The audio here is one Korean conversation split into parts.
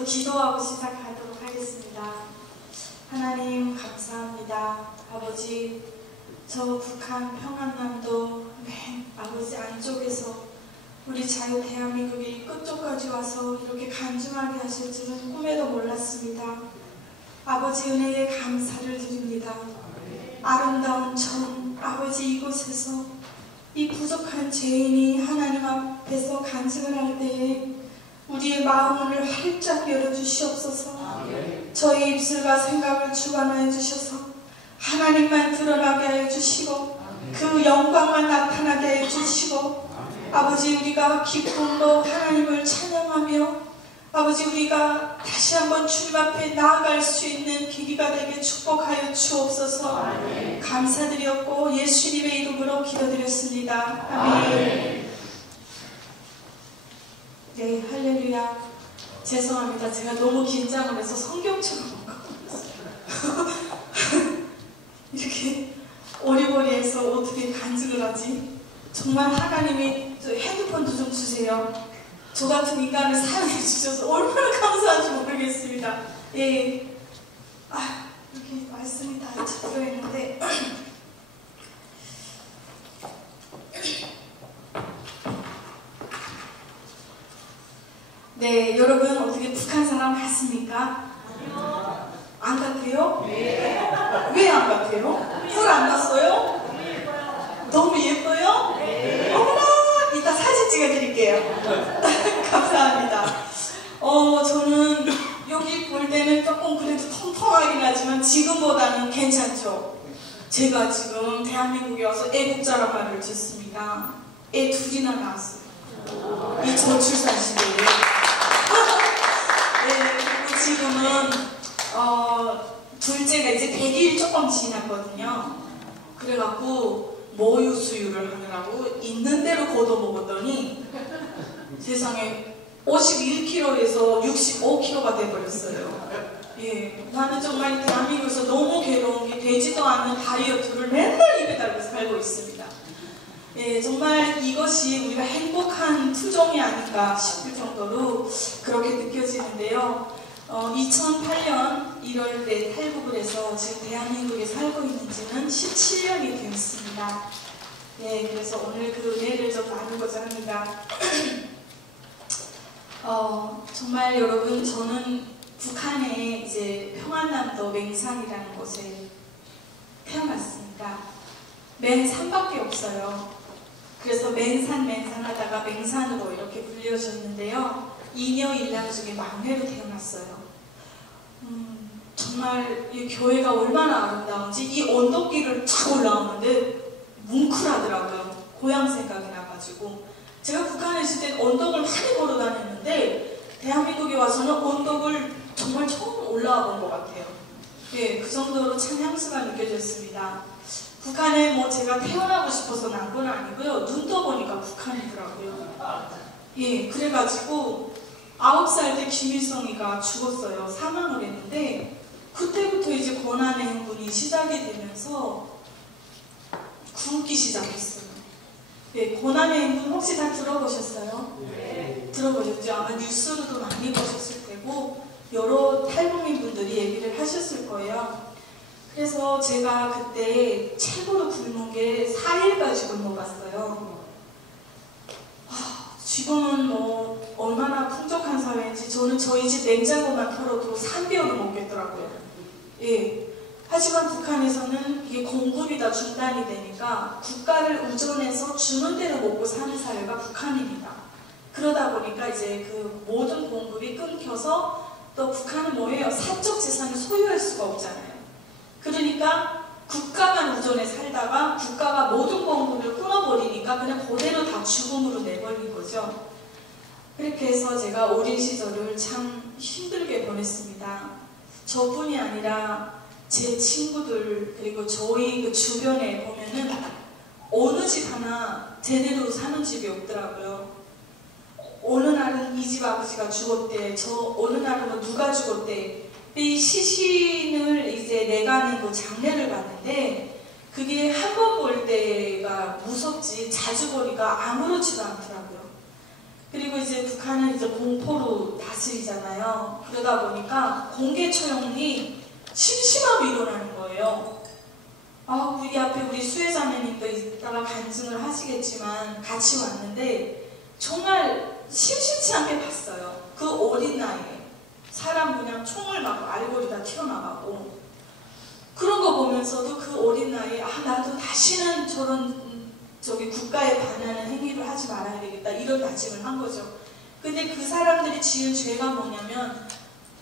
먼저 기도하고 시작하도록 하겠습니다. 하나님 감사합니다. 아버지, 저 북한 평안남도 맨 아버지 안쪽에서 우리 자유 대한민국이 끝쪽까지 와서 이렇게 간증하게 하실 줄은 꿈에도 몰랐습니다. 아버지 은혜에 감사를 드립니다. 아름다운 전 아버지 이곳에서 이 부족한 죄인이 하나님 앞에서 간증을 할 때에 우리의 마음을 활짝 열어주시옵소서. 저희 입술과 생각을 주관하여 주셔서 하나님만 드러나게 하여 주시고 그 영광만 나타나게 하여 주시고 아버지 우리가 기쁨으로 하나님을 찬양하며 아버지 우리가 다시 한번 주님 앞에 나아갈 수 있는 계기가 되게 축복하여 주옵소서. 감사드렸고 예수님의 이름으로 기도드렸습니다. 아멘. 네, 할렐루야. 죄송합니다. 제가 너무 긴장을 해서 성경처럼 이렇게 오리버리해서 어떻게 간증을 하지? 정말 하나님이 핸드폰도 좀 주세요. 저 같은 인간을 사랑해 주셔서 얼마나 감사한지 모르겠습니다. 예. 이렇게 말씀이 다 들어있는데 네, 여러분 어떻게 북한 사람 같습니까? 아니요. 안 같아요? 네. 왜 안 같아요? 뿔 안 났어요? 너무 예뻐요? 네. 어머나! 이따 사진 찍어드릴게요. 감사합니다. 저는 여기 볼 때는 조금 그래도 통통하긴 하지만 지금보다는 괜찮죠? 제가 지금 대한민국에 와서 애국자란 말을 듣습니다. 애 둘이나 낳았어요. 이 저출산 시대에. 네, 그리고 지금은 둘째가 이제 100일 조금 지났거든요. 그래갖고 모유 수유를 하느라고 있는 대로 걷어먹었더니 세상에 51kg에서 65kg가 돼버렸어요. 예, 나는 정말 대한민국에서 너무 괴로운 게 되지도 않는 다이어트를 맨날 입에 달고 살고 있습니다. 예, 정말 이것이 우리가 행복한 투정이 아닌가 싶을 정도로 그렇게 느껴지는데요. 2008년 1월에 탈북을 해서 지금 대한민국에 살고 있는 지는 17년이 되었습니다. 네, 그래서 오늘 그 은혜를 좀 나누고자 합니다. 정말 여러분, 저는 북한의 이제 평안남도 맹산이라는 곳에 태어났습니다. 맨 산밖에 없어요. 그래서 맨산 하다가 맹산으로 이렇게 불려졌는데요. 이녀 일남 중에 막내로 태어났어요. 정말 이 교회가 얼마나 아름다운지 이 언덕길을 탁 올라오는데 뭉클하더라고요. 고향 생각이 나가지고. 제가 북한에 있을 땐 언덕을 많이 걸어 다녔는데 대한민국에 와서는 언덕을 정말 처음 올라와 본 것 같아요. 예, 그 정도로 참 향수가 느껴졌습니다. 북한에 뭐 제가 태어나고 싶어서 난 건 아니고요. 눈 떠보니까 북한이더라고요. 예, 그래가지고 9살 때 김일성이가 죽었어요. 사망을 했는데 그때부터 이제 권한의 행군이 시작이 되면서 굶기 시작했어요. 네, 권한의 행군 혹시 다 들어보셨어요? 네. 들어보셨죠? 아마 뉴스로도 많이 보셨을 테고 여러 탈북민 분들이 얘기를 하셨을 거예요. 그래서 제가 그때 최고로 굶은 게 4일까지 굶어봤어요. 지금은 뭐 얼마나 풍족한 사회인지 저는 저희 집 냉장고만 털어도 3개월을 먹겠더라고요. 예. 하지만 북한에서는 이게 공급이 다 중단이 되니까 국가를 의존해서 주는 대로 먹고 사는 사회가 북한입니다. 그러다 보니까 이제 그 모든 공급이 끊겨서 또 북한은 뭐예요? 사적 재산을 소유할 수가 없잖아요. 그러니까 국가만 의존해 살다가 국가가 모든 공급을 끊어버리니까 그냥 그대로 다 죽음으로 내버린 거죠. 그렇게 해서 제가 어린 시절을 참 힘들게 보냈습니다. 저뿐이 아니라 제 친구들 그리고 저희 그 주변에 보면은 어느 집 하나 제대로 사는 집이 없더라고요. 어느 날은 이 집 아버지가 죽었대, 저 어느 날은 누가 죽었대. 이 시신을 이제 내가는 그 장례를 봤는데 그게 한 번 볼 때가 무섭지 자주 보니까 아무렇지도 않더라고요. 그리고 이제 북한은 이제 공포로 다스리잖아요. 그러다 보니까 공개 처형이 심심함이 일어나는 거예요. 아, 우리 앞에 우리 수혜자매님도 이따가 간증을 하시겠지만 같이 왔는데 정말 심심치 않게 봤어요. 그 어린 나이에 사람 그냥 총을 막 알고리 다 튀어나가고 그런 거 보면서도 그 어린 나이에 아, 나도 다시는 저런 국가에 반하는 행위를 하지 말아야 되겠다 이런 다짐을 한 거죠. 근데 그 사람들이 지은 죄가 뭐냐면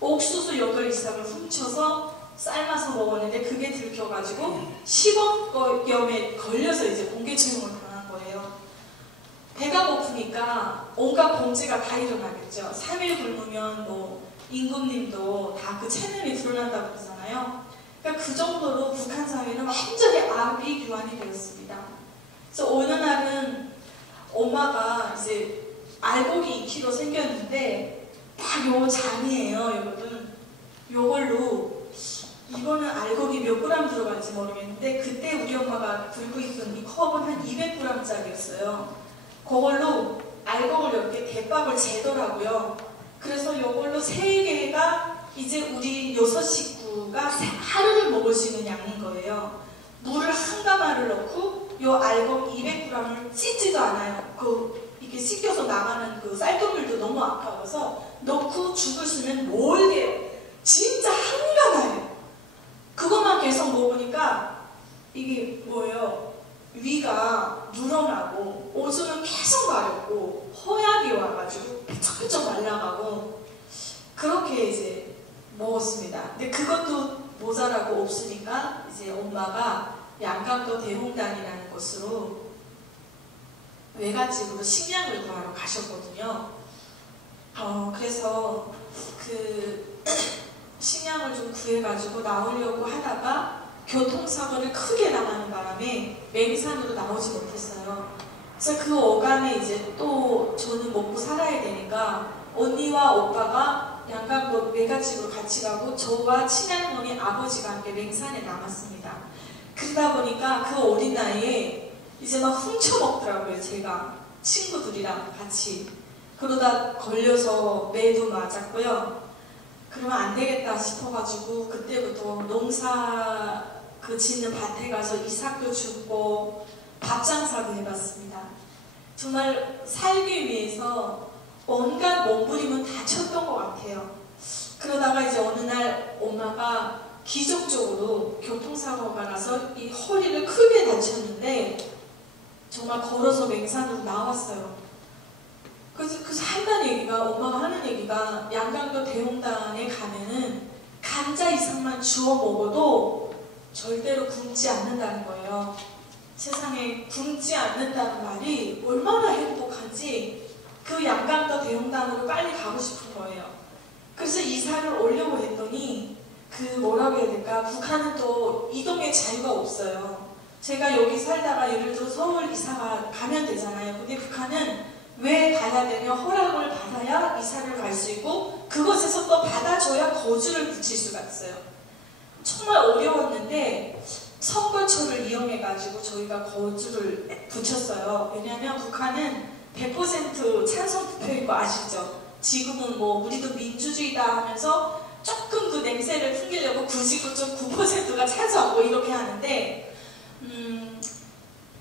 옥수수 8이삭을 훔쳐서 삶아서 먹었는데 그게 들켜가지고 10억염에 걸려서 이제 공개처형을 당한 거예요. 배가 고프니까 온갖 범죄가 다 일어나겠죠. 3일 굶으면 뭐 임금님도 다 그 체면이 드러난다고 그러잖아요. 그러니까 그 정도로 북한 사회는 완전히 악이 교환이 되었습니다. 그래서 어느 날은 엄마가 이제 알곡이 2kg 생겼는데 딱 요 잔이에요, 여러분. 요걸로 이거는 알곡이 몇 그램 들어갈지 모르겠는데 그때 우리 엄마가 들고 있던 이 컵은 한 200g짜리였어요. 그걸로 알곡을 이렇게 대박을 재더라고요. 그래서 이걸로 3개가 이제 우리 6식구가 하루를 먹을 수 있는 양인 거예요. 물을 한 가마를 넣고 요 알곡 200g을 찢지도 않아요. 이렇게 씻겨서 나가는 그 쌀뜨물도 너무 아까워서 넣고 죽을 쓰면 몰게요. 진짜 한가마예요. 그것만 계속 먹으니까 이게 뭐예요? 위가 늘어나고 오줌은 계속 마렵고 허약이 와가지고 삐쩍삐쩍 말라가고 그렇게 이제 먹었습니다. 근데 그것도 모자라고 없으니까 이제 엄마가 양강도 대홍단이라는 곳으로 외갓집으로 식량을 구하러 가셨거든요. 그래서 그 식량을 좀 구해가지고 나오려고 하다가 교통사고를 크게 당하는 바람에 맹산으로 나오지 못했어요. 그래서 그 어간에 이제 또 저는 먹고 살아야 되니까 언니와 오빠가 양강도 외갓집으로 같이 가고 저와 친할머니 아버지가 함께 맹산에 남았습니다. 그러다 보니까 그 어린 나이에 이제 막 훔쳐먹더라고요. 제가 친구들이랑 같이. 그러다 걸려서 매도 맞았고요. 그러면 안 되겠다 싶어가지고 그때부터 농사 짓는 밭에 가서 이삭도 줍고 밥장사도 해봤습니다. 정말 살기 위해서 온갖 몸부림은 다 쳤던 것 같아요. 그러다가 이제 어느 날 엄마가 기적적으로 교통사고가 나서 이 허리를 크게 다쳤는데 정말 걸어서 맹산으로 나왔어요. 그래서 한다는 얘기가, 엄마가 하는 얘기가 양강도 대홍단에 가면은 감자 이상만 주워 먹어도 절대로 굶지 않는다는 거예요. 세상에 굶지 않는다는 말이 얼마나 행복한지 그 양강도 대홍단으로 빨리 가고 싶은 거예요. 그래서 이사를 오려고 했더니 뭐라고 해야 될까? 북한은 또 이동의 자유가 없어요. 제가 여기 살다가 예를 들어 서울 이사가 가면 되잖아요. 근데 북한은 왜 가야 되냐? 허락을 받아야 이사를 갈 수 있고 그곳에서 또 받아줘야 거주를 붙일 수가 있어요. 정말 어려웠는데 선거초를 이용해가지고 저희가 거주를 붙였어요. 왜냐하면 북한은 100% 찬성 투표인 거 아시죠? 지금은 뭐 우리도 민주주의다 하면서 조금 그 냄새를 풍기려고 99.9%가 찬성하고 이렇게 하는데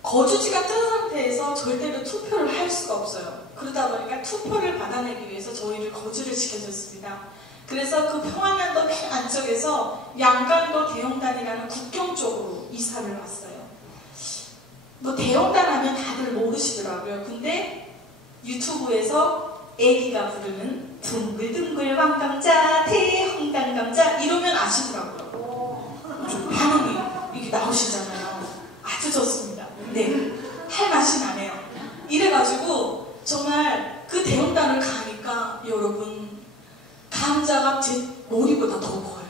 거주지가 뜬 상태에서 절대로 투표를 할 수가 없어요. 그러다 보니까 투표를 받아내기 위해서 저희를 거주를 시켜줬습니다. 그래서 그 평안남도 맨 안쪽에서 양강도 대홍단이라는 국경 쪽으로 이사를 왔어요. 뭐 대홍단 하면 다들 모르시더라고요. 근데 유튜브에서 애기가 부르는 둥글둥글 왕감자 대홍단 감자 이러면 아시더라고요. 반응이 이게 나오시잖아요. 아주 좋습니다. 네, 할 맛이 나네요. 이래가지고 정말 그 대홍단을 가니까 여러분 감자가 제 머리보다 더 커요.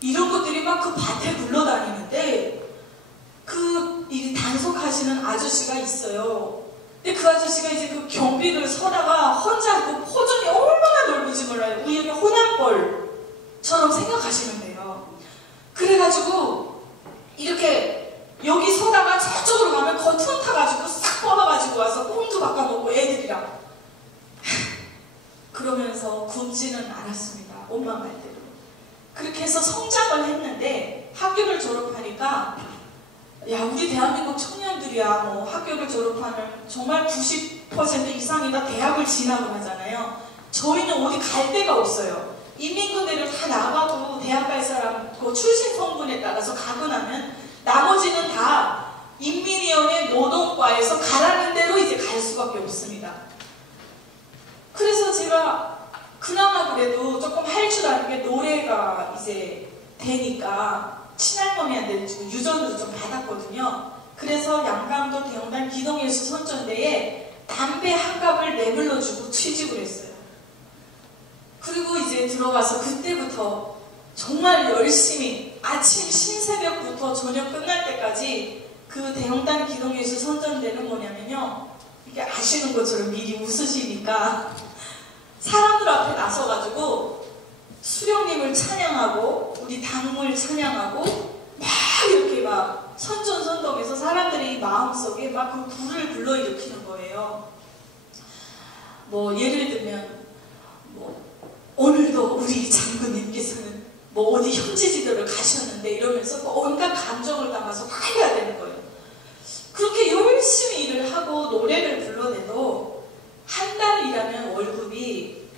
이런 것들이 막 그 밭에 굴러다니는데 이 단속하시는 아저씨가 있어요. 근데 그 아저씨가 이제 그 경비를 서다가 혼자 그 포전이 얼마나 넓은지 몰라요. 우리 호남벌처럼 생각하시면 돼요. 그래가지고 이렇게 여기 서다가 저쪽으로 가면 거품 타가지고 싹 뽑아가지고 와서 콩도 바꿔먹고 애들이랑 그러면서 굶지는 않았습니다. 엄마 말대로. 그렇게 해서 성장을 했는데 학교를 졸업하니까 야, 우리 대한민국 청년들이야 뭐 학교를 졸업하는 정말 90% 이상이 다 대학을 진학을 하잖아요. 저희는 어디 갈 데가 없어요. 인민군대를 다 나가고 대학 갈 사람 그 출신 성분에 따라서 가고 나면 나머지는 다 인민위원회 노동과에서 가라는 대로 이제 갈 수밖에 없습니다. 그래서 제가 그나마 그래도 조금 할 줄 아는 게 노래가 이제 되니까 친할머니한테 유전으로 좀 받았거든요. 그래서 양강도 대형단 기동예술 선전대에 담배 한 갑을 내물러주고 취직을 했어요. 그리고 이제 들어가서 그때부터 정말 열심히 아침 신새벽부터 저녁 끝날 때까지 그 대형단 기동예술 선전대는 뭐냐면요. 이게 아시는 것처럼 미리 웃으시니까 사람들 앞에 나서가지고 수령님을 찬양하고 우리 당을 찬양하고 막 이렇게 막 선전선동해서 사람들의 마음속에 막 그 불을 불러일으키는 거예요. 뭐 예를 들면 뭐 오늘도 우리 장군님께서는 뭐 어디 현지지도를 가셨는데 이러면서 뭐 온갖 감정을 담아서 막 해야 되는 거예요. 그렇게 열심히 일을 하고 노래를 불러내도 한 달 일하면 월급이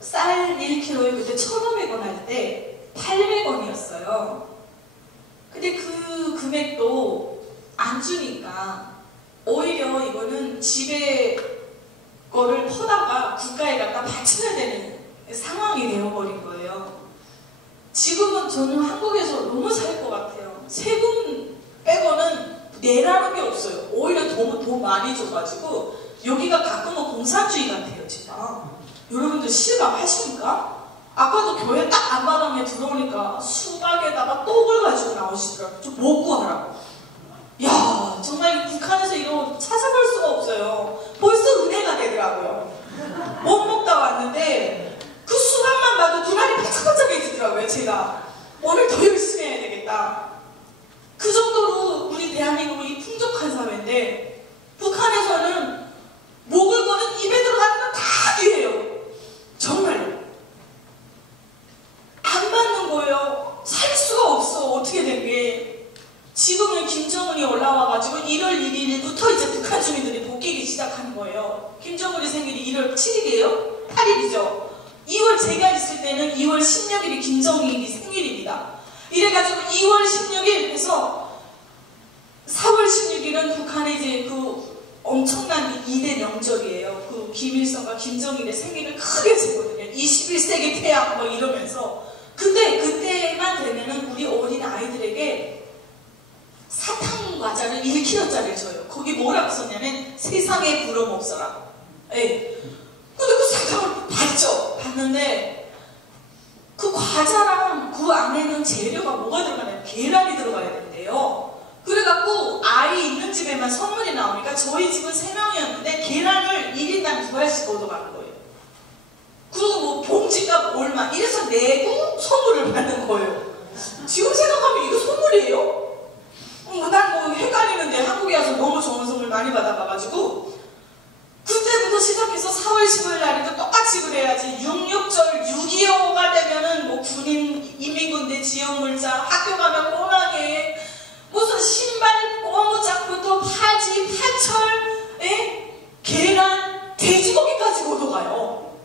쌀 1kg에 그때 1,500원 할 때 800원이었어요. 근데 그 금액도 안 주니까 오히려 이거는 집에 거를 퍼다가 국가에 갖다 바쳐야 되는 상황이 되어버린 거예요. 지금은 저는 한국에서 너무 살 것 같아요. 세금 빼고는 내라는 게 없어요. 오히려 너무 돈 많이 줘가지고 여기가 가끔은 공산주의 같아요. 진짜 여러분들 실감하십니까? 아까도 교회 딱 앞마당에 들어오니까 수박에다가 떡을 가지고 나오시더라고요. 좀 먹고 하라고. 야, 정말 북한에서 이런 찾아볼 수가 없어요. 벌써 은혜가 되더라고요. 못 먹다 왔는데 그 수박만 봐도 눈알이 반짝반짝해지더라고요. 제가 오늘 더 열심히 해야 되겠다. 그 정도로 우리 대한민국이 풍족한 사회인데 북한에서는 먹을 거는 입에 들어가는 건 다 기회예요. 정말로. 안 맞는 거예요. 살 수가 없어. 어떻게 된 게. 지금은 김정은이 올라와가지고 1월 1일부터 이제 북한 주민들이 복귀기 시작하는 거예요. 김정은이 생일이 1월 7일이에요? 8일이죠. 2월 제가 있을 때는 2월 16일이 김정일이 생일입니다. 이래가지고 2월 16일 해서 4월 16일은 북한의 이제 그 엄청난 2대 명절이에요. 그 김일성과 김정일의 생일을 크게 세거든요. 21세기 태양 뭐 이러면서. 근데 그때만 되면은 우리 어린 아이들에게 사탕 과자를 1kg짜리를 줘요. 거기 뭐라고 썼냐면 세상에 부러움 없어라. 예. 근데 그 사탕을 봤죠. 봤는데 그 과자랑 그 안에는 재료가 뭐가 들어가냐면 계란이 들어가야 된대요. 그래갖고 아이 있는 집에만 선물이 나오니까 저희 집은 3명이었는데 계란을 1인당 2알씩 얻어가는 거예요. 그리고 뭐 봉지값 얼마 이래서 내고 선물을 받는 거예요. 지금 생각하면 이거 선물이에요? 난 뭐 헷갈리는데 한국에 와서 너무 좋은 선물 많이 받아봐가지고 그때부터 시작해서 4월 15일 날에도 똑같이 그래야지 6.6절 6.25가 되면은 뭐 군인 인민군대 지역물자 학교 가면 꼬나게 무슨 신발 꼬무짝부터 파지 파철 계란 돼지고기까지 얻어가요.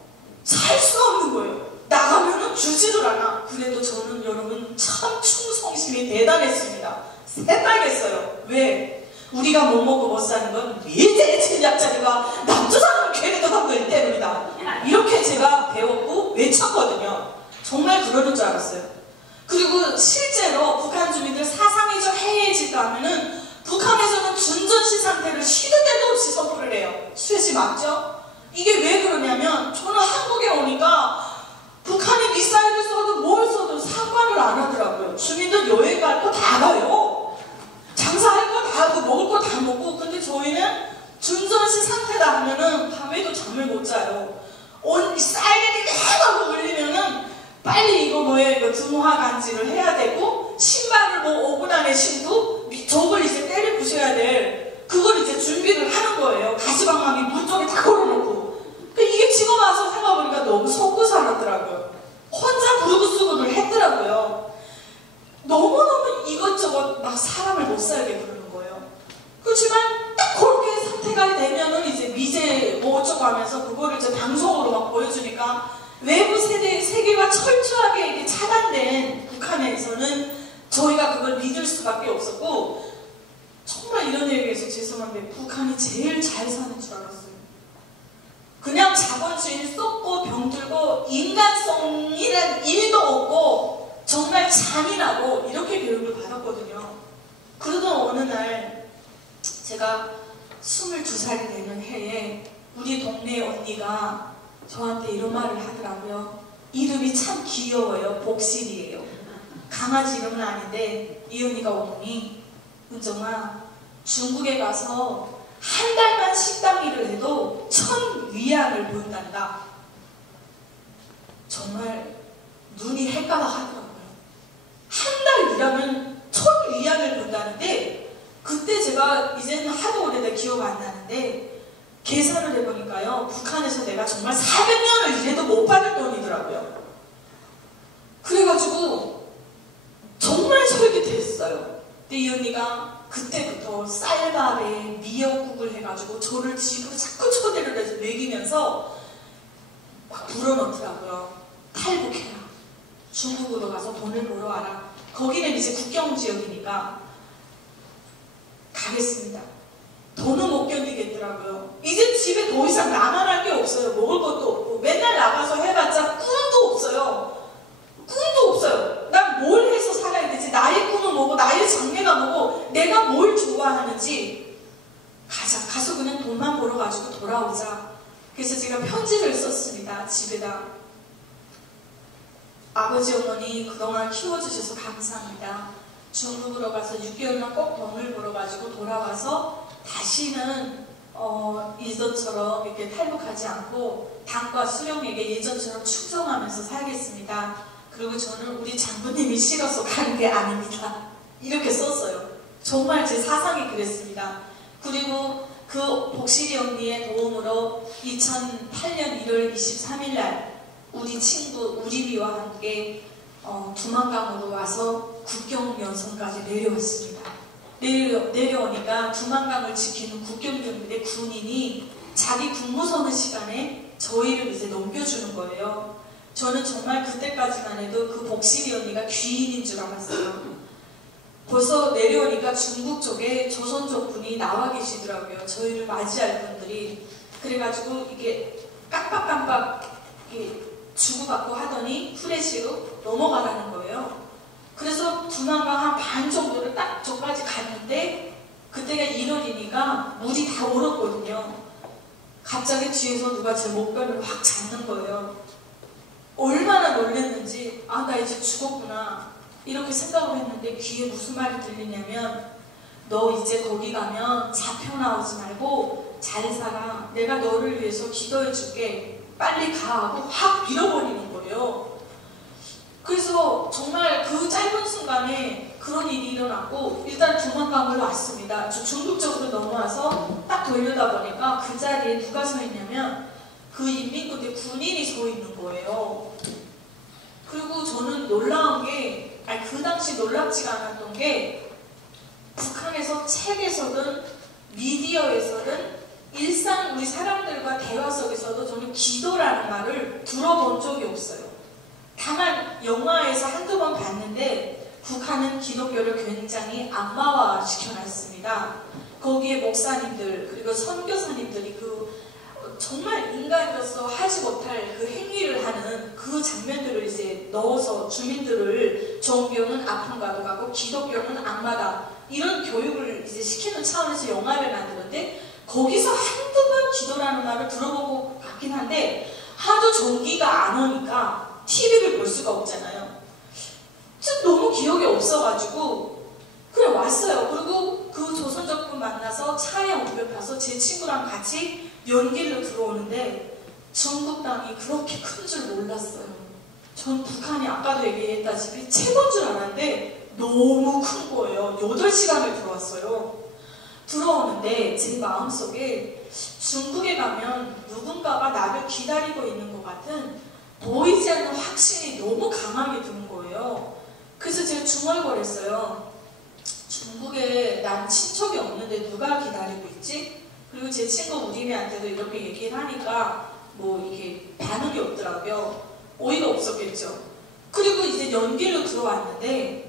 살 수가 없는 거예요. 나가면은 주지를 않아. 그래도 저는 여러분 참 충성심이 대단했습니다. 새빨겠어요. 왜? 우리가 못 먹고 못 사는 건 미제의 침략자리가 남조사는 걔네도 담고 있기 때문이다. 이렇게 제가 배웠고 외쳤거든요. 정말 그러는 줄 알았어요. 그리고 실제로 북한 주민들 사상이 좀 해이해질까 하면은 북한에서는 준전시 상태를 시도 때도 없이 선포를 해요. 수혜씨 맞죠? 이게 왜 그러냐면 저는 한국에 오니까 북한이 미사일을 쏘든 뭘 쏘든 상관을 안 하더라고요. 주민들 여행 갈 거 다 가요. 장사할 거 다 하고 먹을 거 다 먹고. 근데 저희는 준전시 상태다 하면은 밤에도 잠을 못 자요. 사이렌이 내가 울리면은 빨리 이거 뭐예요? 이거 등화 간지를 해야 되고 신발을 뭐 5분 안에 신고 저걸 이제 때려 부셔야 될 그걸 이제 준비를 하는 거예요. 가시방망이 문 쪽에 다 걸어놓고. 이게 지금 와서 너무 속고 살았더라고요. 혼자 부르고수고를 했더라고요. 너무너무 이것저것 막 사람을 못 살게 부르는 거예요. 그렇지만 딱 그렇게 선택하게 되면은 이제 미제 뭐 어쩌고 하면서 그거를 이제 방송으로 막 보여주니까 외부 세계와 철저하게 이렇게 차단된 북한에서는 저희가 그걸 믿을 수밖에 없었고, 정말 이런 얘기해서 죄송한데 북한이 제일 잘 사는 줄 알았어요. 그냥 자본주의 썩고 병들고 인간성이란 일도 없고 정말 잔인하고 이렇게 교육을 받았거든요. 그러던 어느 날 제가 22살이 되는 해에 우리 동네 언니가 저한테 이런 말을 하더라고요. 이름이 참 귀여워요. 복실이에요. 강아지 이름은 아닌데 이 언니가 오더니, 은정아, 중국에 가서 한 달만 식당 일을 해도 1000위안을 번단다. 정말 눈이 헷갈려 하더라고요. 한 달 일하면 1000위안을 번다는데, 그때 제가 이제는 하도 오래돼 기억 안 나는데 계산을 해보니까요, 북한에서 내가 정말 400년을 일해도 못 받을 돈이더라고요. 그래가지고 정말 솔깃했어요. 근데 이 언니가 그때부터 쌀밥에 미역국을 해가지고 저를 집으로 자꾸 초대를 해서 먹이면서 막 불어넣더라고요. 탈북해라. 중국으로 가서 돈을 벌어 와라. 거기는 이제 국경 지역이니까 가겠습니다. 돈은 못 견디겠더라고요. 이제 집에 더 이상 나만할 게 없어요. 먹을 것도 없고 맨날 나가서 해봤자 꿈도 없어요. 꿈도 없어요. 난 뭘 해서 살아야 되지? 나의 꿈은 뭐고 나의 장래가 뭐고 내가 뭘 좋아하는지. 가서 그냥 돈만 벌어가지고 돌아오자. 그래서 제가 편지를 썼습니다. 집에다. 아버지 어머니 그동안 키워주셔서 감사합니다. 중국으로 가서 6개월만 꼭 돈을 벌어가지고 돌아와서 다시는 예전처럼 이렇게 탈북하지 않고 당과 수령에게 예전처럼 충성하면서 살겠습니다. 그리고 저는 우리 장부님이 싫어서 가는 게 아닙니다. 이렇게 썼어요. 정말 제 사상이 그랬습니다. 그리고 그 복실이 언니의 도움으로 2008년 1월 23일 날 우리 친구 우리비와 함께 두만강으로 와서 국경연선까지 내려왔습니다. 내려오니까 두만강을 지키는 국경경비대 군인이 자기 근무 서는 시간에 저희를 이제 넘겨주는 거예요. 저는 정말 그때까지만 해도 그 복실이 언니가 귀인인 줄 알았어요. 벌써 내려오니까 중국 쪽에 조선족 분이 나와 계시더라고요. 저희를 맞이할 분들이. 그래가지고 이게 깜빡깜빡 이렇게 주고받고 하더니 후레쉬로 넘어가라는 거예요. 그래서 두만강 한 반 정도를 딱 저까지 갔는데 그때가 1월이니까 물이 다 얼었거든요. 갑자기 뒤에서 누가 제 목변을 확 잡는 거예요. 얼마나 놀랐는지, 아, 나 이제 죽었구나 이렇게 생각을 했는데 귀에 무슨 말이 들리냐면, 너 이제 거기 가면 잡혀 나오지 말고 잘 살아. 내가 너를 위해서 기도해 줄게. 빨리 가 하고 확 밀어버리는 거예요. 그래서 정말 그 짧은 순간에 그런 일이 일어났고, 일단 두만강으로 왔습니다. 저 중국 쪽으로 넘어와서 딱 돌려다 보니까 그 자리에 누가 서 있냐면 그 인민군대 군인이 서 있는 거예요. 그리고 저는 놀라운 게, 그 당시 놀랍지가 않았던 게, 북한에서 책에서든 미디어에서든 일상 우리 사람들과 대화 속에서도 저는 기도라는 말을 들어본 적이 없어요. 다만 영화에서 한두 번 봤는데 북한은 기독교를 굉장히 악마화 시켜놨습니다. 거기에 목사님들 그리고 선교사님들이 정말 인간으로서 하지 못할 그 행위를 하는 그 장면들을 이제 넣어서 주민들을 종교는 아픔과도 가고 기독교는 악마다 이런 교육을 이제 시키는 차원에서 영화를 만드는데, 거기서 한두 번 기도라는 말을 들어본 것 같긴 한데 하도 전기가 안 오니까 TV를 볼 수가 없잖아요. 너무 기억이 없어가지고 그래 왔어요. 그리고 그 조선족분 만나서 차에 옮겨타서 제 친구랑 같이 연길로 들어오는데 중국 땅이 그렇게 큰 줄 몰랐어요. 전 북한이 아까도 얘기했다시피 최고인 줄 알았는데 너무 큰 거예요. 8시간을 들어왔어요. 들어오는데 제 마음속에 중국에 가면 누군가가 나를 기다리고 있는 것 같은 보이지 않는 확신이 너무 강하게 드는 거예요. 그래서 제가 중얼거렸어요. 중국에 난 친척이 없는데 누가 기다리고 있지? 그리고 제 친구 우리매한테도 이렇게 얘기를 하니까 뭐 이게 반응이 없더라고요. 어이가 없었겠죠. 그리고 이제 연길로 들어왔는데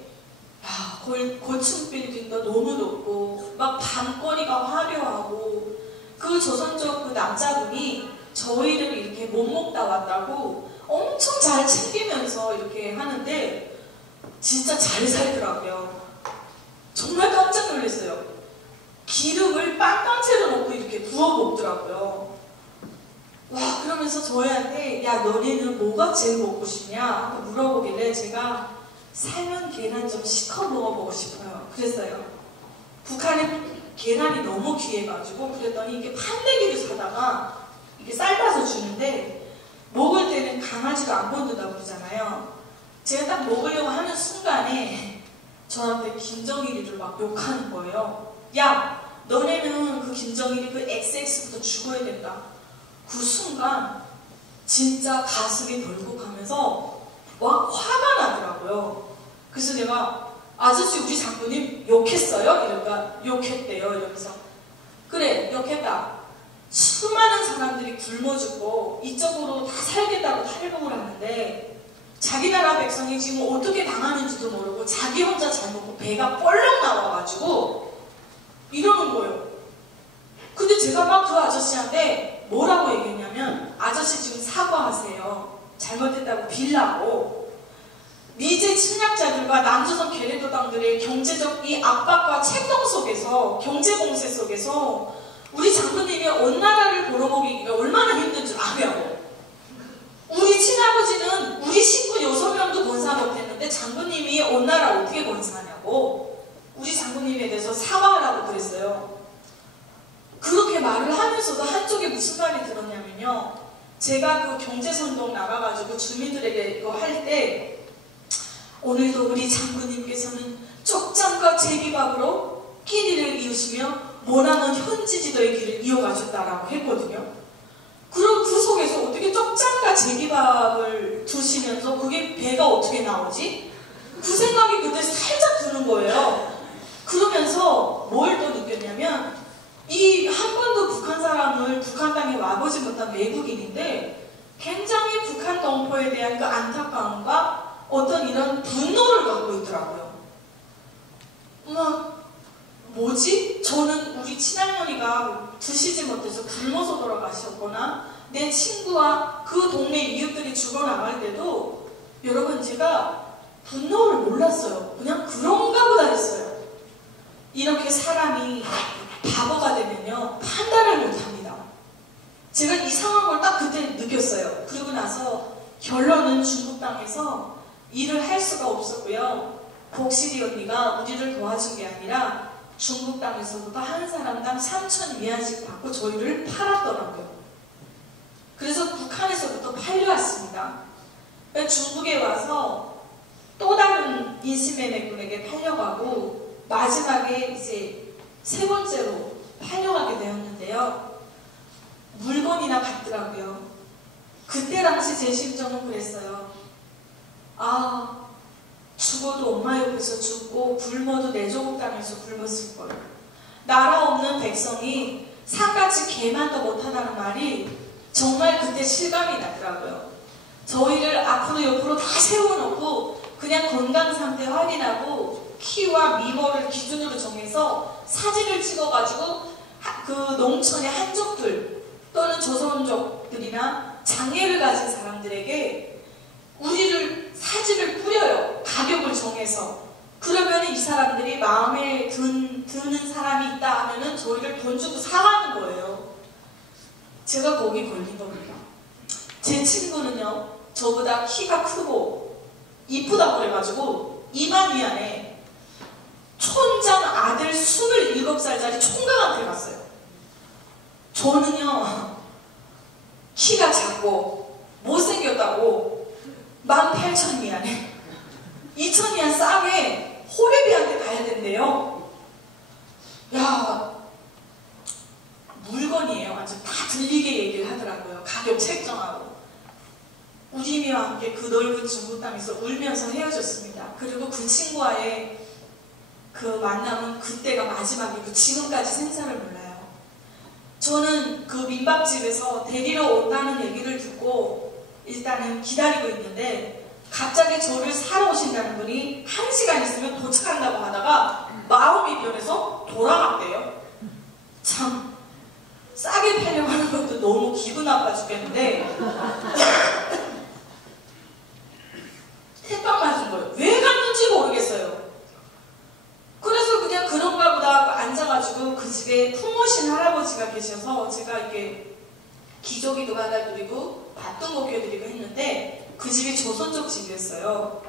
고층 빌딩도 너무 높고 막 밤거리가 화려하고 그 조선족 그 남자분이 저희를 이렇게 못 먹다 왔다고 엄청 잘 챙기면서 이렇게 하는데 진짜 잘 살더라고요. 정말 깜짝 놀랐어요. 기름을 빵빵채로 넣고 이렇게 부어 먹더라고요. 와, 그러면서 저희한테 야, 너네는 뭐가 제일 먹고 싶냐? 물어보길래 제가 삶은 계란 좀 시커 먹어보고 싶어요. 그랬어요. 북한에 계란이 너무 귀해가지고 그랬더니 이게 판때기를 사다가 이렇게 삶아서 주는데 먹을 때는 강아지가 안 건든다고 그러잖아요. 제가 딱 먹으려고 하는 순간에 저한테 김정일이를 막 욕하는 거예요. 야, 너네는 그 김정일이 그 XX부터 죽어야 된다. 그 순간 진짜 가슴이 덜컥하면서 막 화가 나더라고요. 그래서 내가 아저씨 우리 장군님 욕했어요? 이러니까 욕했대요. 이러면서 그래 욕했다. 수많은 사람들이 굶어 죽고 이쪽으로 다 살겠다고 탈북을 하는데 자기 나라 백성이 지금 어떻게 당하는지도 모르고 자기 혼자 잘 먹고 배가 뻘렁 나와가지고 이러는 거예요. 근데 제가 막 그 아저씨한테 뭐라고 얘기했냐면 아저씨 지금 사과하세요. 잘못했다고 빌라고. 미제 침략자들과 남조선 괴뢰도당들의 경제적 이 압박과 책동 속에서 경제공세 속에서 우리 장군님이 온 나라를 벌어먹이기가 얼마나 힘든 줄 아냐고. 우리 친아버지는 우리 식구 6명도 건사 못했는데 장군님이 온 나라 어떻게 건사하냐고. 우리 장군님에 대해서 사과하라고 그랬어요. 그렇게 말을 하면서도 한쪽에 무슨 말이 들었냐면요. 제가 그 경제선동 나가가지고 주민들에게 이거 할 때 오늘도 우리 장군님께서는 쪽잠과 제기밥으로 끼니를 이으시며 모나는 현지지도의 길을 이어가셨다라고 했거든요. 그럼 그 속에서 어떻게 쪽잠과 제기밥을 드시면서 그게 배가 어떻게 나오지? 그 생각이 그때 살짝 드는 거예요. 그러면서 뭘 또 느꼈냐면 이 한 번도 북한 사람을 북한 땅에 와보지 못한 외국인인데 굉장히 북한 동포에 대한 그 안타까움과 어떤 이런 분노를 갖고 있더라고요. 뭐지? 저는 우리 친할머니가 드시지 못해서 굶어서 돌아가셨거나 내 친구와 그 동네 이웃들이 죽어나갈 때도 여러분 제가 분노를 몰랐어요. 그냥 그런가 보다 했어요. 이렇게 사람이 바보가 되면요 판단을 못합니다. 제가 이상한 걸 딱 그때 느꼈어요. 그리고 나서 결론은 중국 땅에서 일을 할 수가 없었고요. 복실이 언니가 우리를 도와준 게 아니라 중국 땅에서부터 한 사람당 3,000위안씩 받고 저희를 팔았더라고요. 그래서 북한에서부터 팔려왔습니다. 중국에 와서 또 다른 인신매매꾼에게 팔려가고 마지막에 이제 세 번째로 팔려가게 되었는데요. 물건이나 같더라고요. 그때 당시 제 심정은 그랬어요. 아, 죽어도 엄마 옆에서 죽고 굶어도 내 조국 땅에서 굶었을 거예요. 나라 없는 백성이 산같이 개만도 못하다는 말이 정말 그때 실감이 나더라고요. 저희를 앞으로 옆으로 다 세워놓고 그냥 건강 상태 확인하고 키와 미모를 기준으로 정해서 사진을 찍어가지고 그 농촌의 한족들 또는 조선족들이나 장애를 가진 사람들에게 우리를 사진을 뿌려요. 가격을 정해서. 그러면 이 사람들이 마음에 드는 사람이 있다 하면은 저희를 돈 주고 사가는 거예요. 제가 거기 걸린 겁니다. 제 친구는요, 저보다 키가 크고 이쁘다고 그래가지고 2만 위안에 촌장 아들 27살짜리 총각한테 갔어요. 저는요, 키가 작고 못생겼다고 18,000위안에 2,000위안 싸게 호레비한테 가야 된대요. 야, 물건이에요. 완전 다 들리게 얘기를 하더라고요. 가격 책정하고. 우리미와 함께 그 넓은 중국 땅에서 울면서 헤어졌습니다. 그리고 그 친구와의 그 만남은 그때가 마지막이고 지금까지 생사를 몰라요. 저는 그 민박집에서 데리러 온다는 얘기를 듣고 일단은 기다리고 있는데 갑자기 저를 사러 오신다는 분이 1시간 있으면 도착한다고 하다가 마음이 변해서 돌아갔대요. 참 싸게 팔려고 하는 것도 너무 기분 나빠 죽겠는데 택방 맞은 거예요. 왜 갔는지 모르겠어요. 그래서 그냥 그런가 보다 하고 앉아가지고 그 집에 품오신 할아버지가 계셔서 제가 이렇게 기저귀도 받아드리고 밥도 먹여드리고 했는데 그 집이 조선족 집이었어요.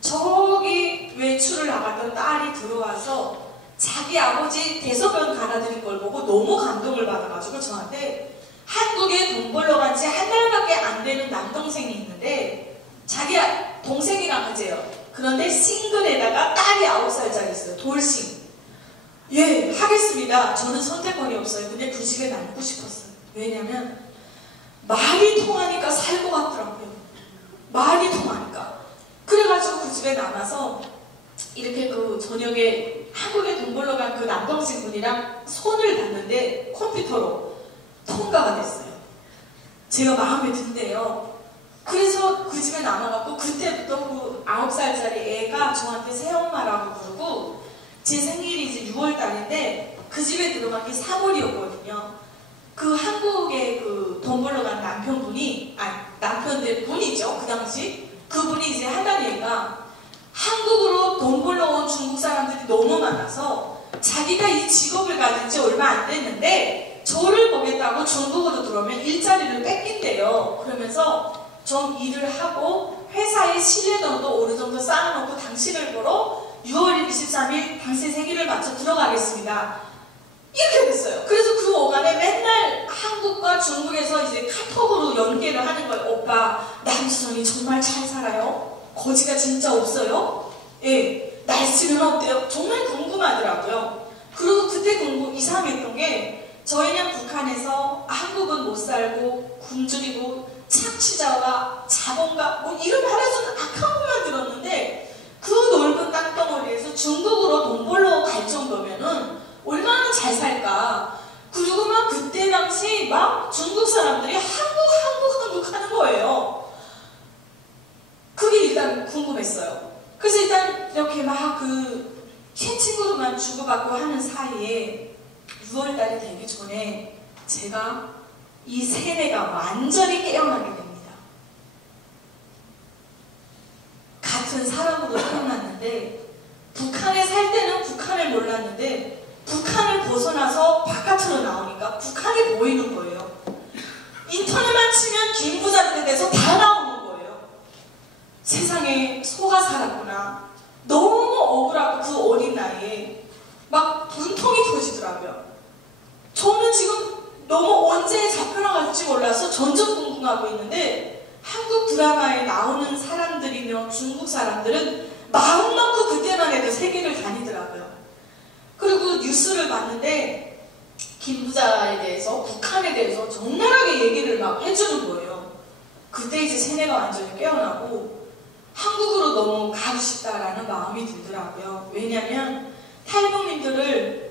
저기 외출을 나갔던 딸이 들어와서 자기 아버지 대소변 갈아드린 걸 보고 너무 감동을 받아가지고 저한테 한국에 돈 벌러 간 지 한 달밖에 안 되는 남동생이 있는데 자기 동생이랑 하재요. 그런데 싱글에다가 딸이 9살짜리 있어요. 돌싱. 예, 하겠습니다. 저는 선택권이 없어요. 근데 그 집에 남고 싶었어요. 왜냐면 말이 통하니까 살 것 같더라고요. 말이 통하니까. 그래가지고 그 집에 남아서 이렇게 그 저녁에 한국에 돈 벌러 간 그 남동생분이랑 손을 봤는데 컴퓨터로 통과가 됐어요. 제가 마음에 든대요. 그래서 그 집에 남아갖고 그때부터 그 9살짜리 애가 저한테 새엄마라고 부르고 제 생일이 이제 6월달인데 그 집에 들어간 게 3월이었거든요. 그 한국에 그 돈 벌러 간 남편분이 남편들 분이죠. 그 당시 그분이 이제 하던 얘기가 한국으로 돈 벌러 온 중국 사람들이 너무 많아서 자기가 이 직업을 가진 지 얼마 안 됐는데 저를 보겠다고 중국으로 들어오면 일자리를 뺏긴대요. 그러면서 좀 일을 하고 회사의 신뢰도도 어느 정도 쌓아놓고 당신을 보러 6월 23일 당신 생일을 맞춰 들어가겠습니다. 이렇게 됐어요. 그래서 그 오간에 맨날 한국과 중국에서 이제 카톡으로 연계를 하는 거예요. 오빠, 남수정이 정말 잘 살아요? 거지가 진짜 없어요? 예, 날씨는 어때요? 정말 궁금하더라고요. 그리고 그때 이상했던 게 저희는 북한에서 한국은 못 살고 굶주리고 착취자와 자본가 뭐 이런 말에서는 악한 것만 들었는데 그 넓은 땅덩어리에서 중국으로 돈 벌러 갈 정도면은 얼마나 잘 살까. 그리고 막 그때 당시 막 중국 사람들이 한국 하는 거예요. 그게 일단 궁금했어요. 그래서 일단 이렇게 막 그 친구들만 주고받고 하는 사이에 6월달이 되기 전에 제가 이 세뇌가 완전히 깨어나게 됩니다. 같은 사람으로 태어났는데 북한에 살 때는 북한을 몰랐는데 북한을 벗어나서 바깥으로 나오니까 북한이 보이는 거예요. 인터넷만 치면 김부자한테 대해서 다 나오는 거예요. 세상에 소가 살았구나. 너무 억울하고 그 어린 나이에 막 분통이 터지더라고요. 저는 지금 너무 언제 잡혀나갈지 몰라서 점점 궁금하고 있는데 한국 드라마에 나오는 사람들이며 중국 사람들은 마음 놓고 그때만 해도 세계를 다니더라고요. 그리고 뉴스를 봤는데 김부자에 대해서 북한에 대해서 적나라하게 얘기를 막 해주는 거예요. 그때 이제 세뇌가 완전히 깨어나고 한국으로 너무 가고 싶다라는 마음이 들더라고요. 왜냐면 탈북민들을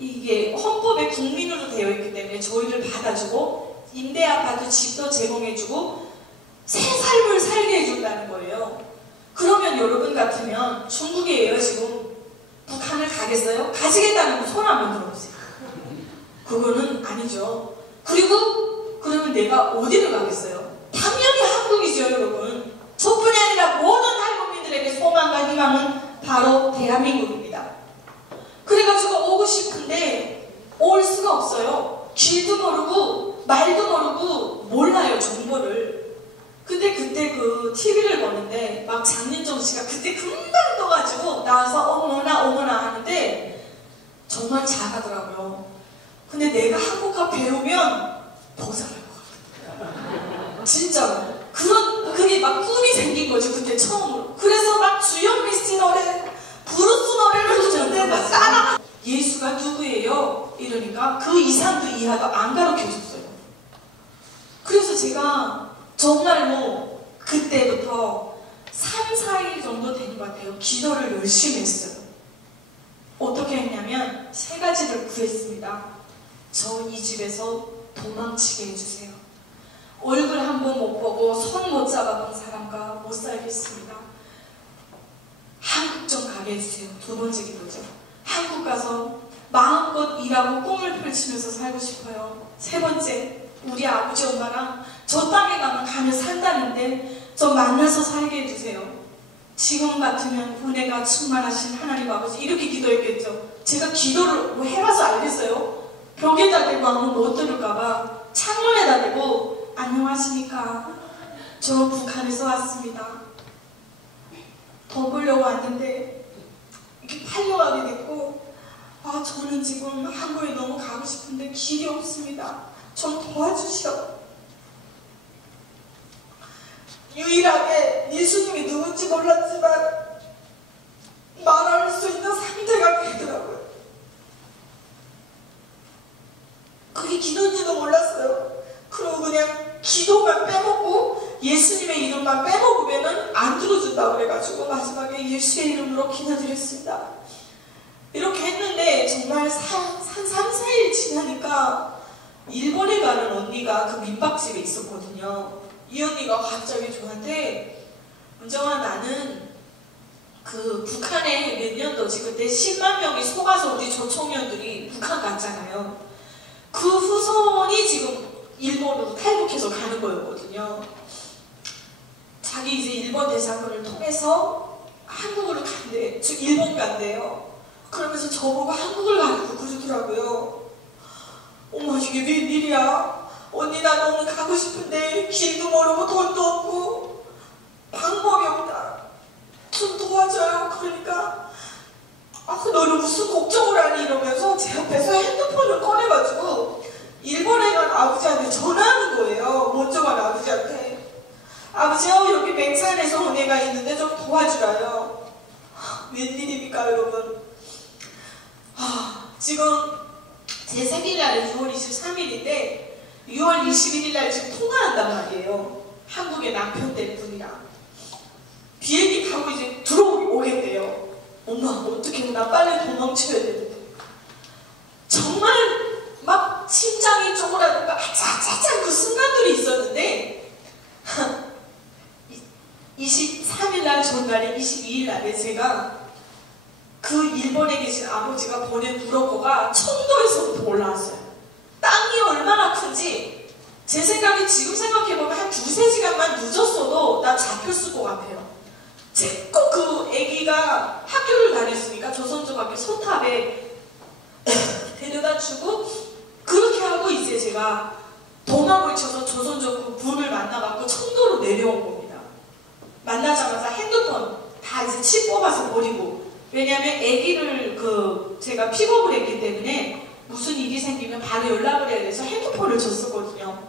이게 헌법에 국민으로 되어 있기 때문에 저희를 받아주고 임대아파트 집도 제공해주고 새 삶을 살게 해준다는 거예요. 그러면 여러분 같으면 중국이에요 지금. 북한을 가겠어요? 가시겠다는 거 손 한번 들어보세요. 그거는 아니죠. 그리고 그러면 내가 어디를 가겠어요? 당연히 한국이죠 여러분. 저뿐이 아니라 모든 탈북민들에게 소망과 희망은 바로 대한민국입니다. 그래가지고 오고 싶은데 올 수가 없어요. 길도 모르고 말도 모르고 몰라요 정보를. 근데 그때 그 TV를 보는데 막 장윤정 씨가 그때 금방 떠가지고 나와서 어머나 하는데 정말 잘하더라고요. 근데 내가 한국어 배우면 더 잘할 것 같아요. 진짜로. 그게 막 꿈이 생긴 거죠 그때 처음으로. 그래서 막 주현미 씨 노래, 브루스 노래를 듣는데 막 따라 예수가 누구예요? 이러니까 그 이상도 이하도 안 가르쳐줬어요. 그래서 제가 정말로 그때부터 3, 4일 정도 된 것 같아요. 기도를 열심히 했어요. 어떻게 했냐면 3가지를 구했습니다. 저 이 집에서 도망치게 해주세요. 얼굴 한 번 못 보고 손 못 잡아본 사람과 못 살겠습니다. 한국 좀 가게 해주세요. 2번째 기도죠. 한국 가서 마음껏 일하고 꿈을 펼치면서 살고 싶어요. 3번째, 우리 아버지 엄마랑 저 땅에 가면 산다는데 저 만나서 살게 해주세요. 지금 같으면 은혜가 충만하신 하나님 아버지, 이렇게 기도했겠죠. 제가 기도를 뭐 해봐서 알겠어요. 벽에다 대고 하면 못 들을까봐 창문에다 대고 안녕하십니까, 저 북한에서 왔습니다. 더 보려고 왔는데 이렇게 팔려가게 됐고, 저는 지금 한국에 너무 가고 싶은데 길이 없습니다. 좀 도와주시오. 유일하게 예수님이 누군지 몰랐지만 말할 수 있는 상대가 되더라고요. 그게 기도인지도 몰랐어요. 그리고 그냥 기도만 빼먹고 예수님의 이름만 빼먹으면 안 들어준다고 그래가지고 마지막에 예수의 이름으로 기도드렸습니다. 이렇게 했는데 정말 3, 4일 지나니까 일본에 가는 언니가 그 민박집에 있었거든요. 이 언니가 갑자기 저한테, 은정아, 나는 그 북한에 몇 년도지, 그때 10만 명이 속아서 우리 조총련들이 북한 갔잖아요. 그 후손이 지금 일본으로 탈북해서 가는 거였거든요. 자기 이제 일본 대사관을 통해서 한국으로 간대, 일본 간대요. 그러면서 저보고 한국을 가라고 그러더라고요. 어머, 이게 웬일이야? 언니, 나 너무 가고 싶은데 길도 모르고 돈도 없고 방법이 없다. 좀 도와줘요. 그러니까 너는 무슨 걱정을 하니? 이러면서 제 옆에서 핸드폰을 꺼내가지고 일본에 간 아버지한테 전화하는 거예요. 먼저 간 아버지한테. 아버지요, 여기 맹산에서 은혜가 있는데 좀 도와주라요. 웬일입니까 여러분? 지금 제 생일날은 6월 23일인데 6월 21일날 지금 통화한단 말이에요. 한국의 남편 될 분이랑. 비행기 타고 이제 들어오겠대요. 엄마, 어떻게, 나 빨리 도망쳐야 되는데. 정말 막 심장이 쪼그라들고 아차차차 그 순간들이 있었는데 23일날 전날에 22일날에 제가 그 일본에 계신 아버지가 보낸 브로커가 청도에서부터 올라왔어요. 땅이 얼마나 큰지 제 생각에 지금 생각해보면 한 2-3시간만 늦었어도 나 잡혔을 것 같아요. 꼭 그 애기가 학교를 다녔으니까 조선족학교 소탑에 데려다 주고 그렇게 하고 이제 제가 도망을 쳐서 조선족 분을 만나갖고 청도로 내려온 겁니다. 만나자마자 핸드폰 다 이제 칩 뽑아서 버리고, 왜냐면 애기를 제가 픽업을 했기 때문에 무슨 일이 생기면 바로 연락을 해야 돼서 핸드폰을 줬었거든요.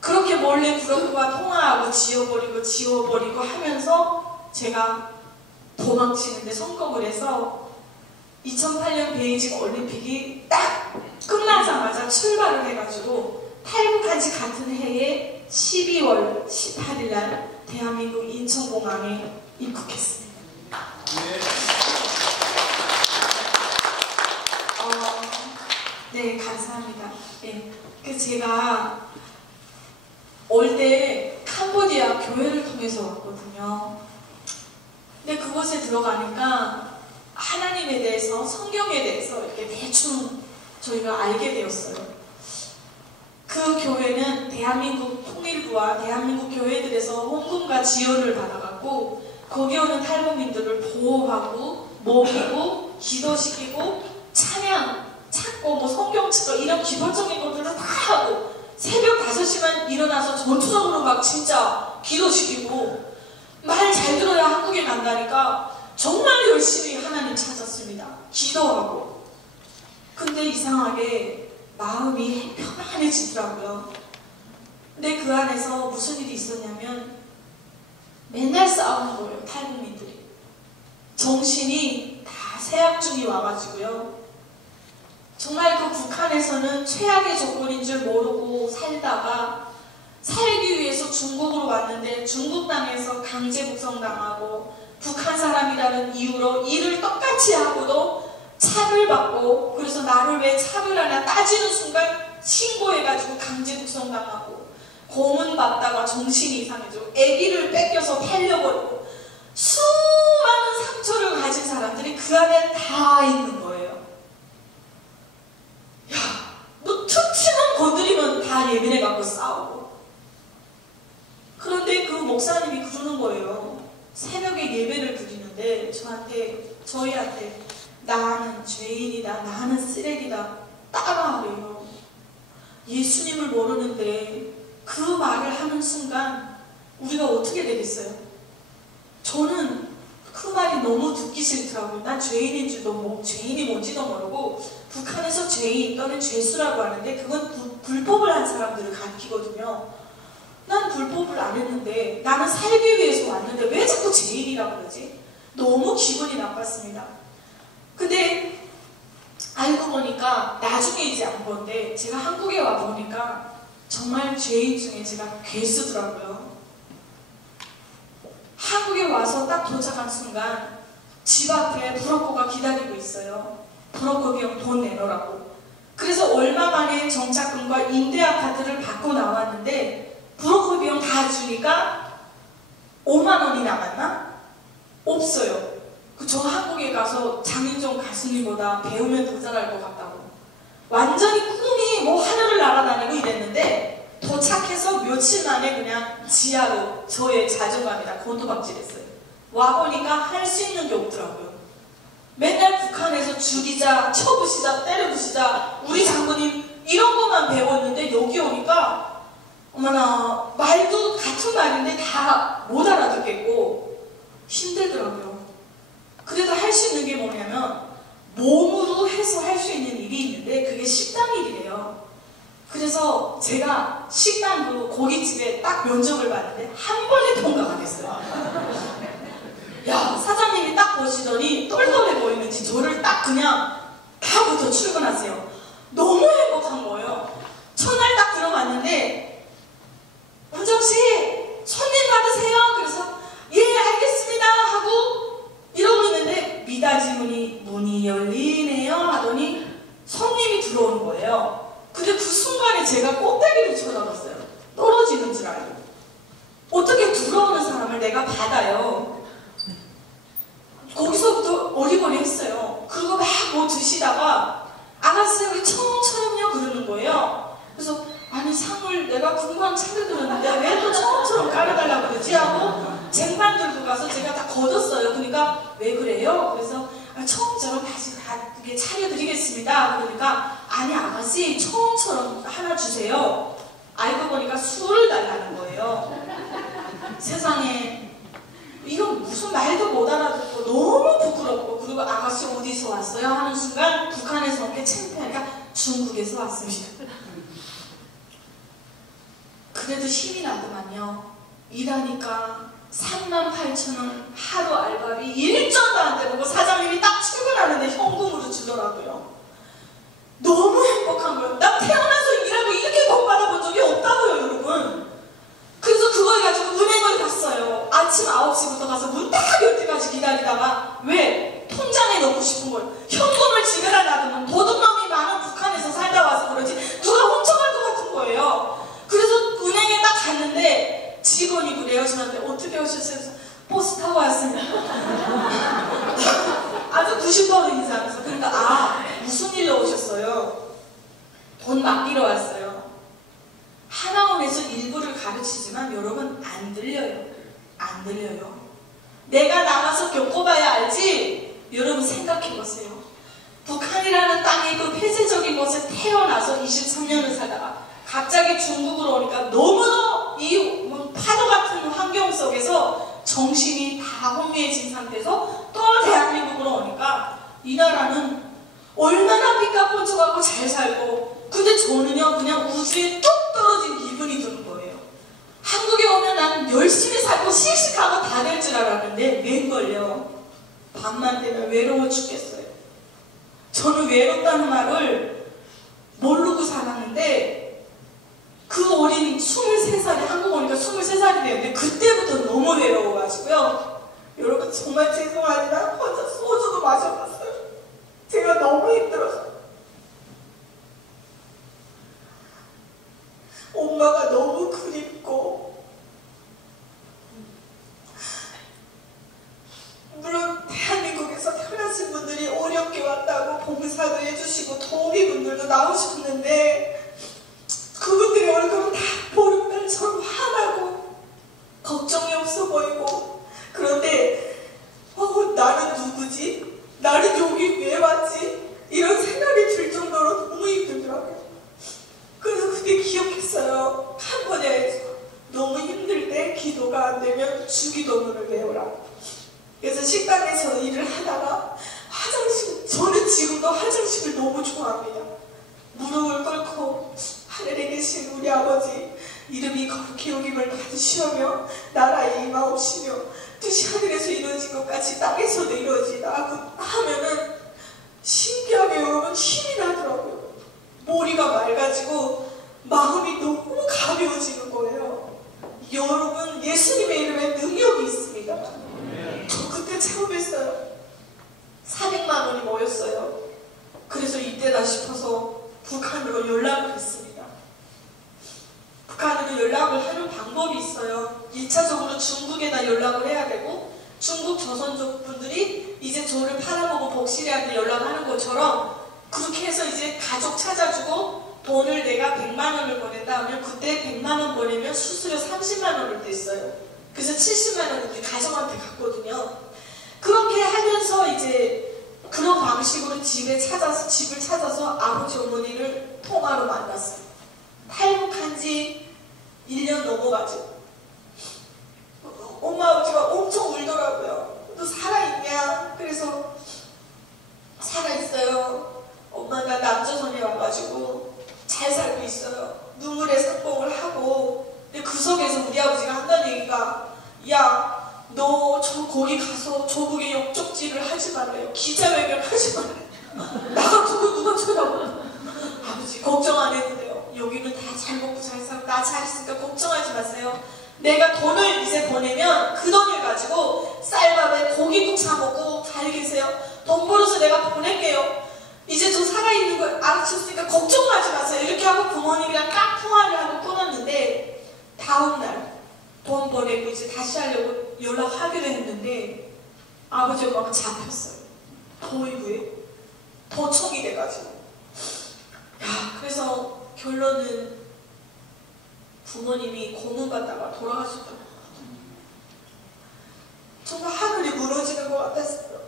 그렇게 몰래 브로커와 통화하고 지워버리고 하면서 제가 도망치는데 성공을 해서 2008년 베이징 올림픽이 딱 끝나자마자 출발을 해가지고 탈북한 지 같은 해에 12월 18일날 대한민국 인천공항에 입국했습니다. 네, 감사합니다. 네, 제가 올 때 캄보디아 교회를 통해서 왔거든요. 근데 그곳에 들어가니까 하나님에 대해서, 성경에 대해서 이렇게 대충 저희가 알게 되었어요. 그 교회는 대한민국 통일부와 대한민국 교회들에서 헌금과 지원을 받아갖고 거기 오는 탈북민들을 보호하고 먹이고 기도시키고 찬양 찾고 성경 찾고 이런 기본적인 것들을 다 하고 새벽 5시만 일어나서 전투적으로 막 진짜 기도시키고 말 잘 들어야 한국에 간다니까 정말 열심히 하나님 찾았습니다. 기도하고. 근데 이상하게 마음이 평안해지더라고요. 근데 그 안에서 무슨 일이 있었냐면 맨날 싸우는 거예요. 탈북민들이. 정신이 다 세약중이 와가지고요. 정말 그 북한에서는 최악의 조건인 줄 모르고 살다가 살기 위해서 중국으로 왔는데 중국 땅에서 강제 북송당하고 북한 사람이라는 이유로 일을 똑같이 하고도 차별받고, 그래서 나를 왜 차별하나 따지는 순간 신고해가지고 강제 북송당하고 고문받다가 정신이 이상해지고 아기를 뺏겨서 팔려버리고 수많은 상처를 가진 사람들이 그 안에 다 있는 거예요. 야, 뭐 툭치만 건드리면 다 예민해갖고 싸우고. 그런데 그 목사님이 그러는 거예요. 새벽에 예배를 드리는데 저희한테 나는 죄인이다, 나는 쓰레기다 따라하래요. 예수님을 모르는데 그 말을 하는 순간 우리가 어떻게 되겠어요? 저는 그 말이 너무 듣기 싫더라고요. 난 죄인인 줄도 죄인이 뭔지도 모르고 북한에서 죄인 또는 죄수라고 하는데 그건 불법을 한 사람들을 가리키거든요. 난 불법을 안 했는데, 나는 살기 위해서 왔는데 왜 자꾸 죄인이라고 그러지? 너무 기분이 나빴습니다. 근데 알고 보니까 나중에 이제 안 건데, 제가 한국에 와 보니까 정말 죄인 중에 제가 괴수더라고요. 한국에 와서 딱 도착한 순간 집 앞에 브로커가 기다리고 있어요. 브로커 비용 돈 내놓으라고. 그래서 얼마 만에 정착금과 임대 아파트를 받고 나왔는데 브로커 비용 다 주니까 5만 원이 남았나? 없어요. 저 한국에 가서 장윤정 가수님보다 배우면 더 잘할 것 같다고. 완전히 꿈이 뭐 하늘을 날아다니고 이랬는데 도착해서 며칠 만에 그냥 지하로 저의 자존감이 다 곤두박질했어요. 와보니까 할 수 있는 게 없더라고요. 맨날 북한에서 죽이자, 쳐부시자, 때려부시자, 우리 장군님 이런 것만 배웠는데 여기 오니까 어머나, 말도 같은 말인데 다 못 알아듣겠고 힘들더라고요. 그래도 할 수 있는 게 뭐냐면 몸으로 해서 할 수 있는 일이 있는데 그게 식당 일이래요. 그래서 제가 식당 그 고깃집에 딱 면접을 봤는데 한 번에 통과가 됐어요. 야, 사장님이 딱 보시더니 똘똘해 보이는지 저를 딱 그냥 다음부터 출근하세요. 너무 행복한 거예요. 첫날 딱 들어갔는데 은정씨, 손님 받으세요. 그래서 예, 알겠습니다 하고 이러고 있는데 미닫이 문이 열리네요 하더니 손님이 들어오는 거예요. 근데 그 순간에 제가 꼭대기를 쳐다봤어요. 떨어지는 줄 알고. 어떻게 들어오는 사람을 내가 받아요. 거기서부터 어리버리 했어요. 그리고 막 뭐 드시다가 아가씨 여기 처음처럼요 그러는 거예요. 그래서 아니 상을 내가 금방 차려드렸는데 왜 또 처음처럼 깔아달라고 그러지? 하고 쟁반 들고 가서 제가 다 걷었어요. 그러니까 왜 그래요? 그래서 처음처럼 다시 다 그게 차려드리겠습니다. 그러니까 아니 아가씨 처음처럼 하나 주세요. 알고 보니까 술을 달라는 거예요. 세상에 이건 무슨 말도 못 알아듣고 너무 부끄럽고, 그리고 아가씨 어디서 왔어요? 하는 순간 북한에서 온 게 창피하니까 중국에서 왔습니다. 그래도 힘이 나더만요. 일하니까 38,000원 하루 알바비 1전도 안 되고 사장님이 딱 출근하는데 현금으로 주더라고요. 너무 행복한 거예요. 나 태어나서 일하고 이렇게 돈 받아본 적이 없다고요, 여러분. 그래서 그걸 가지고 은행을 갔어요. 아침 9시부터 가서 문 딱 열 때까지 기다리다가 왜? 통장에 넣고 싶은 거예요. 현금을 집에다 놔두면 도둑놈이 많은 북한에서 살다 와서 그러지 누가 훔쳐갈 것 같은 거예요. 그래서 은행에 딱 갔는데 직원이 그래요. 저한테 어떻게 오셨어요? 그래서 버스 타고 왔습니다. 아주 90% 인사하면서. 그러니까 아, 무슨 일로 오셨어요? 돈 맡기러 왔어요. 하나원에서 일부를 가르치지만 여러분 안 들려요. 안 들려요. 내가 나가서 겪어봐야 알지. 여러분 생각해보세요. 북한이라는 땅의 그 폐쇄적인 곳에 태어나서 23년을 살다가 갑자기 중국으로 오니까 너무도 이 파도 같은 환경 속에서 정신이 다 혼미해진 상태에서 또 대한민국으로 오니까 이 나라는 얼마나 삐까뻔쩍하고 잘 살고, 근데 저는요 그냥 우주에 뚝 떨어진 기분이 드는 거예요. 한국에 오면 난 열심히 살고 씩씩하고 다 될 줄 알았는데 웬걸요. 밤만 되면 외로워 죽겠어요. 저는 외롭다는 말을 모르고 살았는데 그 어린 23살이 한국 오니까 23살이 되는데 그때부터 너무 외로워가지고요. 여러분 정말 죄송하지만 혼자 소주도 마셔봤어요. 제가 너무 힘들어서. 엄마가 너무 그립고, 물론 대한민국에서 태어나신 분들이 어렵게 왔다고 봉사도 해주시고 도우미분들도 나오셨는데 그분들의 얼굴은 다 보름달처럼 환하고 걱정이 없어 보이고, 그런데 나는 누구지? 나는 여기 왜 왔지? 이런 생각이 들 정도로 너무 힘들더라고요. 그래서 그때 기억했어요. 한 번에 너무 힘들 때 기도가 안 되면 주기도문을 외우라. 그래서 식당에서 일을 하다가 저는 지금도 화장실을 너무 좋아합니다. 무릎을 꿇고 하늘에 계신 우리 아버지 이름이 거룩히 여김을 받으시오며 나라의 임하옵시며 뜻이 하늘에서 이루어진 것까지 땅에서도 이루어지다 하면은 신기하게 여러분 힘이 나더라고요. 머리가 맑아지고 마음이 너무 가벼워지는 거예요. 여러분 예수님의 이름에 능력이 있습니다. 저 그때 체험했어요. 400만 원이 모였어요. 그래서 이때다 싶어서 북한으로 연락을 했습니다. 북한으로 연락을 하는 방법이 있어요. 1차적으로 중국에다 연락을 해야 되고, 중국 조선족 분들이 이제 저를 팔아먹은 복실이한테 연락하는 것처럼 그렇게 해서 이제 가족 찾아주고 돈을 내가 100만 원을 보낸다 하면 그때 100만 원 보내면 수수료 30만 원을 냈어요. 그래서 70만 원을 가정한테 갔거든요. 그렇게 하면서 이제 그런 방식으로 집을 찾아서 아버지 어머니를 통화로 만났어요. 탈북한 지 1년 넘어가죠. 엄마 아버지가 엄청 울더라고요. 너 살아있냐? 그래서 살아있어요. 엄마가 남조선에 와가지고 잘 살고 있어요. 눈물의 삭봉을 하고. 근데 그 속에서 우리 아버지가 한다는 얘기가, 야 너 거기 가서 조국의 역적질을 하지 말래요. 기자회견 하지 말래요. 나 같은 거 누가 쳐다봐. 아버지 걱정 안 해도 돼요. 여기는 다 잘 먹고 잘 살고 나 잘 있으니까 걱정하지 마세요. 내가 돈을 이제 보내면 그 돈을 가지고 쌀밥에 고기국 사 먹고 잘 계세요. 돈 벌어서 내가 보낼게요. 이제 저 살아있는 걸 알아채으니까 걱정하지 마세요. 이렇게 하고 부모님이랑 딱 통화를 하고 끊었는데, 다음날 돈 보내고 이제 다시 하려고 연락하기로 했는데 아버지 엄마가 잡혔어요. 보이부에 도청이 돼가지고. 그래서 결론은 부모님이 고문받다가 돌아가셨더라고요. 정말 하늘이 무너지는 것 같았어요.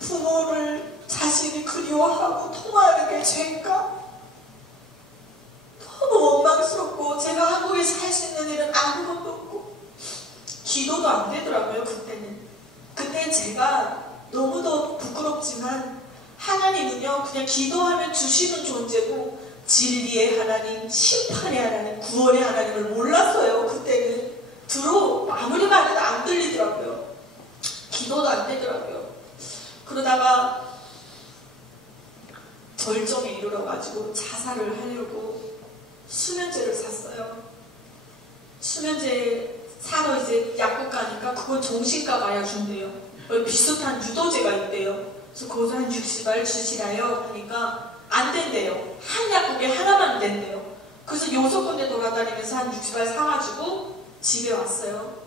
부모를 자신이 그리워하고 통화하는 게 죄인가? 너무 원망스럽고, 제가 한국에서 할 수 있는 일은 아무것도 없고, 기도도 안 되더라고요. 그때 제가 너무도 부끄럽지만 하나님은요 그냥 기도하면 주시는 존재고, 진리의 하나님, 심판의 하나님, 구원의 하나님을 몰랐어요. 그때는 아무리 말해도 안 들리더라고요. 기도도 안 되더라고요. 그러다가 절정에 이르러가지고 자살을 하려고 수면제를 샀어요. 수면제 사러 이제 약국 가니까 그건 정신과 가야 준대요. 비슷한 유도제가 있대요. 그래서 거기서 한 60알 주시라요 하니까 안 된대요. 한 약국에 하나만 된대요. 그래서 6군데 돌아다니면서 한 60알 사가지고 집에 왔어요.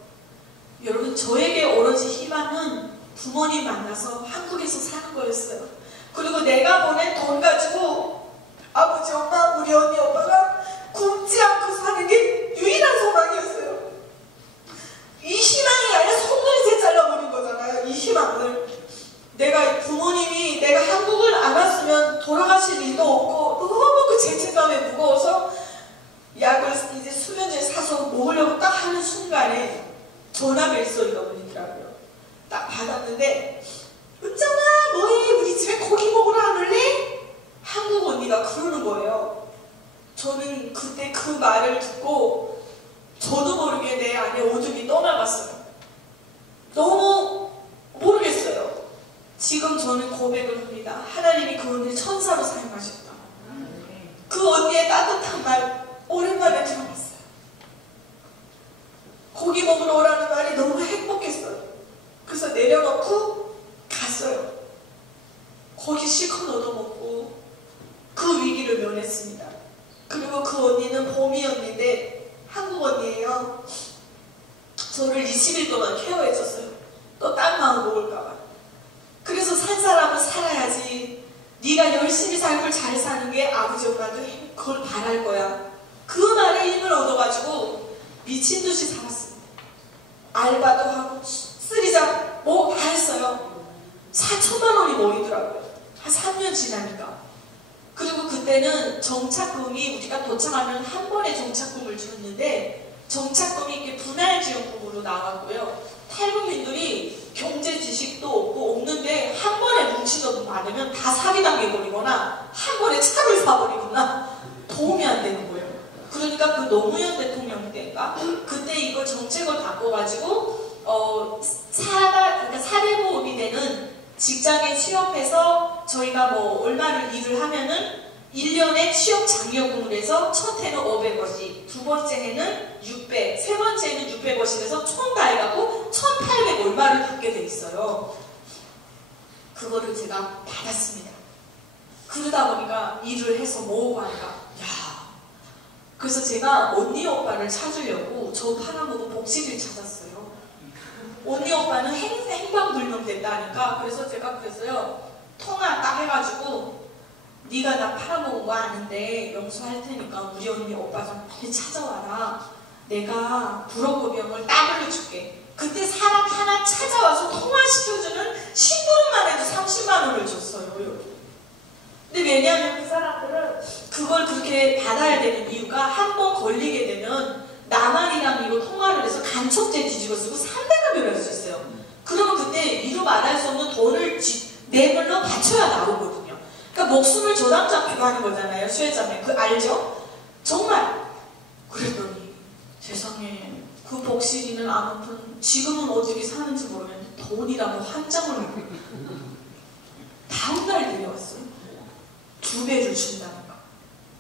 여러분, 저에게 오로지 희망은 부모님 만나서 한국에서 사는 거였어요. 그리고 내가 보낸 돈 가지고 아버지, 엄마, 우리 언니, 오빠가 굶지 않고 사는 게 유일한 소망이었어요. 이 희망이 아니라 손을 잘라버린 거잖아요. 이 희망을. 부모님이 내가 한국을 안 왔으면 돌아가실 일도 없고 너무 그 죄책감에 무거워서 약을 이제 수면제 사서 먹으려고 딱 하는 순간에 전화벨 소리가 울리더라고요. 딱 받았는데, 은정아 뭐해? 우리 집에 고기 먹으러 안 올래? 한국 언니가 그러는 거예요. 저는 그때 그 말을 듣고 저도 모르게 내 안에 오줌이 떠나갔어요. 너무 모르겠어요. 지금 저는 고백을 합니다. 고기 먹으러 오라는 말이 너무 행복했어요. 그래서 내려놓고 갔어요. 고기 실컷 얻어먹고 그 위기를 면했습니다. 그리고 그 언니는 봄이 언니인데 한국 언니예요. 저를 20일 동안 케어해줬어요. 또 딴 마음 먹을까봐. 그래서 산 사람은 살아야지. 네가 열심히 살고 잘 사는 게 아버지 엄마도 그걸 바랄 거야. 그 말에 힘을 얻어가지고 미친 듯이 살았습니다. 알바도 하고 쓰리장 뭐 다 했어요. 4천만 원이 모이더라고요. 한 3년 지나니까. 그리고 그때는 정착금이 우리가 도착하면 한 번에 정착금을 줬는데 정착금이 이렇게 분할지원금으로 나왔고요. 탈북민들이 경제 지식도 없는데 한 번에 뭉치도 많으면 다 사기당해버리거나 한 번에 차를 사버리거나 도움이 안 되는 거예요. 그러니까 그 노무현 대통령 때인가 그때 이걸 정책을 바꿔가지고 그러니까 사대보험이 되는 직장에 취업해서 저희가 뭐 얼마를 일을 하면은 1년에 취업 장려금을 해서 첫 해는 500원씩, 두 번째 해는 600, 세 번째 해는 600원씩 해서 총 다 해갖고 1800 얼마를 받게 돼 있어요. 그거를 제가 받았습니다. 그러다 보니까 일을 해서 모으고 하니까 야, 그래서 제가 언니 오빠를 찾으려고 저 팔아먹은 복지를 찾았어요. 언니 오빠는 행방불명 된다니까. 그래서 제가 그랬어요. 통화 딱 해가지고 네가 나 팔아먹은 거 아는데 용서할 테니까 우리 언니 오빠 좀 빨리 찾아와라. 내가 브로커병을 따블로 줄게. 그때 사람 하나 찾아와서 통화시켜주는 심부름만 해도 30만 원을 줬어요. 근데 왜냐하면 그 사람들은 그걸 그렇게 받아야 되는 이유가 한 번 걸리게 되면 나만이랑 이거 통화를 해서 간첩죄 뒤집어 쓰고 300을 할 수 있어요. 그러면 그때 이루 말할 수 없는 돈을 뇌물로 바쳐야 나오거든요. 그러니까 목숨을 조당 잡히고 하는 거잖아요. 수혜자매. 그 알죠? 정말. 그랬더니 세상에 그 복실이는 아무튼 지금은 어떻게 사는지 모르겠는데 돈이라고 한 장을 하고 다음날 내려왔어요. 2배를 준다니까.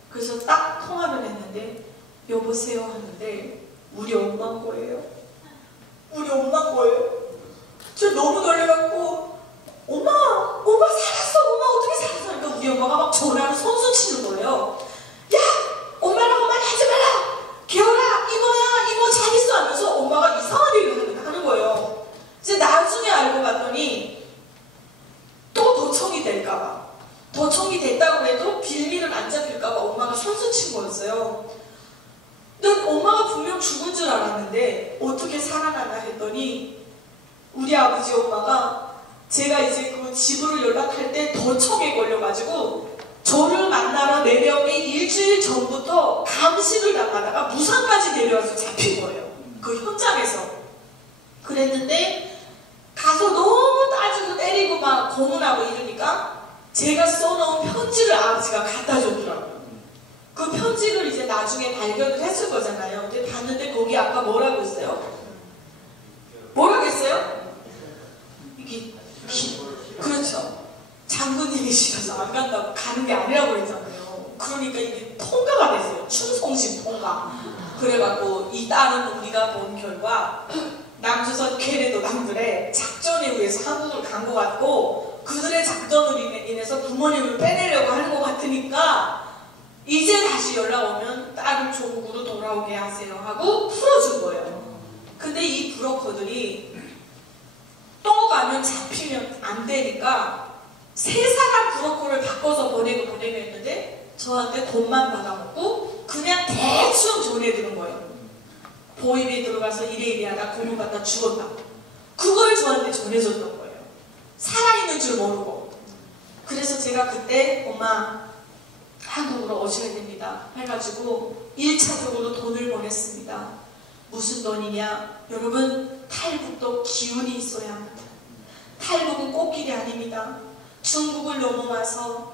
그래서 딱 통화를 했는데 여보세요 하는데 우리 엄마 거예요. 우리 엄마 거예요. 저 너무 놀래갖고 엄마 살았어. 엄마 어떻게 살았어. 그러니까 우리 엄마가 막 전화로 손수 치는 거예요. 야 엄마라고 말하지 말라. 개월아 이모야 이모 잘 있어 하면서 엄마가 이상한 얘기를 하는 거예요. 이제 나중에 알고 봤더니 또 도청이 될까봐. 도청이 됐다고 해도 빌미를 안 잡힐까봐 엄마가 손수 친 거였어요. 근데 엄마가 분명 죽은 줄 알았는데 어떻게 살아나나 했더니 우리 아버지 엄마가 제가 이제 그 집으로 연락할 때 도청에 걸려가지고 저를 만나러 내려오기 일주일 전부터 감식을 당하다가 무상까지 내려와서 잡힌 거예요. 그 현장에서. 그랬는데 가서 너무 따지고 때리고 막 고문하고 이러니까 제가 써놓은 편지를 아버지가 갖다 줬더라고요. 그 편지를 이제 나중에 발견을 했을 거잖아요. 근데 봤는데 거기 아까 뭐라고 했어요? 뭐라고 했어요? 이게 그렇죠. 장군님이 싫어서 안 간다고 가는 게 아니라고 그랬잖아요. 그러니까 이게 통과가 됐어요. 충성심 통과. 그래갖고 이 딸은 우리가 본 결과 남조선 괴뢰도 남들의 작전에 의해서 한국을 간 것 같고 그들의 작전으로 인해서 부모님을 빼내려고 하는 것 같으니까 이제 다시 연락 오면 딸을 조국으로 돌아오게 하세요 하고 풀어준 거예요. 근데 이 브로커들이 또 가면 잡히면 안 되니까 3사람 브로커를 바꿔서 보내고 했는데 저한테 돈만 받아먹고 그냥 대충 전해드는 거예요. 보입에 들어가서 이래 하다 고문받다 죽었다. 그걸 저한테 전해줬던 거예요. 살아있는 줄 모르고. 그래서 제가 그때 엄마 한국으로 오셔야 됩니다 해가지고 1차적으로 돈을 보냈습니다. 무슨 돈이냐? 여러분 탈북도 기운이 있어야 합니다. 탈북은 꽃길이 아닙니다. 중국을 넘어와서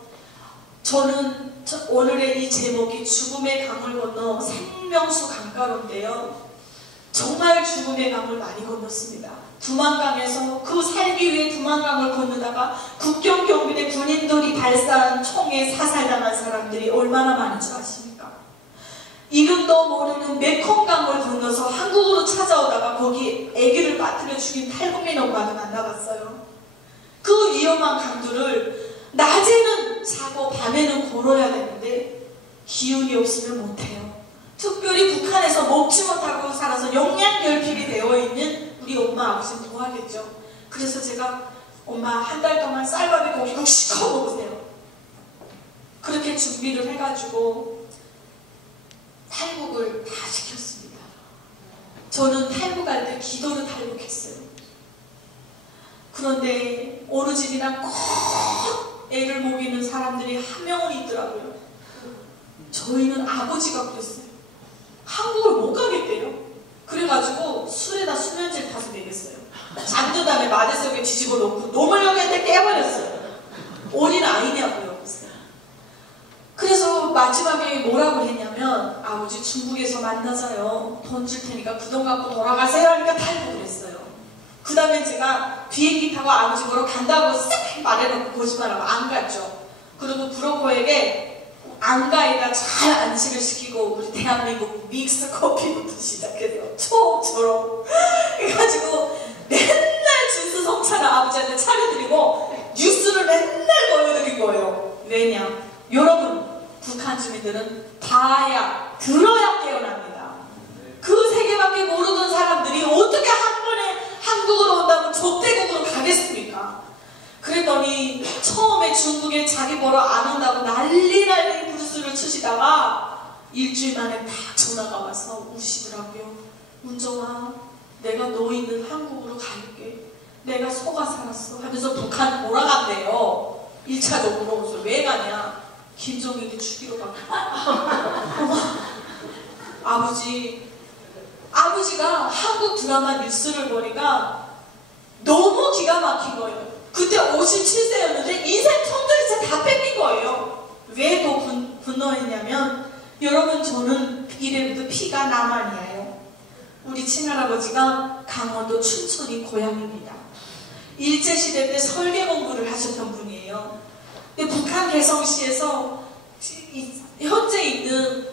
저는 오늘의 이 제목이 죽음의 강을 건너 생명수 강가로인데요. 정말 죽음의 강을 많이 건넜습니다. 두만강에서 그 살기 위해 두만강을 건너다가 국경경비대 군인들이 발사한 총에 사살당한 사람들이 얼마나 많은 줄 아십니까? 이름도 모르는 메콩강을 건너서 한국으로 찾아오다가 죽인 탈북민 엄마도 만나봤어요. 그 위험한 강도를 낮에는 자고 밤에는 걸어야 되는데 기운이 없으면 못해요. 특별히 북한에서 먹지 못하고 살아서 영양결핍이 되어 있는 우리 엄마 아버지는 뭐 하겠죠. 그래서 제가 엄마 한 달 동안 쌀밥에 고기 꼭 시켜 먹으세요. 그렇게 준비를 해가지고 탈북을 다 시켰습니다. 저는 탈북할 때 기도로 탈북했어요. 그런데 어느 집이나 꼭 애를 먹이는 사람들이 한 명은 있더라고요. 저희는 아버지가 그랬어요. 한국을 못 가겠대요. 그래가지고 술에다 수면제를 타서 먹였어요. 잠든 다음에 마대석에 뒤집어 놓고 노물역한테 깨버렸어요. 어린 아이냐고요. 그래서 마지막에 뭐라고 했냐면 아버지 중국에서 만나자요. 돈 줄 테니까 그 돈 갖고 돌아가세요 하니까 탈북을 했어요. 그 다음에 제가 비행기 타고 아버지 보러 간다고 싹 말해놓고 거짓말하고 안 갔죠. 그리고 브로커에게 안가에다 잘 안치를 시키고 우리 대한민국 믹스 커피부터 시작해서 초처럼 해가지고 맨날 진수 성찬을 아버지한테 차려드리고 뉴스를 맨날 보여드린 거예요. 왜냐? 여러분 북한 주민들은 봐야 들어야 깨어납니다. 그 세 개밖에 모르던 사람들이 어떻게 한 번에 한국으로 온다면 적대국으로 가겠습니까? 그랬더니 처음에 중국에 자기 보러 안 온다고 난리 부르스를 치시다가 일주일 만에 딱 전화가 와서 우시더라고요. 문정아, 내가 너 있는 한국으로 갈게. 내가 속아 살았어 하면서 북한 돌아간대요. 1차적으로. 그래서 왜 가냐? 김정일이 죽이러 가고. 아버지가 한국 드라마 뉴스를 보니까 너무 기가 막힌 거예요. 그때 57세였는데 인생 천도이체 다 뺏긴 거예요. 왜 더 분노했냐면 여러분 저는 이래부터 피가 남한이에요. 우리 친할아버지가 강원도 춘천이 고향입니다. 일제시대 때 설계 공부를 하셨던 분이에요. 근데 북한 개성시에서 현재 있는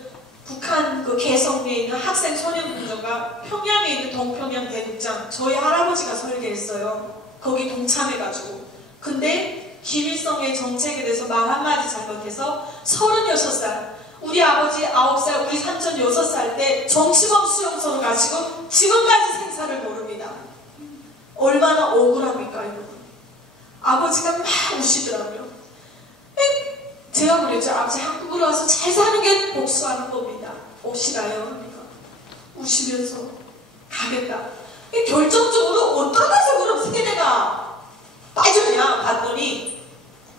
북한 그 개성에 있는 학생 소년군정과 평양에 있는 동평양 대극장 저희 할아버지가 설계했어요. 거기 동참해가지고. 근데 김일성의 정책에 대해서 말 한마디 잘못해서 36살 우리 아버지 9살 우리 삼촌 6살 때 정치범 수용소로 가시고 지금까지 생사를 모릅니다. 얼마나 억울합니까 여러분. 아버지가 막 우시더라고요. 제가 그랬죠. 아버지 한국으로 와서 잘 사는 게 복수하는 겁니다. 오시라요 합니까? 우시면서 가겠다. 결정적으로 어떤 데서 그럼 세대가 빠졌냐 봤더니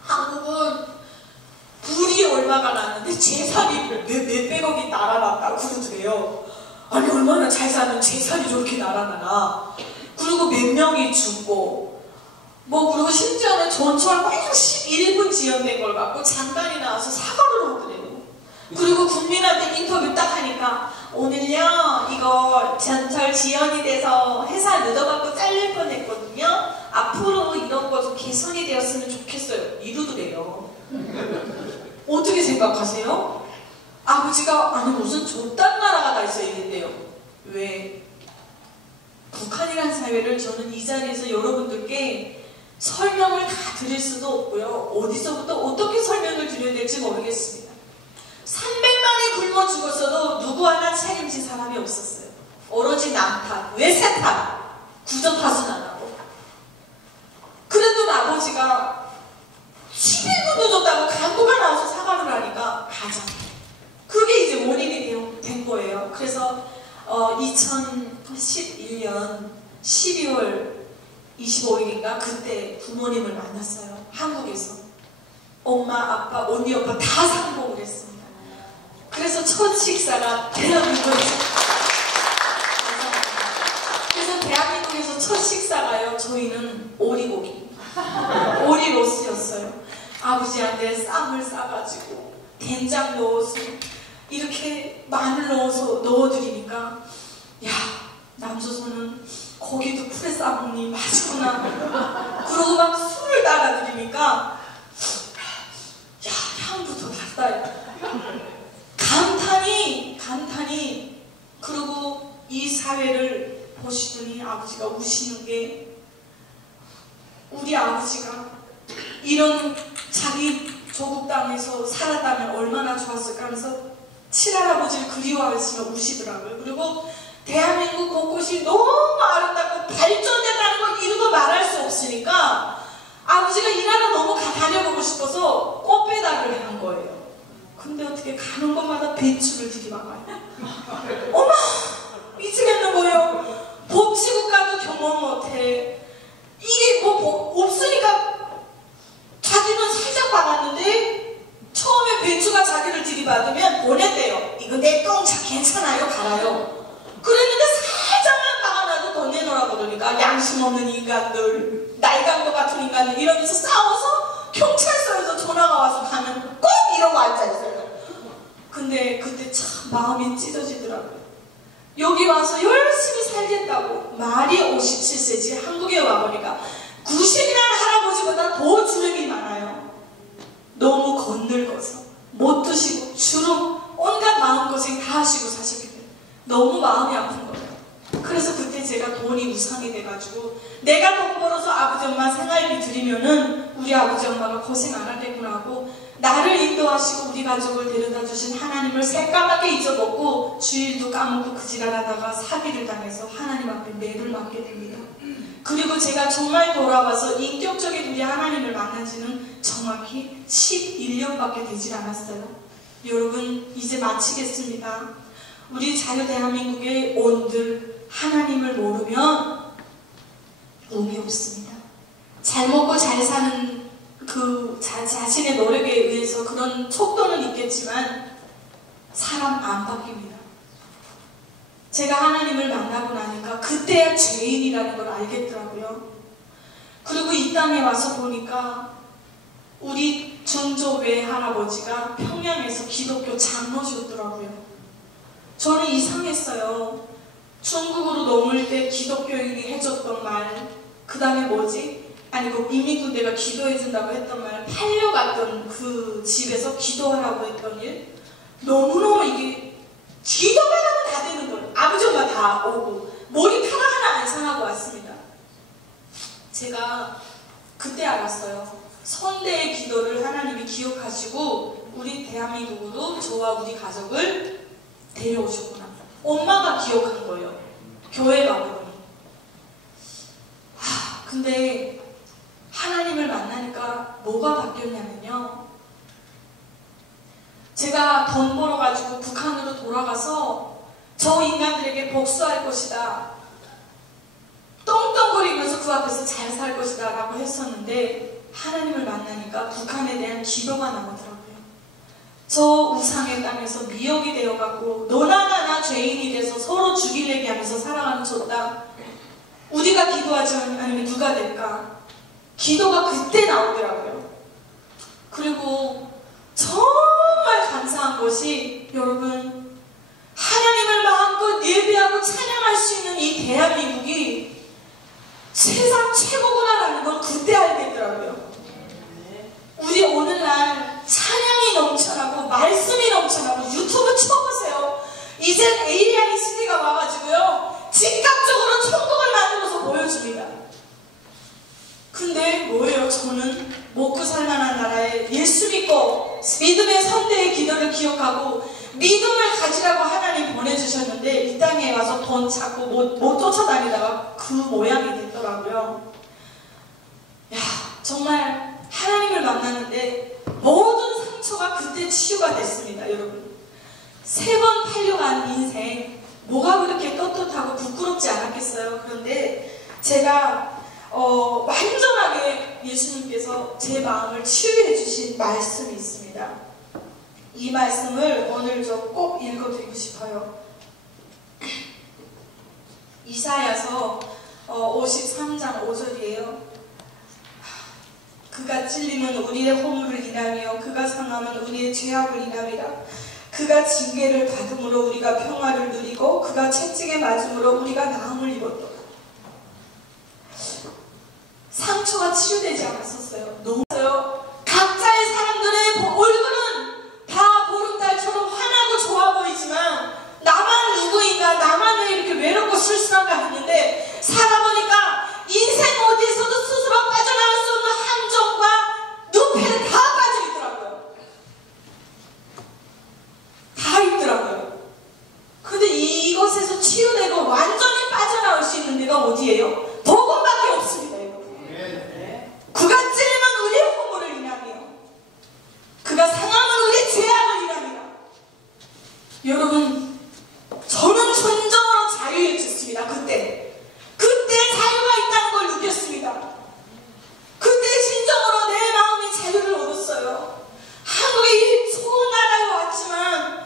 한국은 불이 얼마가 났는데 재산이 몇백억이 날아났다고 그러더래요. 아니 얼마나 잘 사는 재산이 저렇게 날아나나. 그리고 몇 명이 죽고 그리고 심지어는 전철 11분 지연된 걸 갖고 장관이 나와서 사과를 하더래요. 그리고 국민한테 인터뷰 딱 하니까 오늘요 이거 전철 지연이 돼서 회사 늦어갖고 잘릴 뻔했거든요. 앞으로 이런 거 좀 개선이 되었으면 좋겠어요. 이러더래요. 어떻게 생각하세요? 아버지가 아니 무슨 저딴 나라가 다 있어 이랬대요. 왜? 북한이라는 사회를 저는 이 자리에서 여러분들께 설명을 다 드릴 수도 없고요. 어디서부터 어떻게 설명을 드려야 될지 모르겠습니다. 300만이 굶어 죽었어도 누구 하나 책임진 사람이 없었어요. 오로지 남탓, 외세 탓, 구조 탓은 안 하고. 그래도 아버지가 11분 늦었다고 간부가 나와서 사과를 하니까 가자. 그게 이제 원인이 된 거예요. 그래서 2011년 12월 25일인가 그때 부모님을 만났어요. 한국에서. 엄마, 아빠, 언니, 오빠 다 상봉을 했습니다. 그래서 첫 식사가 대한민국에서 그래서 대한민국에서 첫 식사가요. 저희는 오리고기 오리 로스였어요. 아버지한테 쌈을 싸가지고 된장 넣어서 이렇게 마늘 넣어서 넣어드리니까 야 남조선은 고기도 풀에 싸먹니 맛있구나. 그러고 막 술을 따라드리니까 야 향부터 달다. 감탄이 그리고 이 사회를 보시더니 아버지가 우시는 게, 우리 아버지가 이런 자기 조국 땅에서 살았다면 얼마나 좋았을까 하면서 친할아버지를 그리워하시며 우시더라고요. 그리고 대한민국 곳곳이 너무 아름답고 발전됐다는 걸 이루고 말할 수 없으니까 아버지가 이 나라 너무 다녀보고 싶어서 꽃배달을 한 거예요. 근데 어떻게 가는 곳마다 배추를 들이박아요. 어머! 미치겠는 거예요. 봅시국 가도 경험 못해. 이게 뭐 없으니까 자기는 살짝 박았는데 처음에 배추가 자기를 들이받으면 보냈대요. 이거 내 똥차 괜찮아요? 갈아요. 그랬는데 살짝만 박아놔도 더 내놓으라 그러니까 양심 없는 인간들, 날강도 같은 인간들 이러면서 싸워서 경찰서에서 전화가 와서 가면 꼭 이러고 앉아있어요. 근데 그때 참 마음이 찢어지더라고요. 여기 와서 열심히 살겠다고, 말이 57세지 한국에 와보니까 90이라는 할아버지보다 더 주름이 많아요. 너무 건늙어서 못 드시고 주름, 온갖 마음고생 다 하시고 사시기 때문에 너무 마음이 아픈 거예요. 그래서 그때 제가 돈이 우상이 돼가지고 내가 돈 벌어서 아버지 엄마 생활비 드리면은 우리 아버지 엄마가 고생 안 하겠구나 하고 나를 인도하시고 우리 가족을 데려다 주신 하나님을 새까맣게 잊어먹고 주일도 까먹고 그 지랄하다가 사기를 당해서 하나님 앞에 매를 맞게 됩니다. 그리고 제가 정말 돌아와서 인격적인 우리 하나님을 만난 지는 정확히 11년밖에 되질 않았어요. 여러분, 이제 마치겠습니다. 우리 자유 대한민국의 온들 하나님을 모르면 의미 없습니다. 잘 먹고 잘 사는 그 자신의 노력에 의해서 그런 속도는 있겠지만 사람 안 바뀝니다. 제가 하나님을 만나고 나니까 그때야 죄인이라는 걸 알겠더라고요. 그리고 이 땅에 와서 보니까 우리 증조 외할아버지가 평양에서 기독교 장로셨더라고요. 저는 이상했어요. 중국으로 넘을 때 기독교인이 해줬던 말, 그 다음에 뭐지? 아니 그 인민군대가 기도해준다고 했던 말, 팔려갔던 그 집에서 기도하라고 했던 일, 너무너무 이게 기도만 하면 다 되는 거예요. 아버지 엄마 다 오고 머리카락 하나 안 상하고 왔습니다. 제가 그때 알았어요. 선대의 기도를 하나님이 기억하시고 우리 대한민국으로 저와 우리 가족을 데려오셨구나. 엄마가 기억한 거예요. 교회 가보니. 근데 하나님을 만나니까 뭐가 바뀌었냐면요. 제가 돈 벌어가지고 북한으로 돌아가서 저 인간들에게 복수할 것이다. 떵떵거리면서 그 앞에서 잘 살 것이다 라고 했었는데 하나님을 만나니까 북한에 대한 기도가 나오더라고요. 저 우상의 땅에서 미역이 되어갖고 너나 나나 죄인이 돼서 서로 죽이려게 하면서 살아가는 저 땅, 우리가 기도하지 않으면 누가 될까? 기도가 그때 나오더라고요. 그리고 정말 감사한 것이 여러분, 하나님을 마음껏 예배하고 찬양할 수 있는 이 대한민국이 세상 최고구나라는 걸 그때 알겠더라고요. 우리 오늘날 찬양이 넘쳐나고 말씀이 넘쳐나고 유튜브 쳐보세요. 이젠 AI 시대가 와가지고요 즉각적으로 천국을 만들어서 보여줍니다. 근데 뭐예요? 저는 먹고 살만한 나라에 예수 믿고 믿음의 선대의 기도를 기억하고 믿음을 가지라고 하나님 보내주셨는데 이 땅에 와서 돈 찾고 못 쫓아다니다가 그 모양이 됐더라고요. 야, 정말 하나님을 만났는데 모든 상처가 그때 치유가 됐습니다. 여러분, 3번 팔려간 인생 뭐가 그렇게 떳떳하고 부끄럽지 않았겠어요. 그런데 제가 완전하게 예수님께서 제 마음을 치유해 주신 말씀이 있습니다. 이 말씀을 오늘 좀 꼭 읽어드리고 싶어요. 이사야서 53장 5절이에요. 그가 찔림은 우리의 허물을 인하며 그가 상함은 우리의 죄악을 인하리라. 그가 징계를 받음으로 우리가 평화를 누리고 그가 채찍에 맞음으로 우리가 나음을 입었도다. 상처가 치유되지 않았었어요. 너무 각자의 사람들의 얼굴은 다 보름달처럼 환하고 좋아 보이지만 나만 누구인가, 나만 왜 이렇게 외롭고 쓸쓸한 얼마나 했는데 살아보니까 인생 어디에서도 스스로 빠져나갈 수 없는 함정과 늪에 다 빠져있더라고요. 다 있더라고요. 근데 이것에서 치유되고 완전히 빠져나올 수 있는 데가 어디예요? 복음밖에 없습니다. 그가 찔림은 우리의 허물을 인하며 그가 상함은 우리의 죄악을 인하며. 여러분, 저는 전적으로 자유해졌습니다. 그때 자유가 있다는 걸 느꼈습니다. 그때 진정으로 내 마음의 자유를 얻었어요. 한국에 이 좋은 나라에 왔지만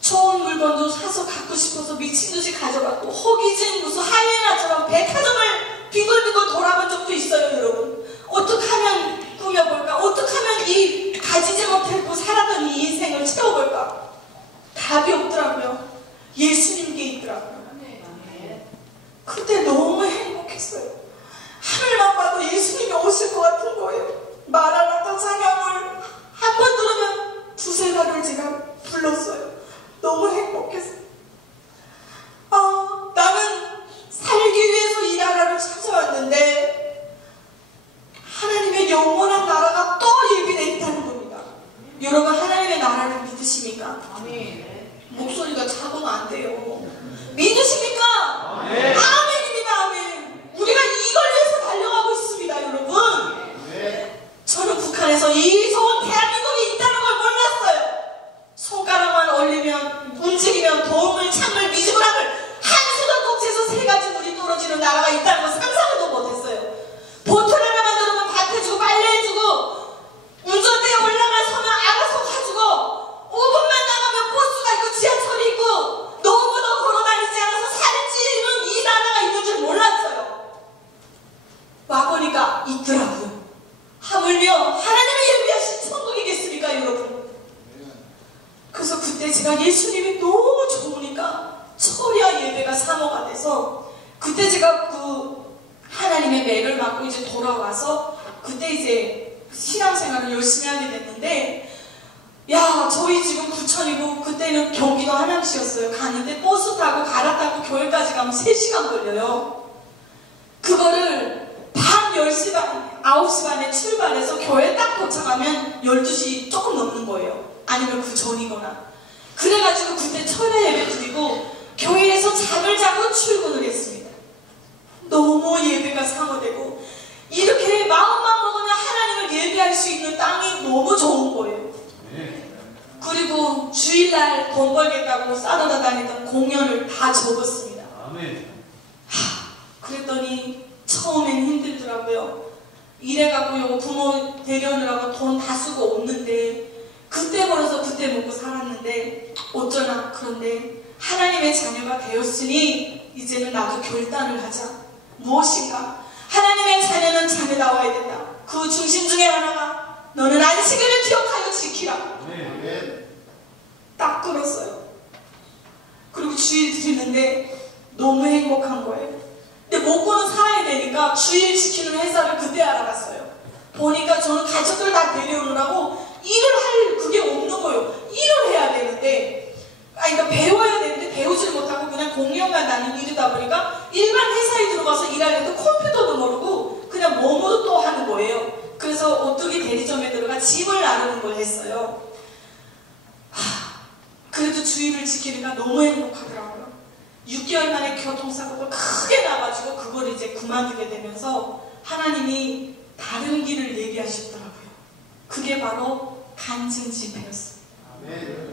좋은 물건도 사서 갖고 싶어서 미친듯이 가져갔고 허기진 무슨 하이에나처럼 백화점을 빙글빙글 돌아본 적도 있어요. 여러분, 어떻게 하면 꾸며볼까? 어떻게 하면 이 가지지 못했고 살았던 이 인생을 채워볼까? 답이 없더라고요. 예수님께 있더라고요. 그때 너무 행복했어요. 하늘만 봐도 예수님이 오실 것 같은 거예요. 마라나타 찬양을 한 번 들으면 두세 달을 제가 불렀어요. 너무 행복했어요. 나는 살기 위해서 이 나라를 찾아왔는데 하나님의 영원한 나라가 또 예비되어 있다는 겁니다. 여러분, 하나님의 나라를 믿으십니까? 목소리가 작으면 안 돼요. 믿으십니까? 아멘입니다. 아멘. 우리가 이걸 위해서 달려가고 있습니다. 여러분, 저는 북한에서 이 좋은 대한민국이 있다는 걸 몰랐어요. 손가락만 올리면 움직이면 도움을 창을 미지근함을 한수도 꼭지에서 세 가지 물이 떨어지는 나라가 있다는 걸 상상도 못했어요. 보트 하나만 들으면 밥 해주고 빨래 해주고 운전대에 올라가서면 알아서 가지고 5분만 나가면 버스가 있고 지하철이 있고 너무도 걸어다니지 않아서 살이 찌는 이 나라가 있는 줄 몰랐어요. 와보니까 있더라고요. 하물며 하나님의 예비하신 천국이겠습니까, 여러분? 그래서 그때 제가 예수님이 너무 좋으니까 철야 예배가 사모가 돼서 그때 제가 그 하나님의 매를 맞고 이제 돌아와서 그때 이제 신앙생활을 열심히 하게 됐는데, 야, 저희 지금 부천이고 그때는 경기도 하남시였어요. 가는데 버스 타고 갈아타고 교회까지 가면 3시간 걸려요. 그거를 밤 10시 반, 9시 반에 출발해서 교회 딱 도착하면 12시 조금 넘는 거예요. 아니면 그 전이거나. 그래가지고 그때 철야 예배 드리고 교회에서 잠을 자고 출근을 했습니다. 너무 예배가 사모되고 이렇게 마음만 먹으면 하나님을 예배할 수 있는 땅이 너무 좋은 거예요. 그리고 주일날 돈 벌겠다고 싸돌아 다니던 공연을 다 접었습니다. 그랬더니 처음엔 힘들더라고요. 일해갖고 부모 데려오느라고 돈 다 쓰고 없는데 그때 벌어서 그때 먹고 살았는데 어쩌나. 그런데 하나님의 자녀가 되었으니 이제는 나도 결단을 하자. 무엇인가? 하나님의 자녀는 자녀다워야 된다. 그 중심 중에 하나가 너는 안식일을 기억하여 지키라. 딱 끊었어요. 그리고 주일 드리는데 너무 행복한 거예요. 근데 먹고는 살아야 되니까 주일 지키는 회사를 그때 알아봤어요. 보니까 저는 가족들 다 데려오느라고 일을 할 그게 없는 거예요. 일을 해야 되는데, 그러니까 배워야 되는데 배우질 못하고 그냥 공연만 다니는 일이다 보니까 일반 회사에 들어가서 일하려도 컴퓨터도 모르고 그냥 몸으로 또 하는 거예요. 그래서 오뚜기 대리점에 들어가 짐을 나르는 걸 했어요. 그래도 주의를 지키니까 너무 행복하더라고요. 6개월 만에 교통사고가 크게 나가지고 그걸 이제 그만두게 되면서 하나님이 다른 길을 얘기하셨더라고요. 그게 바로 간증 집회였어요.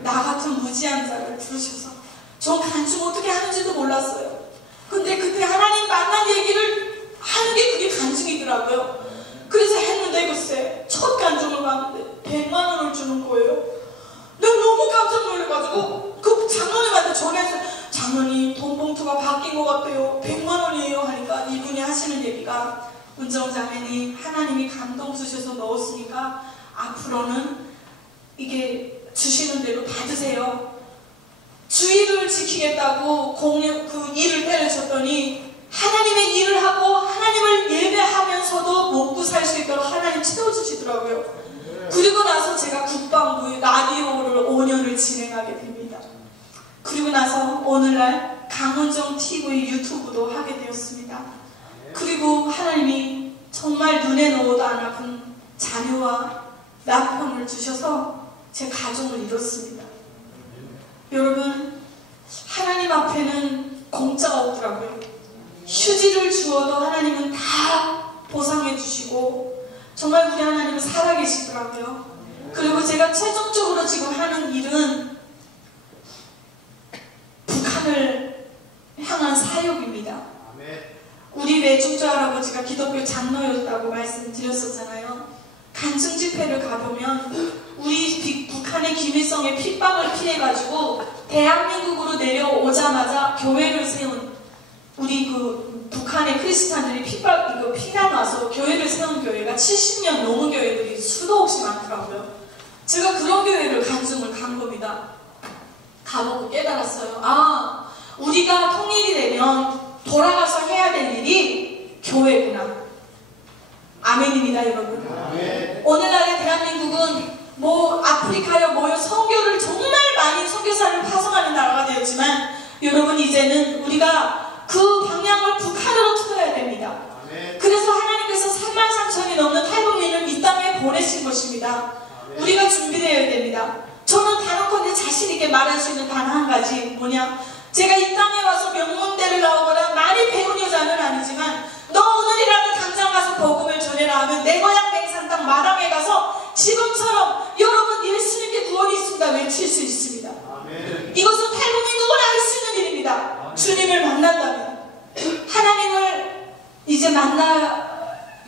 나 같은 무지한 자를 부르셔서 전 간증 어떻게 하는지도 몰랐어요. 근데 그때 하나님 만난 얘기를 하는 게 그게 간증이더라고요. 그래서 했는데 글쎄 첫 간증을 봤는데 100만 원을 주는 거예요. 내가 너무 깜짝 놀라가지고 그 장로님한테 전화해서 장로님 돈 봉투가 바뀐 것 같아요. 100만 원이에요 하니까 이분이 하시는 얘기가 은정자매님 하나님이 감동 주셔서 넣었으니까 앞으로는 이게 주시는 대로 받으세요. 주의를 지키겠다고 그 일을 때려줬더니 하나님의 일을 하고 하나님을 예배하면서도 먹고 살 수 있도록 하나님 채워주시더라고요. 그리고 나서 제가 국방부의 라디오를 5년을 진행하게 됩니다. 그리고 나서 오늘날 강은정 TV 유튜브 기도하게 되었습니다. 그리고 하나님이 정말 눈에 넣어도 안 아픈 자녀와 남편을 주셔서 제 가정을 이뤘습니다. 여러분, 하나님 앞에는 공짜가 없더라고요. 휴지를 주어도 하나님은 다 보상해 주시고 정말 우리 하나님은 살아계시더라고요. 그리고 제가 최종적으로 지금 하는 일은 북한을 향한 사역입니다. 우리 외중조 할아버지가 기독교 장로였다고 말씀드렸었잖아요. 간증 집회를 가보면 우리 북한의 김일성의 핍박을 피해가지고 대한민국으로 내려오자마자 교회를 세운 우리 그 북한의 크리스찬들이 피난 와서 교회를 세운 교회가 70년 넘은 교회들이 수도 없이 많더라고요. 제가 그런 교회를 간증을 간 겁니다. 가보고 깨달았어요. 아, 우리가 통일이 되면 돌아가서 해야 될 일이 교회구나. 아멘입니다, 여러분. 아멘. 오늘날의 대한민국은 뭐 아프리카요 뭐요 선교를 정말 많이 선교사를 파송하는 나라가 되었지만 여러분 이제는 우리가 그 방향을 북한으로 틀어야 됩니다. 아멘. 그래서 하나님께서 33,000이 넘는 탈북민을 이 땅에 보내신 것입니다. 아멘. 우리가 준비되어야 됩니다. 저는 단언컨대 자신있게 말할 수 있는 단 한 가지 뭐냐, 제가 이 땅에 와서 명문대를 나오거나 많이 배운 여자는 아니지만 너 오늘이라도 당장 가서 복음을 전해라 하면 내 고향 맹산 땅 마당에 가서 지금처럼 여러분 예수님께 구원이 있습니다 외칠 수 있습니다. 아멘. 이것은 탈북민 누구나 할 수 있는 일입니다. 아멘. 주님을 만난다면 하나님을 이제 만나야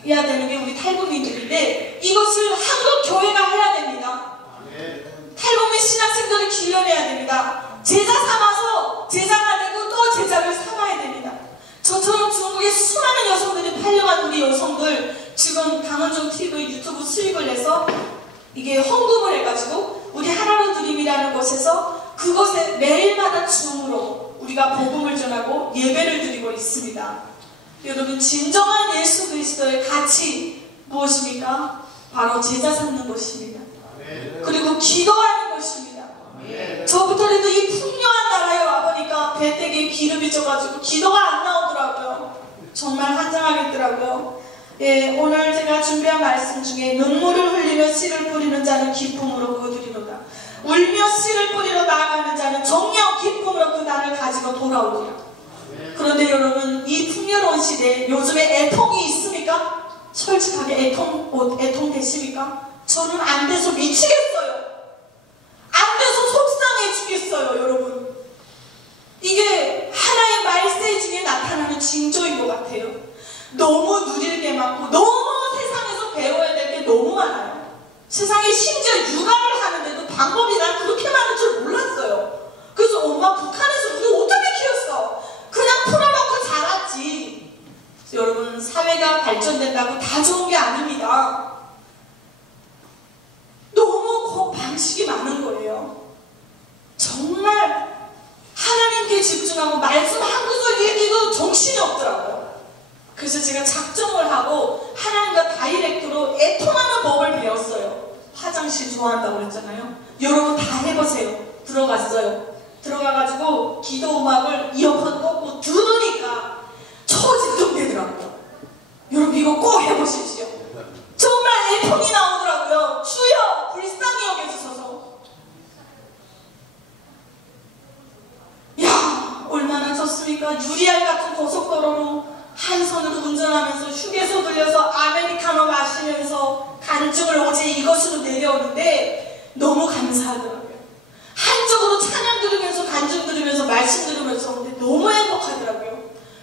되는 게 우리 탈북민들인데 이것을 한국 교회가 해야 됩니다. 아멘. 탈북민 신학생들을 길러내야 됩니다. 제자 삼아서 제자가 되고 또 제자를 삼아야 됩니다. 저처럼 중국의 수많은 여성들이 팔려간 우리 여성들 지금 강원정 TV 유튜브 수익을 내서 이게 헌금을 해가지고 우리 하나로 드림이라는 곳에서 그곳에 매일마다 줌으로 우리가 복음을 전하고 예배를 드리고 있습니다. 여러분, 진정한 예수 그리스도의 가치 무엇입니까? 바로 제자 삼는 것입니다. 그리고 기도하는 것입니다. 저부터라도 이 풍요한 나라에 와보니까 배때기에 기름이 져가지고 기도가 안 나오더라고요. 정말 환장하겠더라고요. 예, 오늘 제가 준비한 말씀 중에 눈물을 흘리며 씨를 뿌리는 자는 기쁨으로 거두리로다. 울며 씨를 뿌리러 나아가는 자는 정녕 기쁨으로 그 날을 가지고 돌아오리라. 그런데 여러분, 이 풍요로운 시대에 요즘에 애통이 있습니까? 솔직하게 애통 되십니까? 저는 안 돼서 미치겠어요. 안 돼서 속상해 죽겠어요, 여러분. 이게 하나의 말세 중에 나타나는 징조인 것 같아요. 너무 누릴 게 많고 너무 세상에서 배워야 될 게 너무 많아요. 세상에 심지어 육아를 하는데도 방법이 난 그렇게 많은 줄 몰랐어요. 그래서 엄마 북한에서 우리 어떻게 키웠어? 그냥 풀어놓고 자랐지. 여러분, 사회가 발전된다고 다 좋은 게 아닙니다. 너무 방식이 많은 거예요. 정말 하나님께 집중하고 말씀 한 구절 읽기도 정신이 없더라고요. 그래서 제가 작정을 하고 하나님과 다이렉트로 애통하는 법을 배웠어요. 화장실 좋아한다고 그랬잖아요. 여러분 다 해보세요. 들어갔어요. 들어가가지고 기도 음악을 이어폰 꽂고 들으니까 초집중되더라고요. 여러분 이거 꼭 해보십시오. 정말 애통이 나오더라고요. 주여 불쌍히 여겨주셔서. 야, 얼마나 좋습니까? 유리알 같은 고속도로로 한 손으로 운전하면서 휴게소 들려서 아메리카노 마시면서 간증을 어제 이것으로 내려오는데 너무 감사하더라고요. 한쪽으로 찬양 들으면서 간증 들으면서 말씀 들으면서 오는데 너무 행복하더라고요.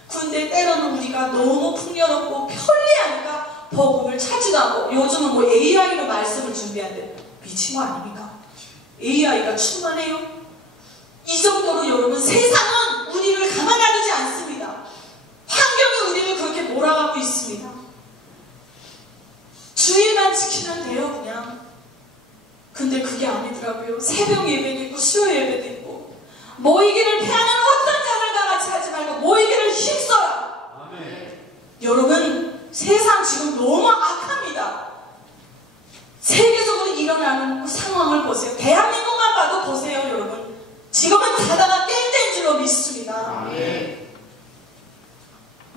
근데 때로는 우리가 너무 풍요롭고 편리하니까 복음을 찾지도 않고 요즘은 뭐 AI로 말씀을 준비한대. 미친 거 아닙니까? AI가 충만해요? 이 정도로 여러분 세상은 우리를 가만 놔두지 않습니다. 환경이 우리를 그렇게 몰아가고 있습니다. 주일만 지키면 돼요 그냥. 근데 그게 아니더라고요. 새벽 예배도 있고 수요 예배도 있고 모이기를 패하는 어떤 자들과 같이 하지 말고 모이기를 힘써라. 아멘. 여러분 세상 지금 너무 악합니다. 세계적으로 일어나는 상황을 보세요. 대한민국만 봐도 보세요 여러분. 지금은 자다가 깰 때인 줄로 믿습니다. 아멘.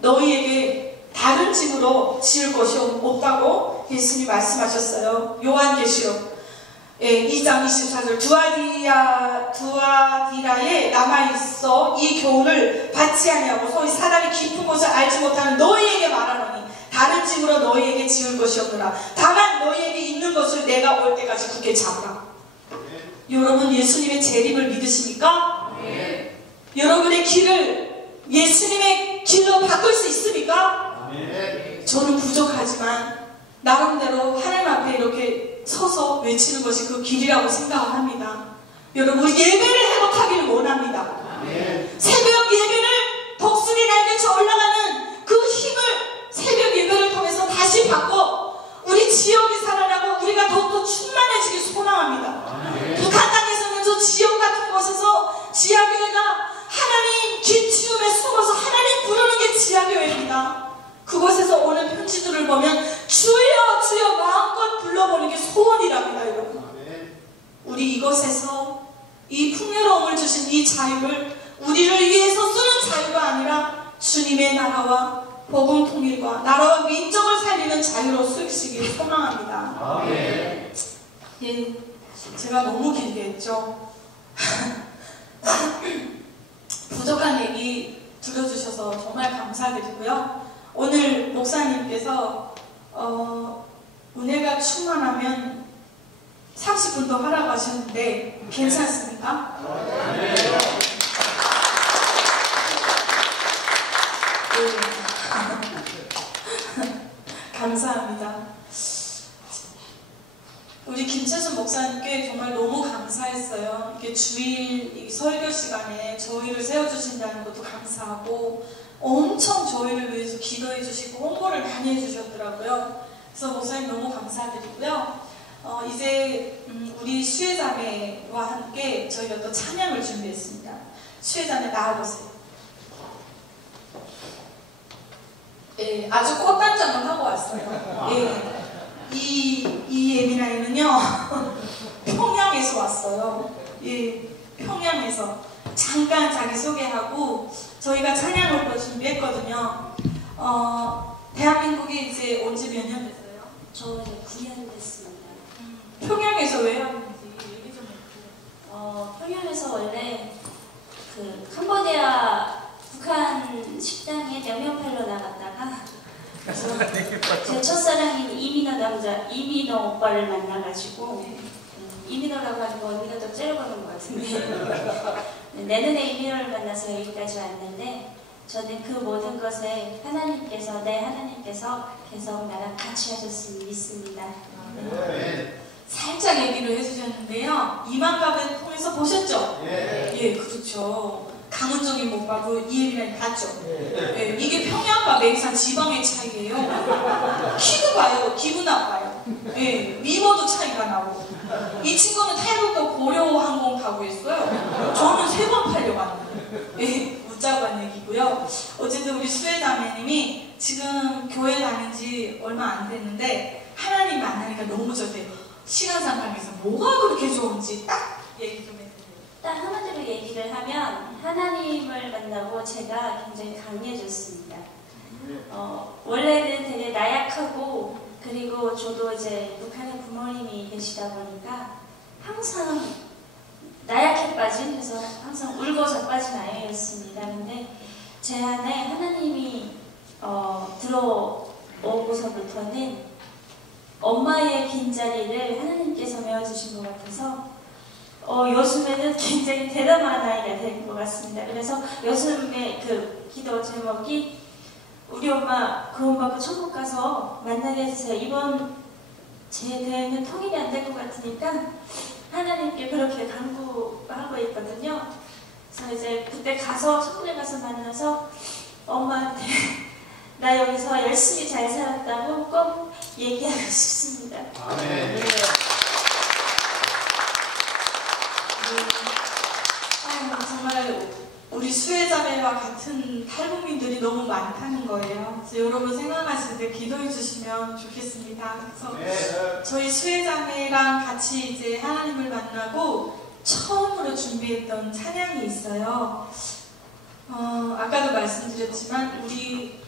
너희에게 다른 집으로 지을 것이 없다고 예수님이 말씀하셨어요. 요한계시록 2장 24절 두아디라에 남아있어 이 교훈을 받지 아니하고 소위 사단의 깊은 것을 알지 못하는 너희에게 말하노니 다른 집으로 너희에게 지을 것이 없노라. 다만 너희에게 있는 것을 내가 올 때까지 굳게 잡으라. 여러분 예수님의 재림을 믿으십니까? 네. 여러분의 길을 예수님의 길로 바꿀 수 있습니까? 네. 저는 부족하지만 나름대로 하나님 앞에 이렇게 서서 외치는 것이 그 길이라고 생각을 합니다. 여러분 우리 예배를 회복하기를 원합니다. 네. 새벽 예배를 독수리 날개쳐 올라가는 그 힘을 새벽 예배를 통해서 다시 받고 우리 지역이 살아나고 우리가 더욱더 충만해지길 소망합니다. 네. 북한 땅에서는 저 지역 같은 곳에서 지하교회가 하나님 기치움에 숨어서 하나님 부르는 게 지하교회입니다. 그곳에서 오는 편지들을 보면 주여 주여 마음껏 불러보는 게 소원이랍니다. 여러분 우리 이곳에서 이 풍요로움을 주신 이 자유를 우리를 위해서 쓰는 자유가 아니라 주님의 나라와 복음 통일과 나라와 민족을 살리는 자유로 쓰시길 소망합니다. 예, 제가 너무 길게 했죠. 부족한 얘기 들어주셔서 정말 감사드리고요. 오늘 목사님께서 은혜가 충만하면 30분 더 하라고 하셨는데 괜찮습니까? 네. 감사합니다. 우리 김채순 목사님께 정말 너무 감사했어요. 이렇게 주일 이 설교 시간에 저희를 세워주신다는 것도 감사하고 엄청 저희를 위해서 기도해 주시고 홍보를 많이 해주셨더라고요. 그래서 목사님 너무 감사드리고요. 이제 우리 수혜자매와 함께 저희가 또 찬양을 준비했습니다. 수혜자매 나와보세요. 예, 아주 꽃단장을 하고 왔어요. 예, 이 예민아이는요 평양에서 왔어요. 예, 평양에서 잠깐 자기소개하고 저희가 찬양을 또 준비했거든요. 대한민국에 이제 온 지 몇 년 됐어요? 저 이제 9년 됐습니다. 평양에서 왜 왔는지 얘기 좀 해주세요. 평양에서 원래 그 캄보디아 북한 식당에 명명팔로 나갔다가 그래서 제 첫사랑인 이민호 오빠를 만나가지고 이민호라고 하는 거 언니가 좀 째려보는 것 같은데 내년에 이민호를 만나서 여기까지 왔는데 저는 그 모든 것에 하나님께서 계속 나랑 같이 하셨으면 믿습니다. 네. 살짝 얘기를 해주셨는데요. 이만갑을 통해서 보셨죠? 예, 그렇죠. 강은정이 못 봐도 이혜린이 봤죠? 예, 이게 평양과 매산 지방의 차이예요. 키도 봐요, 기분 나빠요. 예, 미모도 차이가 나고. 이 친구는 태국도 고려항공 타고 있어요. 저는 3번 팔려갔는데. 예, 웃자고 한 얘기고요. 어쨌든 우리 수혜자매님이 지금 교회 다닌 지 얼마 안 됐는데 하나님 만나니까 너무 좋대요. 시간 상황에서 뭐가 그렇게 좋은지 딱 얘기 좀 해주세요. 딱 한마디로 얘기를 하면 하나님을 만나고 제가 굉장히 강해졌습니다. 원래는 되게 나약하고 그리고 저도 이제 북한에 부모님이 계시다 보니까 항상 나약해 빠진, 그래서 항상 울고 자빠진 아이였습니다. 근데 제 안에 하나님이 들어오고서부터는 엄마의 빈자리를 하나님께서 메워주신 것 같아서 요즘에는 굉장히 대담한 아이가 된 것 같습니다. 그래서 요즘에 그 기도 제목이 우리 엄마, 그 엄마가 천국 가서 만나게 해주세요. 이번 제 대회는 통일이 안 될 것 같으니까 하나님께 그렇게 간구하고 있거든요. 그래서 이제 그때 가서 천국에 가서 만나서 엄마한테 나 여기서 열심히 잘 살았다고 꼭 얘기하고 싶습니다. 아멘. 정말 우리 수혜자매와 같은 탈북민들이 너무 많다는 거예요. 그래서 여러분 생각하실 때 기도해 주시면 좋겠습니다. 그래서 저희 수혜자매랑 같이 이제 하나님을 만나고 처음으로 준비했던 찬양이 있어요. 아까도 말씀드렸지만 우리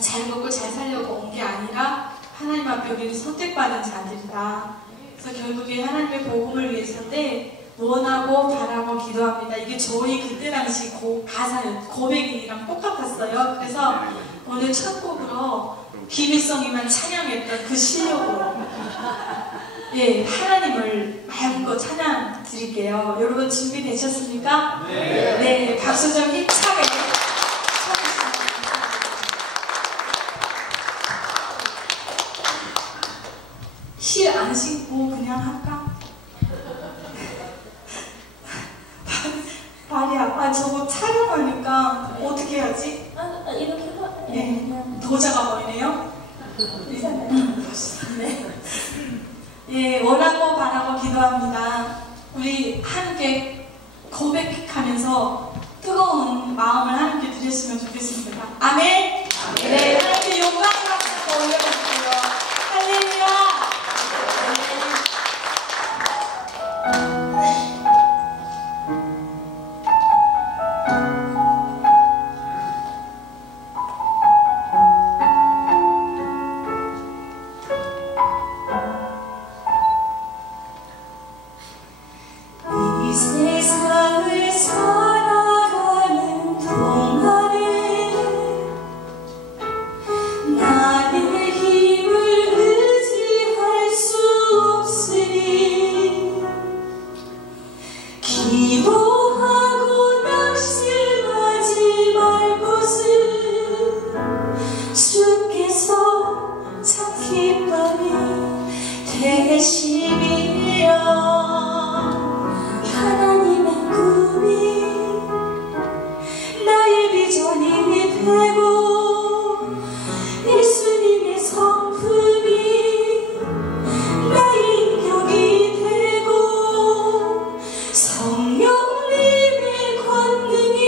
잘 먹고 잘 살려고 온 게 아니라 하나님 앞에 우리는 선택받은 자들이다. 그래서 결국에 하나님의 복음을 위해서인데 원하고 바라고 기도합니다. 이게 저희 그때 당시 고백이랑 똑같았어요. 그래서 오늘 첫 곡으로 김일성이만 찬양했던 그 실력으로 예, 하나님을 마음껏 찬양 드릴게요. 여러분 준비되셨습니까? 네. 네, 박수 좀 힘차게. 실 안 신고 그냥 할까? 발이 아파. 저거 촬영하니까 어떻게 해야지? 이렇게 해서 네, 도자가 보이네요. 네. 예, 원하고 바라고 기도합니다. 우리 함께 고백하면서 뜨거운 마음을 하나님께 드렸으면 좋겠습니다. 아멘. 네, 하나님께 영광의 박수 올려주세요. 할렐루야. 이 세상을 살아가는 동안에 나의 힘을 의지할 수 없으니 기도하고 낙심하지 말 것은 주께서 참 기뻐이 되심이라. 하나님의 꿈이 나의 비전이 되고 예수님의 성품이 나의 인격이 되고 성령님의 권능이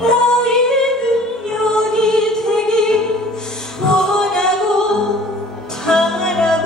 나의 능력이 되길 원하고 바라고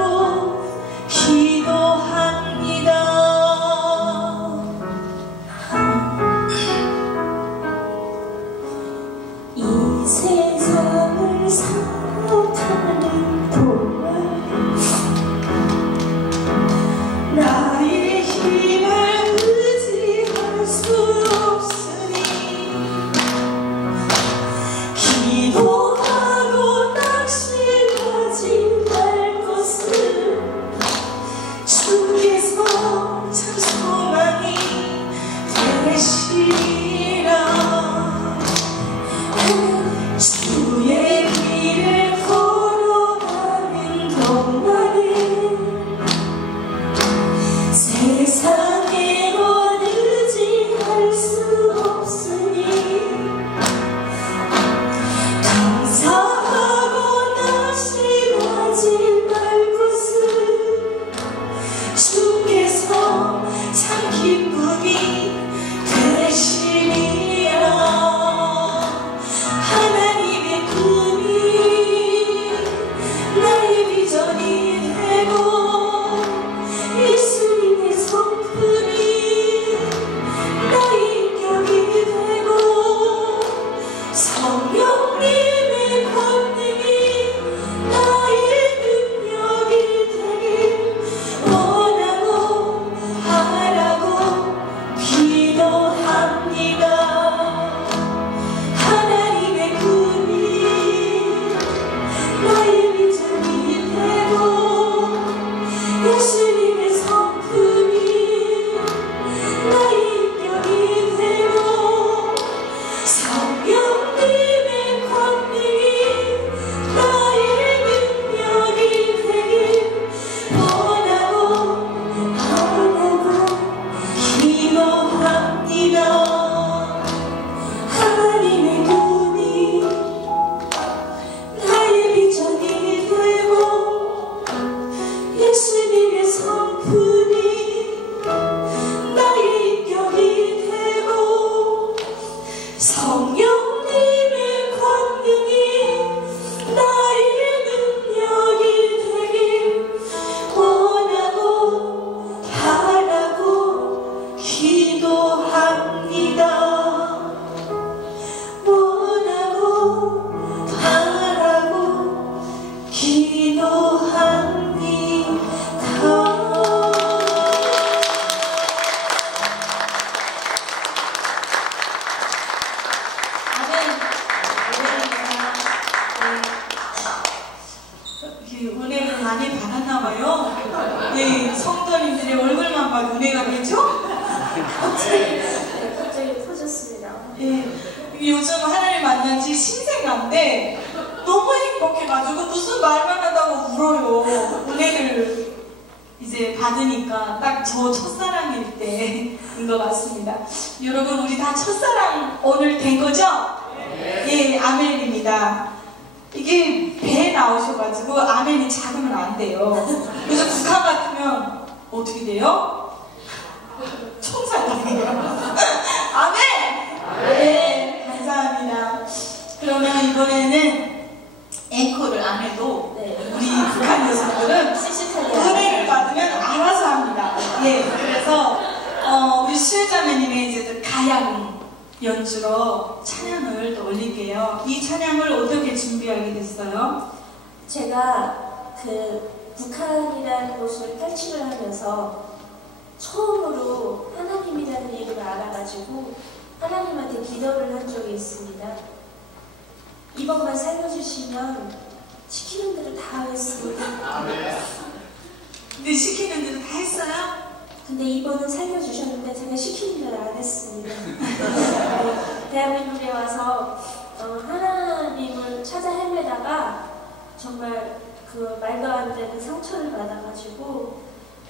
많이 받았나 봐요. 예, 성도님들의 얼굴만 봐도 은혜가 되죠? 갑자기 터졌습니다. 예, 요즘 하나님 만난 지 신생아인데 너무 행복해가지고 무슨 말만 하다가 울어요. 은혜를 이제 받으니까 딱 저 첫사랑일 때인 것 같습니다. 여러분, 우리 다 첫사랑 오늘 된 거죠? 예, 아멘입니다. 이게 배에 나오셔가지고 아멘이 작으면 안 돼요. 그래서 북한 같으면 어떻게 돼요? 총살이 돼요. 아멘! 네, 감사합니다. 그러면 이번에는 앵콜을 안 해도 우리 북한 여성들은 은혜를 받으면 알아서 합니다. 예, 그래서 우리 수혜자매님의 이제 가양 연주로 찬양을 또 올릴게요. 이 찬양을 어떻게 준비하게 됐어요? 제가 그 북한이라는 곳을 탈출을 하면서 처음으로 하나님이라는 얘기를 알아가지고 하나님한테 기도를 한 적이 있습니다. 이번만 살려주시면 시키는 대로 다 하겠습니다. 근데 시키는 대로 다 했어요? 근데 이번은 살려주셨는데 제가 시키는 대로 안 했습니다. 대한민국에 와서 하나님을 찾아 헤매다가 정말 그 말도 안 되는 상처를 받아가지고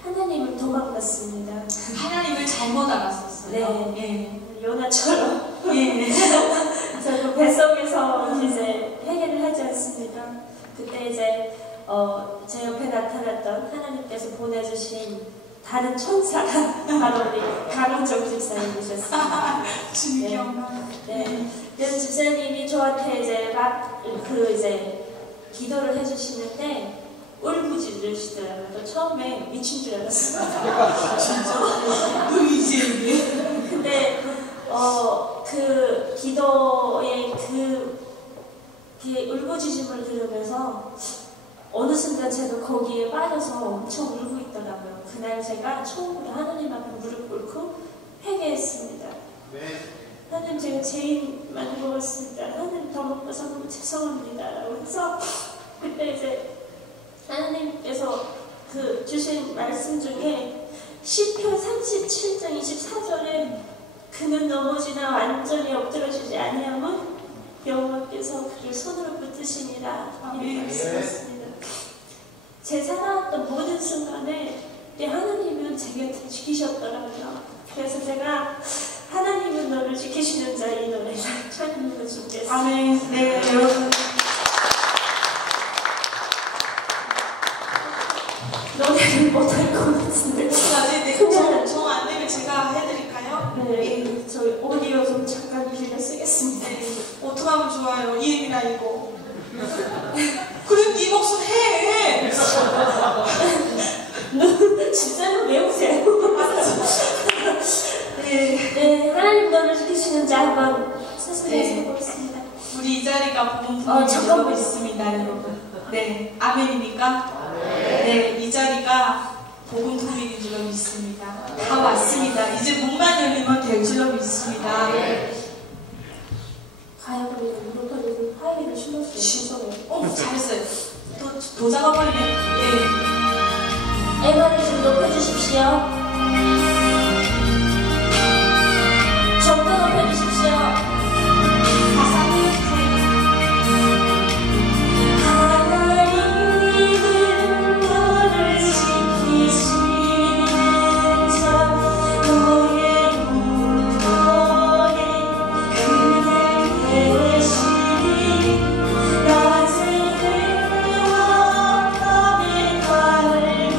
하나님을 도망갔습니다. 하나님을 잘못 알았었어요. 네. 요나처럼. 예. 그래서 그 뱃속에서 이제 회개를 하지 않습니까? 그때 이제 제 옆에 나타났던 하나님께서 보내주신 다른 천사가 바로 우리 강은정 집사님이셨습니다. 주님 기억나. 네. 그래서 집사님이 저한테 이제 막 이제 기도를 해주시는데 울부짖으시더라고요. 처음에 미친 줄 알았어요. 진짜? 의지에게? 근데 그 기도의 그 울부짖음을 들으면서 어느 순간 제가 거기에 빠져서 엄청 울고 있더라고요. 그날 제가 처음으로 하나님 앞에 무릎 꿇고 회개했습니다. 네. 하나님, 제가 죄인 많은 것 같습니다. 하나님, 더 먹어서 너무 죄송합니다. 라고 해서 그때 이제 하나님께서 그 주신 말씀 중에 시편 37장 24절에 그는 넘어지나 완전히 엎드러지지 아니하면 여호와께서 그를 손으로 붙드시니라 이렇게 말씀하셨습니다. 제 살아왔던 모든 순간에 하나님은 제 곁을 지키셨더라고요. 그래서 제가 하나님은 너를 지키시는 자 이 노래를 찬양으로 준비했습니다. 아멘. 네, 여러분. 노래를 못할 것 같은데. 저안 되면 제가 해드릴까요? 네, 저희 오디오 좀 잠깐 빌려 쓰겠습니다. 네. 어떻게 하면 좋아요? 이엠이나 이거. 그럼 네 목소리 해. 진짜로 외우세요. 네, 하나님 너를 지키시는 자 한번 스스로 해보겠습니다. 우리 이 자리가 복음 부르고 있습니다, 여러분. 네, 아멘입니까? 네, 이 자리가 복음 통일인 줄로 믿습니다. 다 왔습니다. 이제 문만 열리면 될 줄로 믿습니다. 가야금이 무릎 꿇고 화이를 신었어요. 잘했어요. 도 작업하네. 네. 애만을 좀 높여주십시오. 좀더 높여주십시오. 하나님은 너를 지키시는 자 너의 문호에 그늘 계시니 낮에 해와 밤에 달도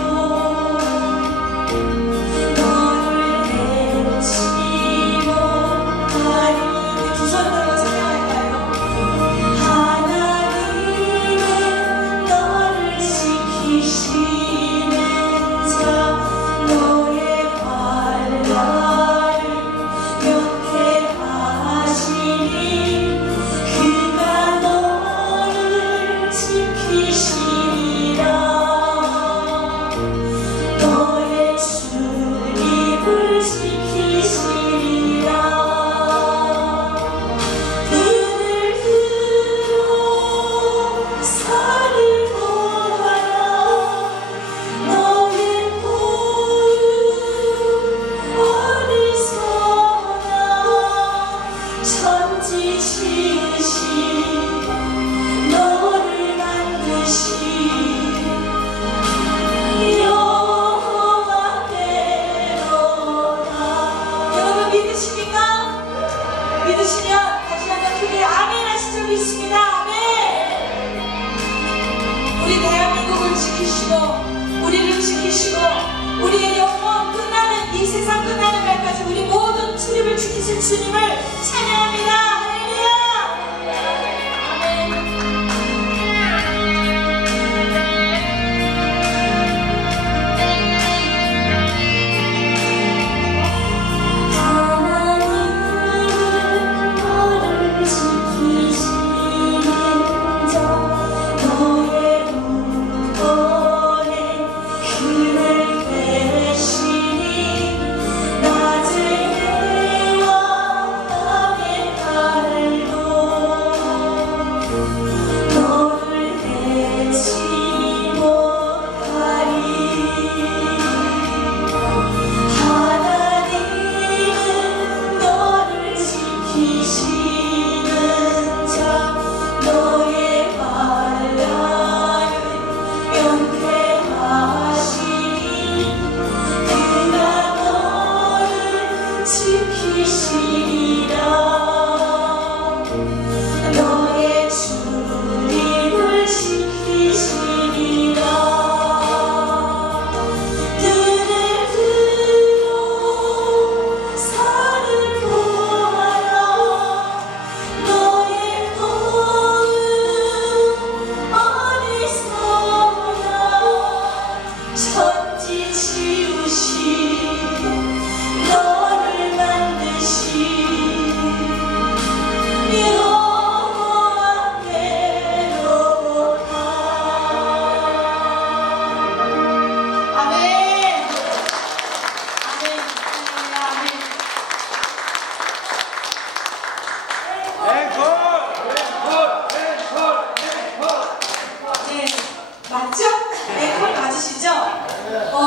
우리를 지키시고 우리의 영원 끝나는 이 세상 끝나는 날까지 우리 모든 출입을 지키실 주님을 찬양합니다. 할렐루야.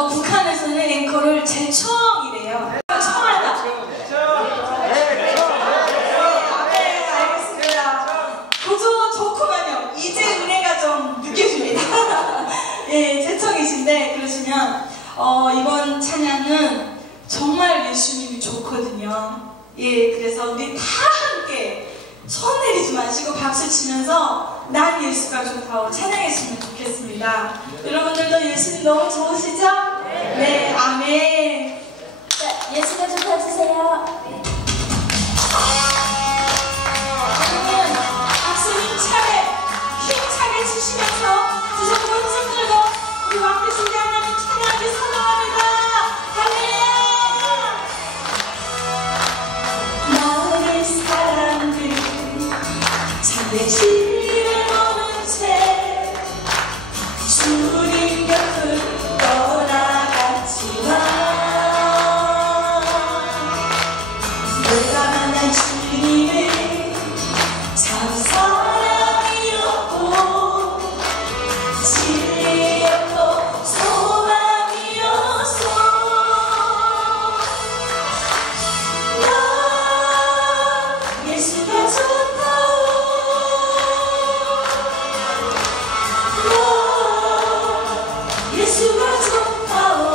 북한에서는 앵커를 제청이래요. 청하다. 네, 알겠습니다. 보조 좋구만요. 이제 은혜가 좀 느껴집니다. 예, 제청이신데 그러시면 이번 찬양은 정말 예수님이 좋거든요. 예, 그래서 우리 다 함께 손 내리지 마시고 박수 치면서 난 예수가 좋다고 찬양했으면 좋겠습니다. 여러분들도 예수님 너무 좋으시죠? 네, 아멘. 자, 예수가 좋다 주세요. 여러분, 박수 힘차게 치시면서 두 손 번쩍 들고 우리 왕께 소리 하나님 찬양하기 선언합니다. 할렐루야! 마음의 사람들 참내 진리를 모른 채 주님 곁을 떠나갔지만 내가 만난 주님은 참 사랑이었고 진리였고 소망이었어. 나 예수가 좋다오. 예수가 좋다오.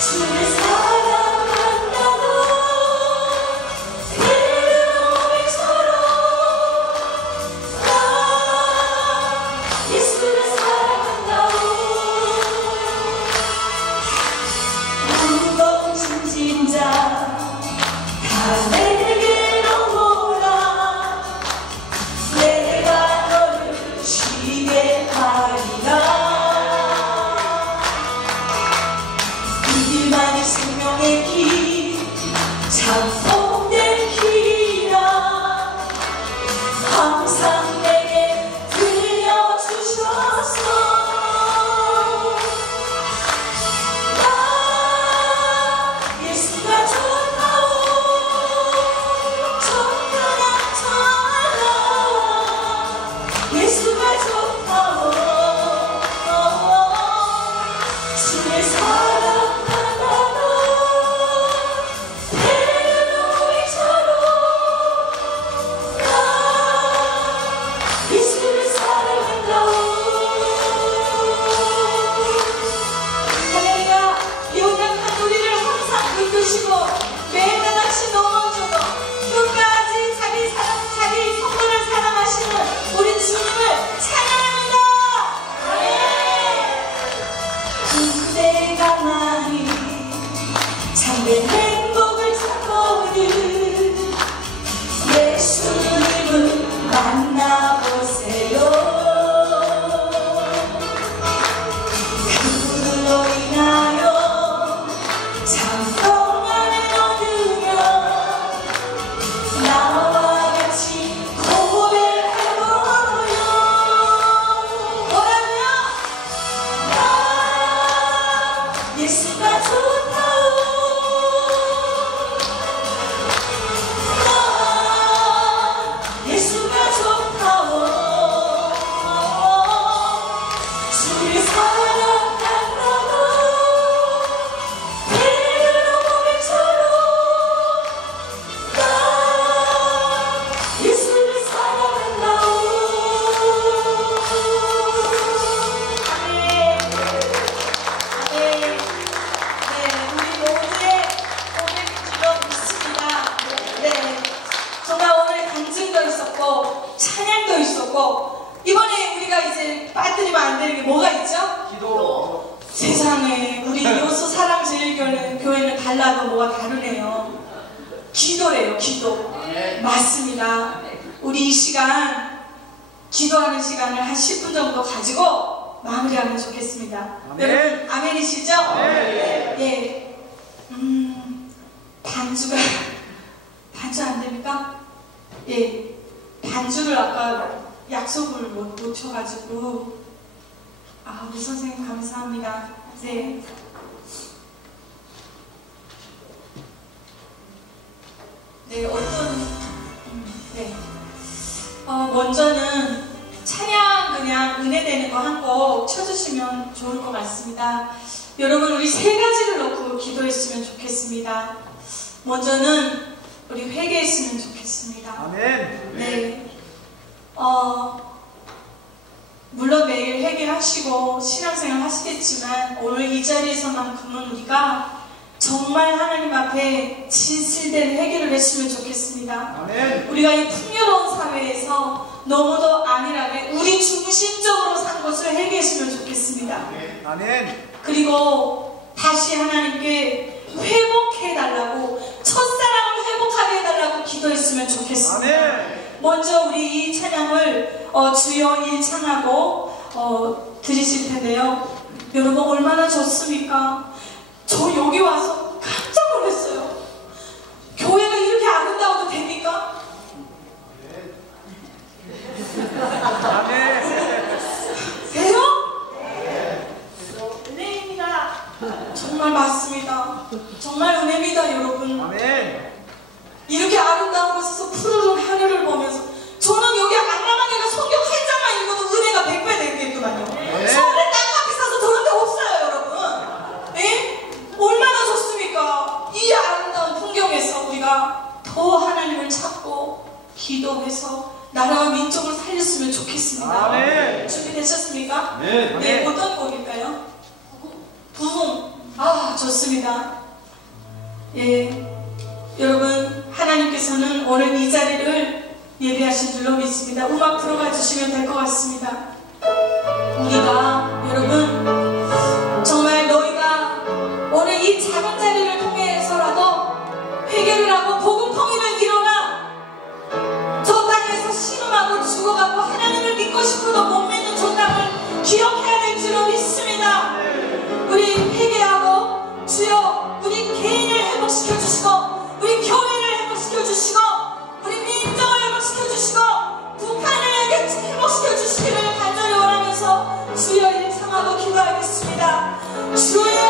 주를 사랑한다고 그리움처럼 나 예수를 사랑한다오. 무거운 짐진 자 다 내게로 오라. 내가 너를 쉬게 하리라. 이 길만이 생명의 길 참 복된 길이라. 항상 내게 들려주셔서 나 예수가 좋다오. 천년아 천하 예수가 좋다오. 주의 사랑하다가 배는 우리처럼 나 안 되는 게 뭐가 있죠? 기도. 세상에 우리 요수 사랑제일교회는 달라도 뭐가 다르네요. 기도래요. 기도. 맞습니다. 우리 이 시간 기도하는 시간을 한 10분 정도 가지고 마무리하면 좋겠습니다. 여러분 아멘이시죠? 예. 반주 안 됩니까? 예. 반주를 아까 약속을 못 쳐가지고 우리 선생님 감사합니다. 네. 네, 네. 먼저는 찬양 그냥 은혜되는 거 한 곡 쳐주시면 좋을 것 같습니다. 여러분, 우리 세 가지를 놓고 기도했으면 좋겠습니다. 먼저는 우리 회개했으면 좋겠습니다. 아멘. 네. 물론 매일 회개하시고 신앙생활 하시겠지만 오늘 이 자리에서만큼은 우리가 정말 하나님 앞에 진실된 회개를 했으면 좋겠습니다. 아멘. 우리가 이 풍요로운 사회에서 너무도 안일하게 우리 중심적으로 산 것을 회개했으면 좋겠습니다. 아멘. 그리고 다시 하나님께 회복해달라고, 첫사랑을 회복하게 해달라고 기도했으면 좋겠습니다. 아멘. 먼저 우리 이 찬양을 주여 일창하고 드리실 텐데요. 여러분 얼마나 좋습니까? 저 여기 와서 깜짝 놀랐어요. 교회가 이렇게 아름다워도 됩니까? 아멘. 돼요? 은혜입니다. 정말 맞습니다. 정말 은혜입니다, 여러분. 아멘. 이렇게 아름다운 곳에서 푸르른 하늘을 보면서 저는 여기 안 나간 애가 성경 한 장만 읽어도 은혜가 100배 되겠구만요. 서울에 땅값 비싸서 저런 데 없어요, 여러분. 예? 얼마나 좋습니까? 이 아름다운 풍경에서 우리가 더 하나님을 찾고 기도해서 나라와 민족을 살렸으면 좋겠습니다. 아멘. 준비되셨습니까? 네. 어떤 곡일까요? 부흥. 좋습니다. 예. 여러분, 하나님께서는 오늘 이 자리를 예배하신 줄로 믿습니다. 음악 들어가 주시면 될 것 같습니다. 우리가, 여러분, 정말 너희가 오늘 이 작은 자리를 통해서라도 회개를 하고 복음 통일을 이뤄라. 저 땅에서 신음하고 죽어가고 하나님을 믿고 싶어도 못 믿는 저 땅을 기억해야 될 줄로 믿습니다. 우리 회개하고 주여 우리 개인을 회복시켜 주시고 우리 교회를 회복시켜 주시고 우리 민족을 회복시켜 주시고 북한을 회복시켜 주시기를 간절히 원하면서 주여 일창하고 기도하겠습니다. 주여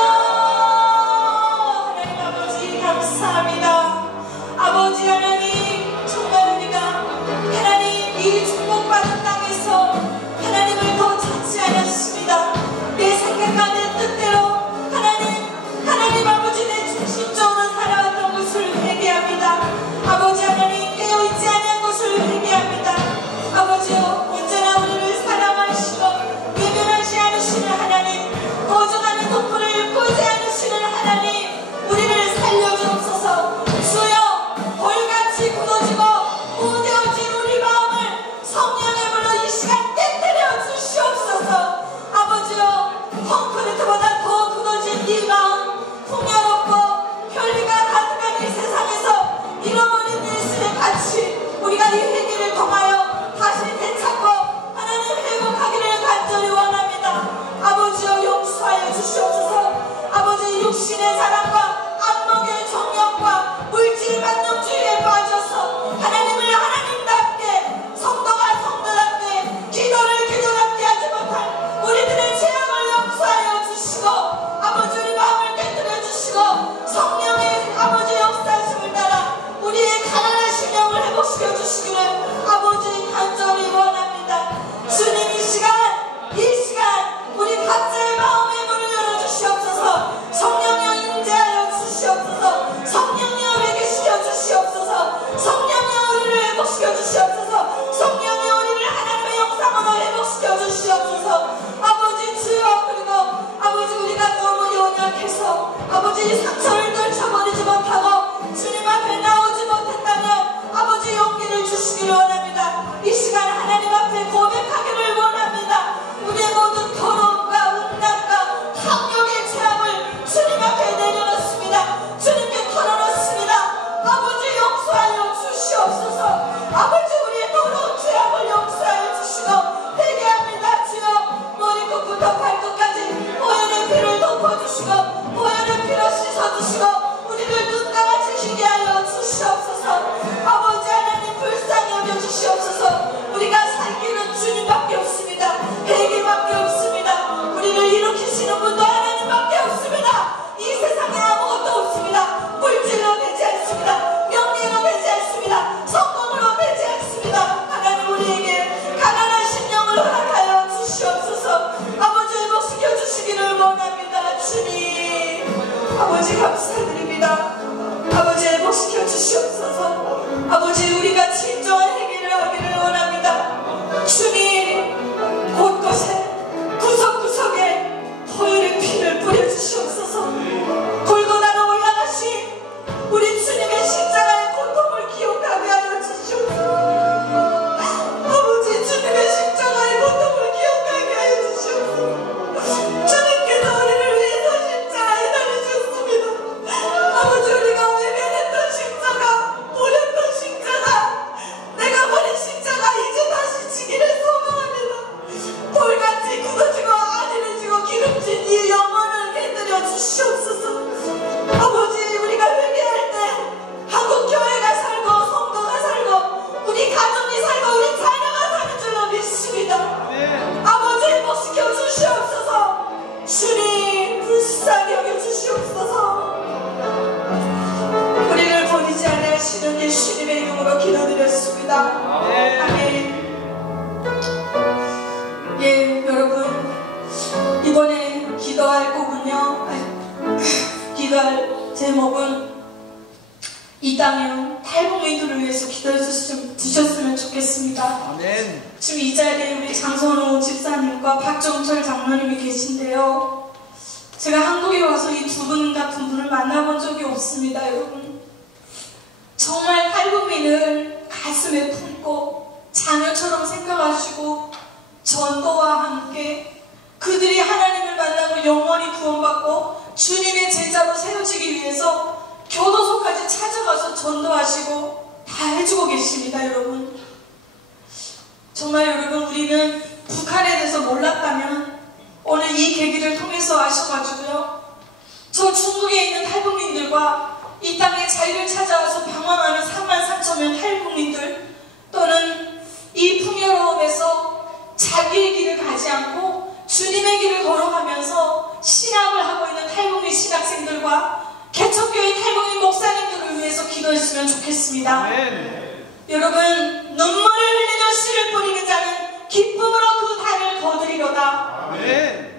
하나님 아버지 감사합니다. 아버지 하나님, 정말 우리가 하나님 이 축복받은 땅에서 하나님을 더 찾지 않았습니다. 내 생각과 내 뜻대로 하나님 아버지 내 중심적으로 살아왔던 것을 회개합니다. 아버지 하나님 깨어있지 않은 것을 회개합니다. 아버지여, 언제나 우리를 사랑하시고 외면하지 않으시는 하나님, 거저가는 동물을 꼴지 않으시는 하나님, 우리를 살려주옵소서. 주여, 벌같이 굳어지고 무뎌진 우리 마음을 성령의 불로 이 시간 깨뜨려 주시옵소서. 아버지여, 콘크리트보다 더 굳어진 이 마음, 풍요롭고 편리가 가득한 이 세상에서 잃어버린 예수의 가치, 우리가 이 회개를 통하여 다시 되찾고 하나님 회복하기를 간절히 원합니다. 아버지여, 용서하여 주시옵소서. 아버지, 육신의 사랑과 안목의 정욕과 물질 만족주의에 빠져서 하나님을 하나님답게, 성도가 성도답게, 기도를 기도답게 하지 못한 우리들의 죄악을 용서하여 주시고 아버지 우리 마음을 깨뜨려 주시고 성령의 아버지 역사심을 따라 우리의 가난하신 영을 회복시켜 주시기를 아버지 간절히 원합니다. 주님, 이 시간 우리 각자의 마음의 문을 열어주시옵소서. 성령여 임재하여 주시옵소서. 성령여 회개시켜 주시옵소서. 성령여 우리를 회복시켜 주시옵소서. 성령여 우리를 하나님의 영상으로 회복시켜 주시옵소서. 아버지 주여, 그리고 아버지 우리가 너무 연약해서 아버지 상처를 떨쳐버리지 못하고 주님 앞에 나오지 못했다면 아버지 용기를 주시기를 원합니다. 이 시간 하나님 앞에 고백하기를 원합니다. 우리의 모든 아멘. 지금 이 자리에 우리 장선호 집사님과 박정철 장로님이 계신데요. 제가 한국에 와서 이 두 분 같은 분을 만나본 적이 없습니다, 여러분. 정말 탈북민을 가슴에 품고 자녀처럼 생각하시고 전도와 함께 그들이 하나님을 만나고 영원히 구원받고 주님의 제자로 세워지기 위해서 교도소까지 찾아가서 전도하시고 다 해주고 계십니다, 여러분. 정말 여러분, 우리는 북한에 대해서 몰랐다면 오늘 이 계기를 통해서 아셔가지고요, 저 중국에 있는 탈북민들과 이 땅에 자유를 찾아와서 방황하는 33,000명 탈북민들, 또는 이 풍요로움에서 자기의 길을 가지 않고 주님의 길을 걸어가면서 신학을 하고 있는 탈북민 신학생들과 개척교회 탈북민 목사님들을 위해서 기도했으면 좋겠습니다. 아멘. 여러분, 눈물을 흘리며 씨를 뿌리는 자는 기쁨으로 그 단을 거두리로다. 아멘.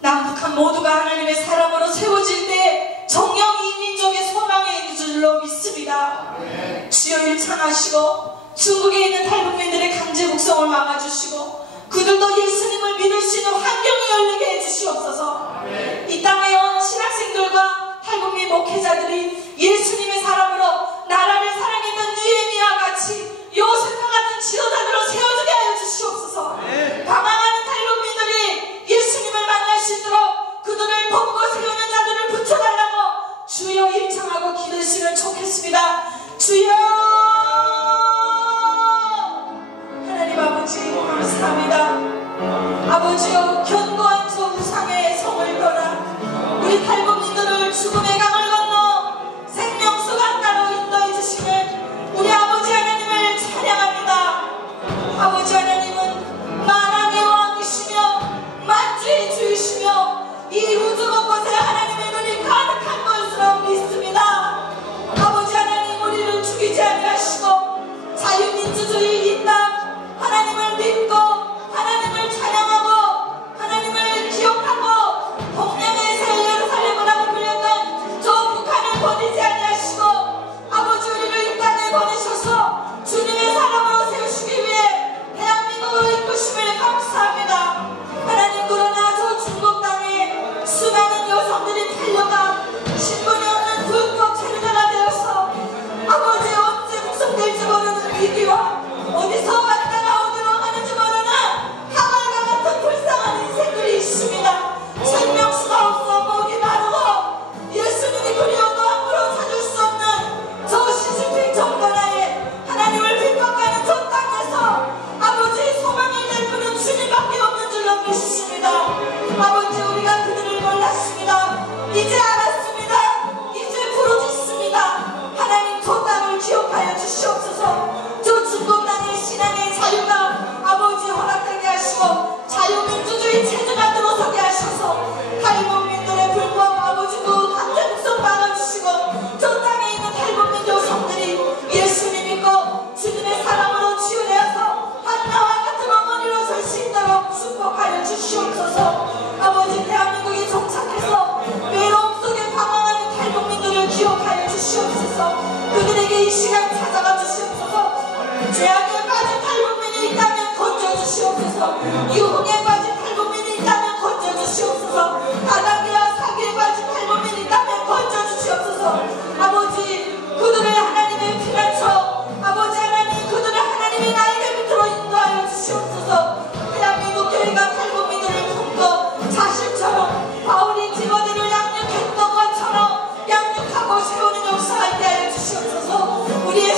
남북한 모두가 하나님의 사람으로 세워질 때 정령 이 민족의 소망에 있는 줄로 믿습니다. 아멘. 주여 일창하시고 중국에 있는 탈북민들의 강제 북송을 막아주시고 그들도 예수님을 믿을 수 있는 환경이 열리게 해주시옵소서. 아멘. 이 땅에 온 신학생들과 탈북민 목회자들이 예수님의 사람으로 나라를 사랑했던 느헤미야와 같이 요셉과 같은 지도자들로 세워지게 하여 주시옵소서. 아멘. 방황하는 탈북민들이 예수님을 만날 수 있도록 그들을 돕고 세우는 자들을 붙여달라고 주여 일창하고 기도했으면 좋겠습니다. 주여, 하나님 아버지 감사합니다. 아버지여, 견고한 저 우상의 성을 떠나 우리 탈북민들을 죽음의 강을 건너 생명수 강가로 인도해 주시는 우리 아버지 하나님을 찬양합니다. 아버지 하나님은 만왕의 왕이시며 만주의 주이시며 이 우주 곳곳에 하나님의 눈이 가득한 것으로 믿습니다. 아버지 하나님, 우리를 죽이지 아니하시고 자유민주주의 이 땅 하나님을 믿고 하나님을 찬양하고 하나님을 기억하고 동양의 새 예루살렘이라고 불렸던 저 북한을 버리지 아니하시고 아버지, 우리를 이 땅에 보내셔서 주님의 사람으로 세우시기 위해 대한민국을 이끄심을 감사합니다. 하나님, 그러나 저 중국 땅에 수많은 여성들이 팔려가 신분이 없는 불법 체류자가 되어서 아버지, 언제 북송될지 모르는 위기와 어디서 왔다가 어디로 가는지 모르는 하갈과 같은 불쌍한 인생들이 있습니다. 생명수가 없어 목이 마르고 예수님이 그리워도 함부로 찾을 수 없는 저 시스템 정권하에 하나님을 핍박하는 저 땅에서 아버지, 소망을 내뿜는 주님밖에 없는 줄로 믿습니다. 아버지, 우리가 그들을 몰랐습니다. 이제 알았습니다. 이제 부르짖습니다. 하나님, 저 땅을 기억하여 주시옵소서. 저 중국 땅의 신앙의 자유가 아버지 허락되게 하시고 자유민주주의 체제가 들어서게 하셔서 탈북민들의 불법 아버지 그 강제 북송 막아주시고 저 땅에 있는 탈북민 여성들이 예수님 믿고 주님의 사랑으로 치유되어서 한나와 같은 어머니로 설 수 있도록 축복하여 주시옵소서. 아버지, 대한민국에 정착해서 외로움 속에 방황하는 탈북민들을 기억하여 주시옵소서. 그들에게 이 시간 찾아가 주시옵소서. 죄악에 빠진 탈북민이 있다면 건져주시옵소서. 유흥에 빠진 탈북민이 있다면 건져주시옵소서. 가당기와 사기에 빠진 탈북민이 있다면 건져주시옵소서. 아버지, 그들의 하나님의 피난처, 아버지 하나님, 그들의 하나님의 나에게 밑으로 인도하여 주시옵소서. 대한민국 교회가 탈북민들을 품고 자신처럼 바울이 디모데를 양육했던 것처럼 양육하고 세우는 역사가 있게 하여 주시옵소서. 우리의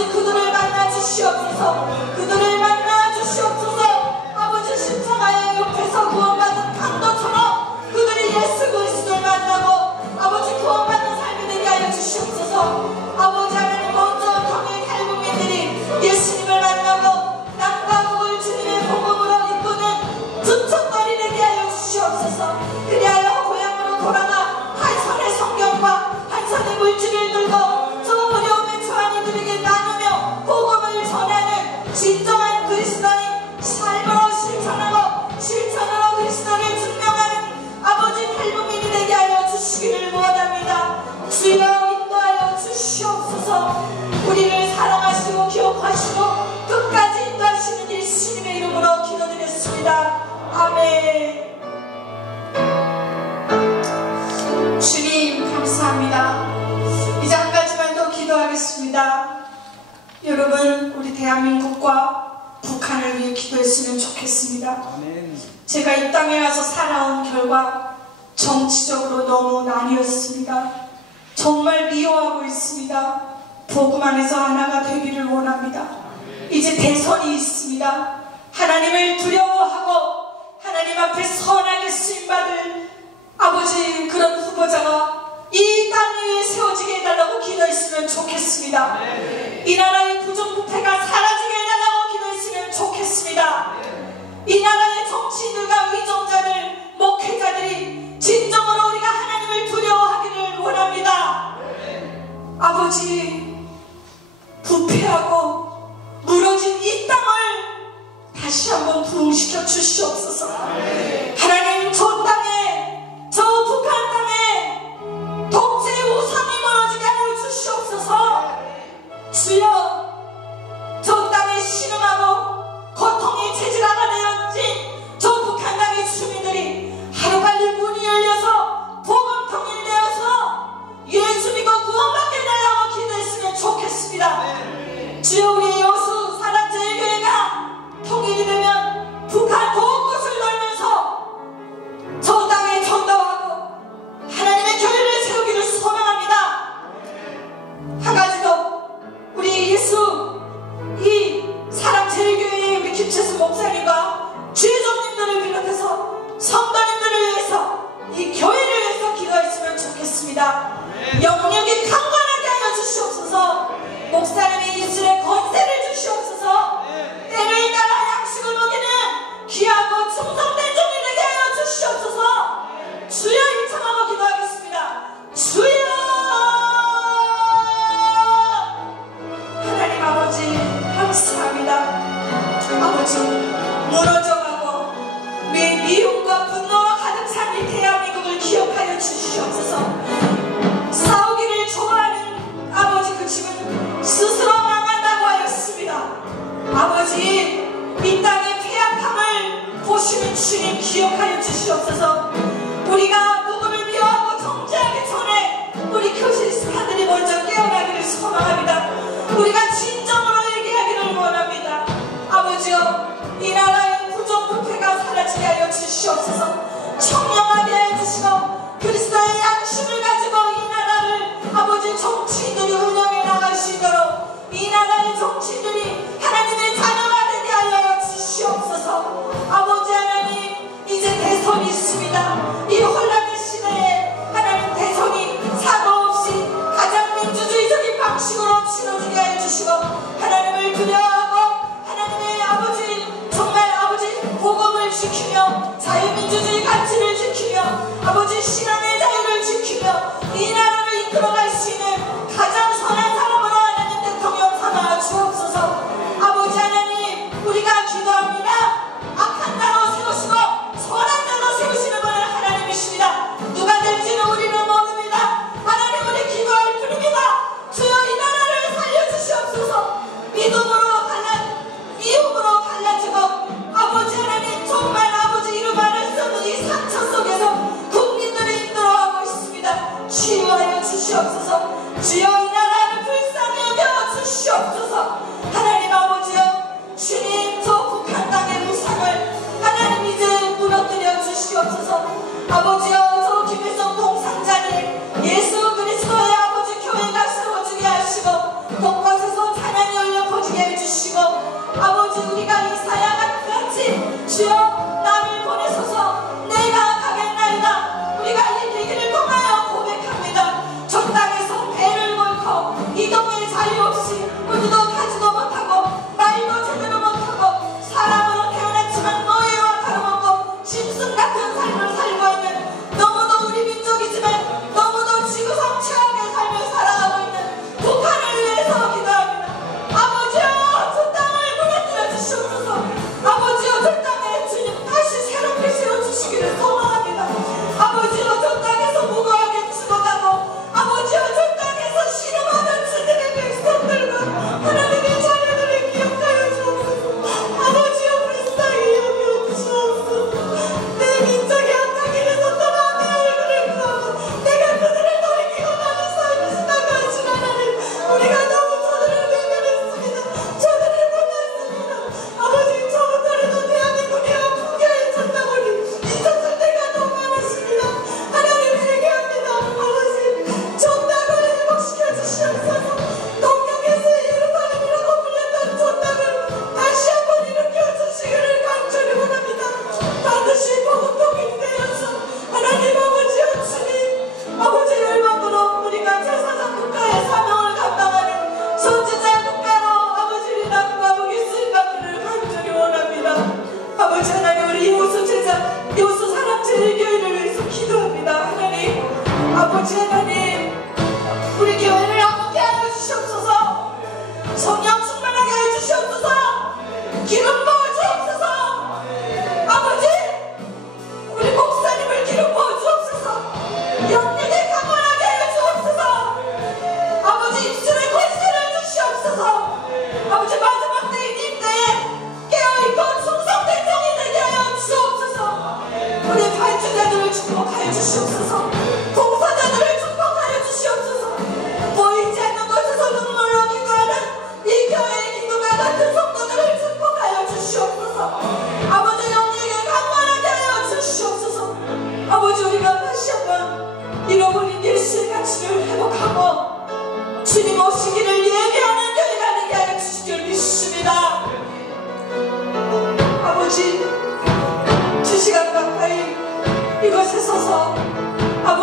아버지 그들을 만나 주시옵소서. 그들을 만나 주시옵소서. 아버지 십자가의 옆에서 구원받은 강도처럼 그들이 예수 그리스도를 만나고 아버지 구원받는 삶이 되게 하여 주시옵소서. 아버지 하나님 먼저 경의 탈북민들이 예수님을 만나고 땅과 북을 주님의 복음으로 이끄는 두척거리 되게 하여 주시옵소서. 그리하여 고향으로 돌아가 한 손의 성경과 한 손의 물질을 들고 저 어려움에 처한 이들에게 나누며 복음을 전하는 진정한 그리스도인 삶으로 실천으로 그리스도를 증명하는 아버지 탈북민이 되게 하여 주시기를 원합니다. 주여 인도하여 주시옵소서. 우리를 사랑하시고 기억하시고 끝까지 인도하시는 예수님의 이름으로 기도드렸습니다. 아멘. 주님 감사합니다. 이제 한 가지만 더 기도하겠습니다. 여러분 우리 대한민국과 북한을 위해 기도했으면 좋겠습니다. 아멘. 제가 이 땅에 와서 살아온 결과 정치적으로 너무 나뉘었습니다. 정말 미워하고 있습니다. 복음 안에서 하나가 되기를 원합니다. 이제 대선이 있습니다. 하나님을 두려워하고 하나님 앞에 선하게 쓰임받을 아버지 그런 후보자가 이 땅 위에 세워지게 해달라고 기도했으면 좋겠습니다. 이 나라의 부정부패가 사라지게 해달라고 기도했으면 좋겠습니다. 이 나라의 정치인들과 위정자들, 목회자들이 진정으로 우리가 하나님을 두려워하기를 원합니다. 아버지, 부패하고 무너진 이 땅을 다시 한번 부흥시켜 주시옵소서. 하나님, 저 땅에, 저 북한 땅에 독재의 우상이 무너지게 하여 주시옵소서. 주여, 저 땅에 신음하고 고통이 체질화가 되었지 저 북한 땅의 주민들이 하루빨리 문이 열려서 복음 통일되어서 예수 믿고 구원받게 달라고 기도했으면 좋겠습니다. 주여, 우리의 여수 사랑제일교회가 통일이 되면 북한 곳곳을 돌면서 저 땅에 전도하고 하나님의 교회를 세우기를 소망합니다. 한 가지 더, 우리 예수 이 사랑제일교회의 우리 김채수 목사님과 주의종님들을 비롯해서 성도님들을 위해서 이 교회를 위해서 기도했으면 좋겠습니다. 영역이 강건하게 하여 주시옵소서. 목사님의 입술에 권세를 주시옵소서. 때를 따라 양식을 먹이는 귀하고 충성된 종이 되게 하여 주시옵소서. 주여, 일청하고 기도하겠습니다. 주여, 하나님 아버지 감사합니다. 아버지, 무너져가고 미움과 분노가 가득 찬 이 대한민국을 기억하여 주시옵소서. 싸우기를 좋아하는 아버지 그 집은 스스로 망한다고 하였습니다. 아버지, 이 땅의 폐악함을 보시는 주님 기억하여 주시옵소서. 우리가 누구를 미워하고 정죄하기 전에 우리 교실스타들이 먼저 깨어나기를 소망합니다. 우리가 진정으로 얘기하기를 원합니다. 아버지여, 이 나라의 부정부패가 사라지게 하여 주시옵소서. 청렴하게 해주시고 그리스도의 양심을 가지고 이 나라를 아버지 정치인들이 운영해 나갈 수 있도록 이 나라의 정치인들이 하나님의 자녀가 되게 하여 주시옵소서. 아버지 하나님, 이제 대선이 있습니다. 이 혼란의 시대에 하나님 대선이 사고 없이 가장 민주주의적인 방식으로 치러지게 하여 주시고 하나님을 두려워하고 하나님의 아버지 정말 아버지 복음을 지키며 자유민주주의 가치를 지키며 아버지 신앙의 자유를 지키며 이 나라를 이끌어갈 수 있는 가장 선한 사람으로 하나님 대통령 삼아 주옵소서. 아버지 하나님, 우리가 기도합니다. 악한 자로 세우시고 선한 자로 세우시는 분은 하나님이십니다. 누가 될지는 우리는 모릅니다. 하나님, 우리 기도할 뿐입니다. 주여, 이 나라를 살려주시옵소서. 믿음으로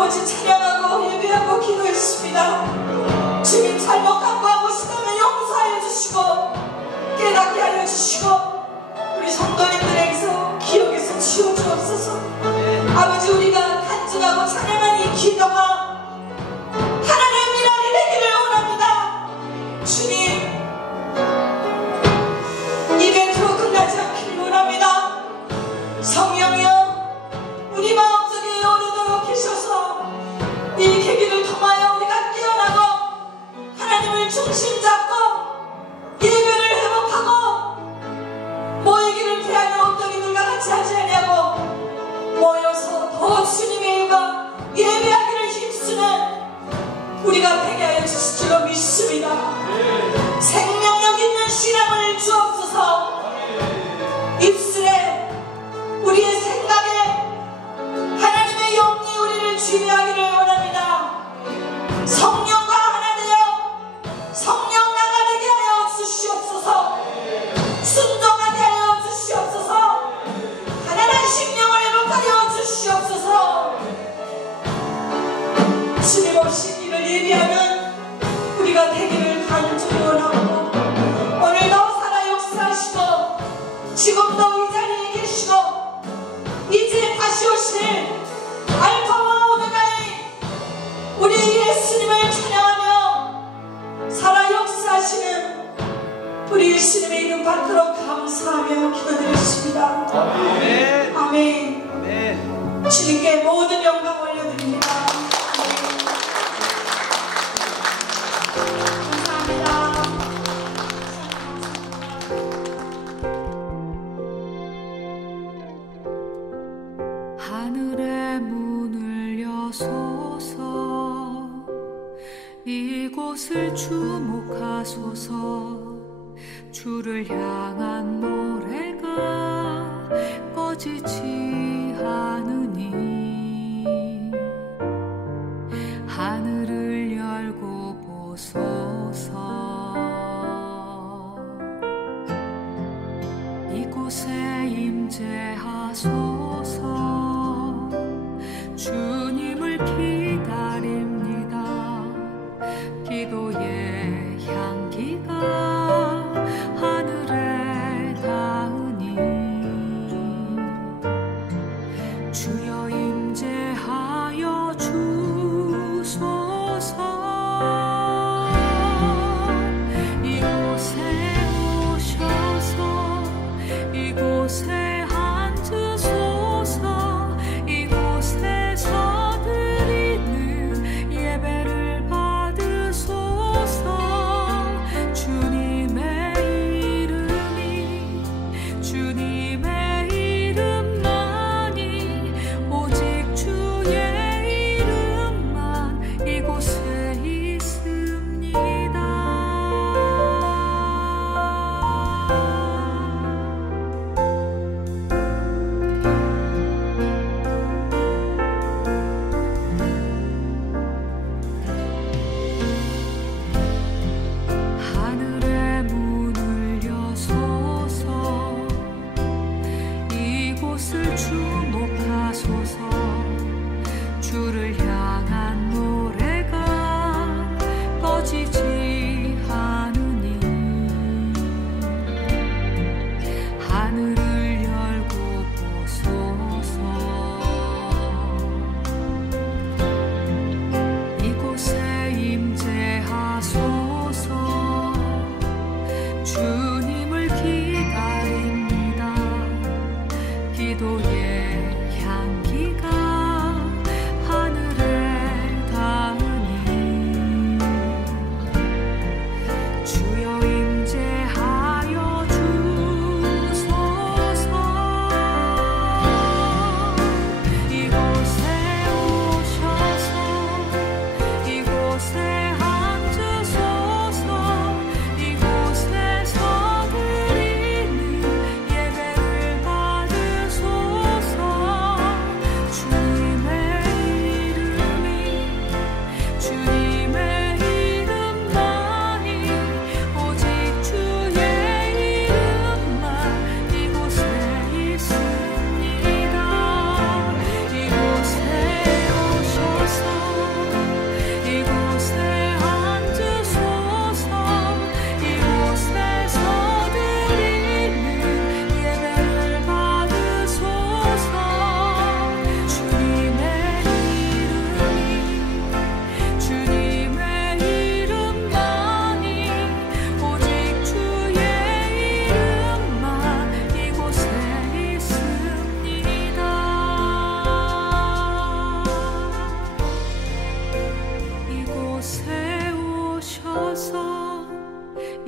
아버지 찬양하고 예배하고 기도했습니다. 주님 잘못 간구하고 싶다면 용서해 주시고 깨닫게 하여 주시고 우리 성도님들에게서 기억에서 지워주옵소서. 아버지 우리가 간증하고 찬양한 이 기도가 하나님의 미랄이 되기를 원합니다. 주님 이벤트로 끝나지 않기를 원합니다. 성령이여 우리 마음속에 오르도록 계셔서 이 계기를 통하여 우리가 깨어나고 하나님을 중심 잡고 예배를 회복하고 모이기를 피하는 엉덩이들과 같이 하지 않냐고 모여서 더 주님의 일과 예배하기를 힘쓰는 우리가 되게 하여 주실 줄로 믿습니다. 생명력 있는 신앙을 주옵소서. 입술에 우리의 생각에 하나님의 영이 우리를 지배하기를 원합니다. 성령과 하나 되어 성령 나가 되게 하여 주시옵소서. 순종하게 하여 주시옵소서. 가난한 심령을 회복하게 하여 주시옵소서. 주님 없이 이를 예비하는 우리가 되기를 간절히 원하고 오늘도 살아 역사하시고 지금도 이 자리에 계시고 이제 다시 오실 알파와 오메가의 우리 예수님을 찬양하며 살아 역사하시는 우리 예수님의 이름 받도록 감사하며 기도드렸습니다. 아멘. 아멘. 아멘. 주님께 모든 영광 올려드립니다. 감사합니다. 하늘의 문을 여소서 이곳을 주목하소서. 주를 향한 노래가 꺼지지 않으니 하늘을 열고 보소서. 이곳에 임재하소서. 주님을 기다립니다. 기도의 향기가 하늘에 닿으니 주여 임재하여 주소서.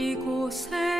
이곳에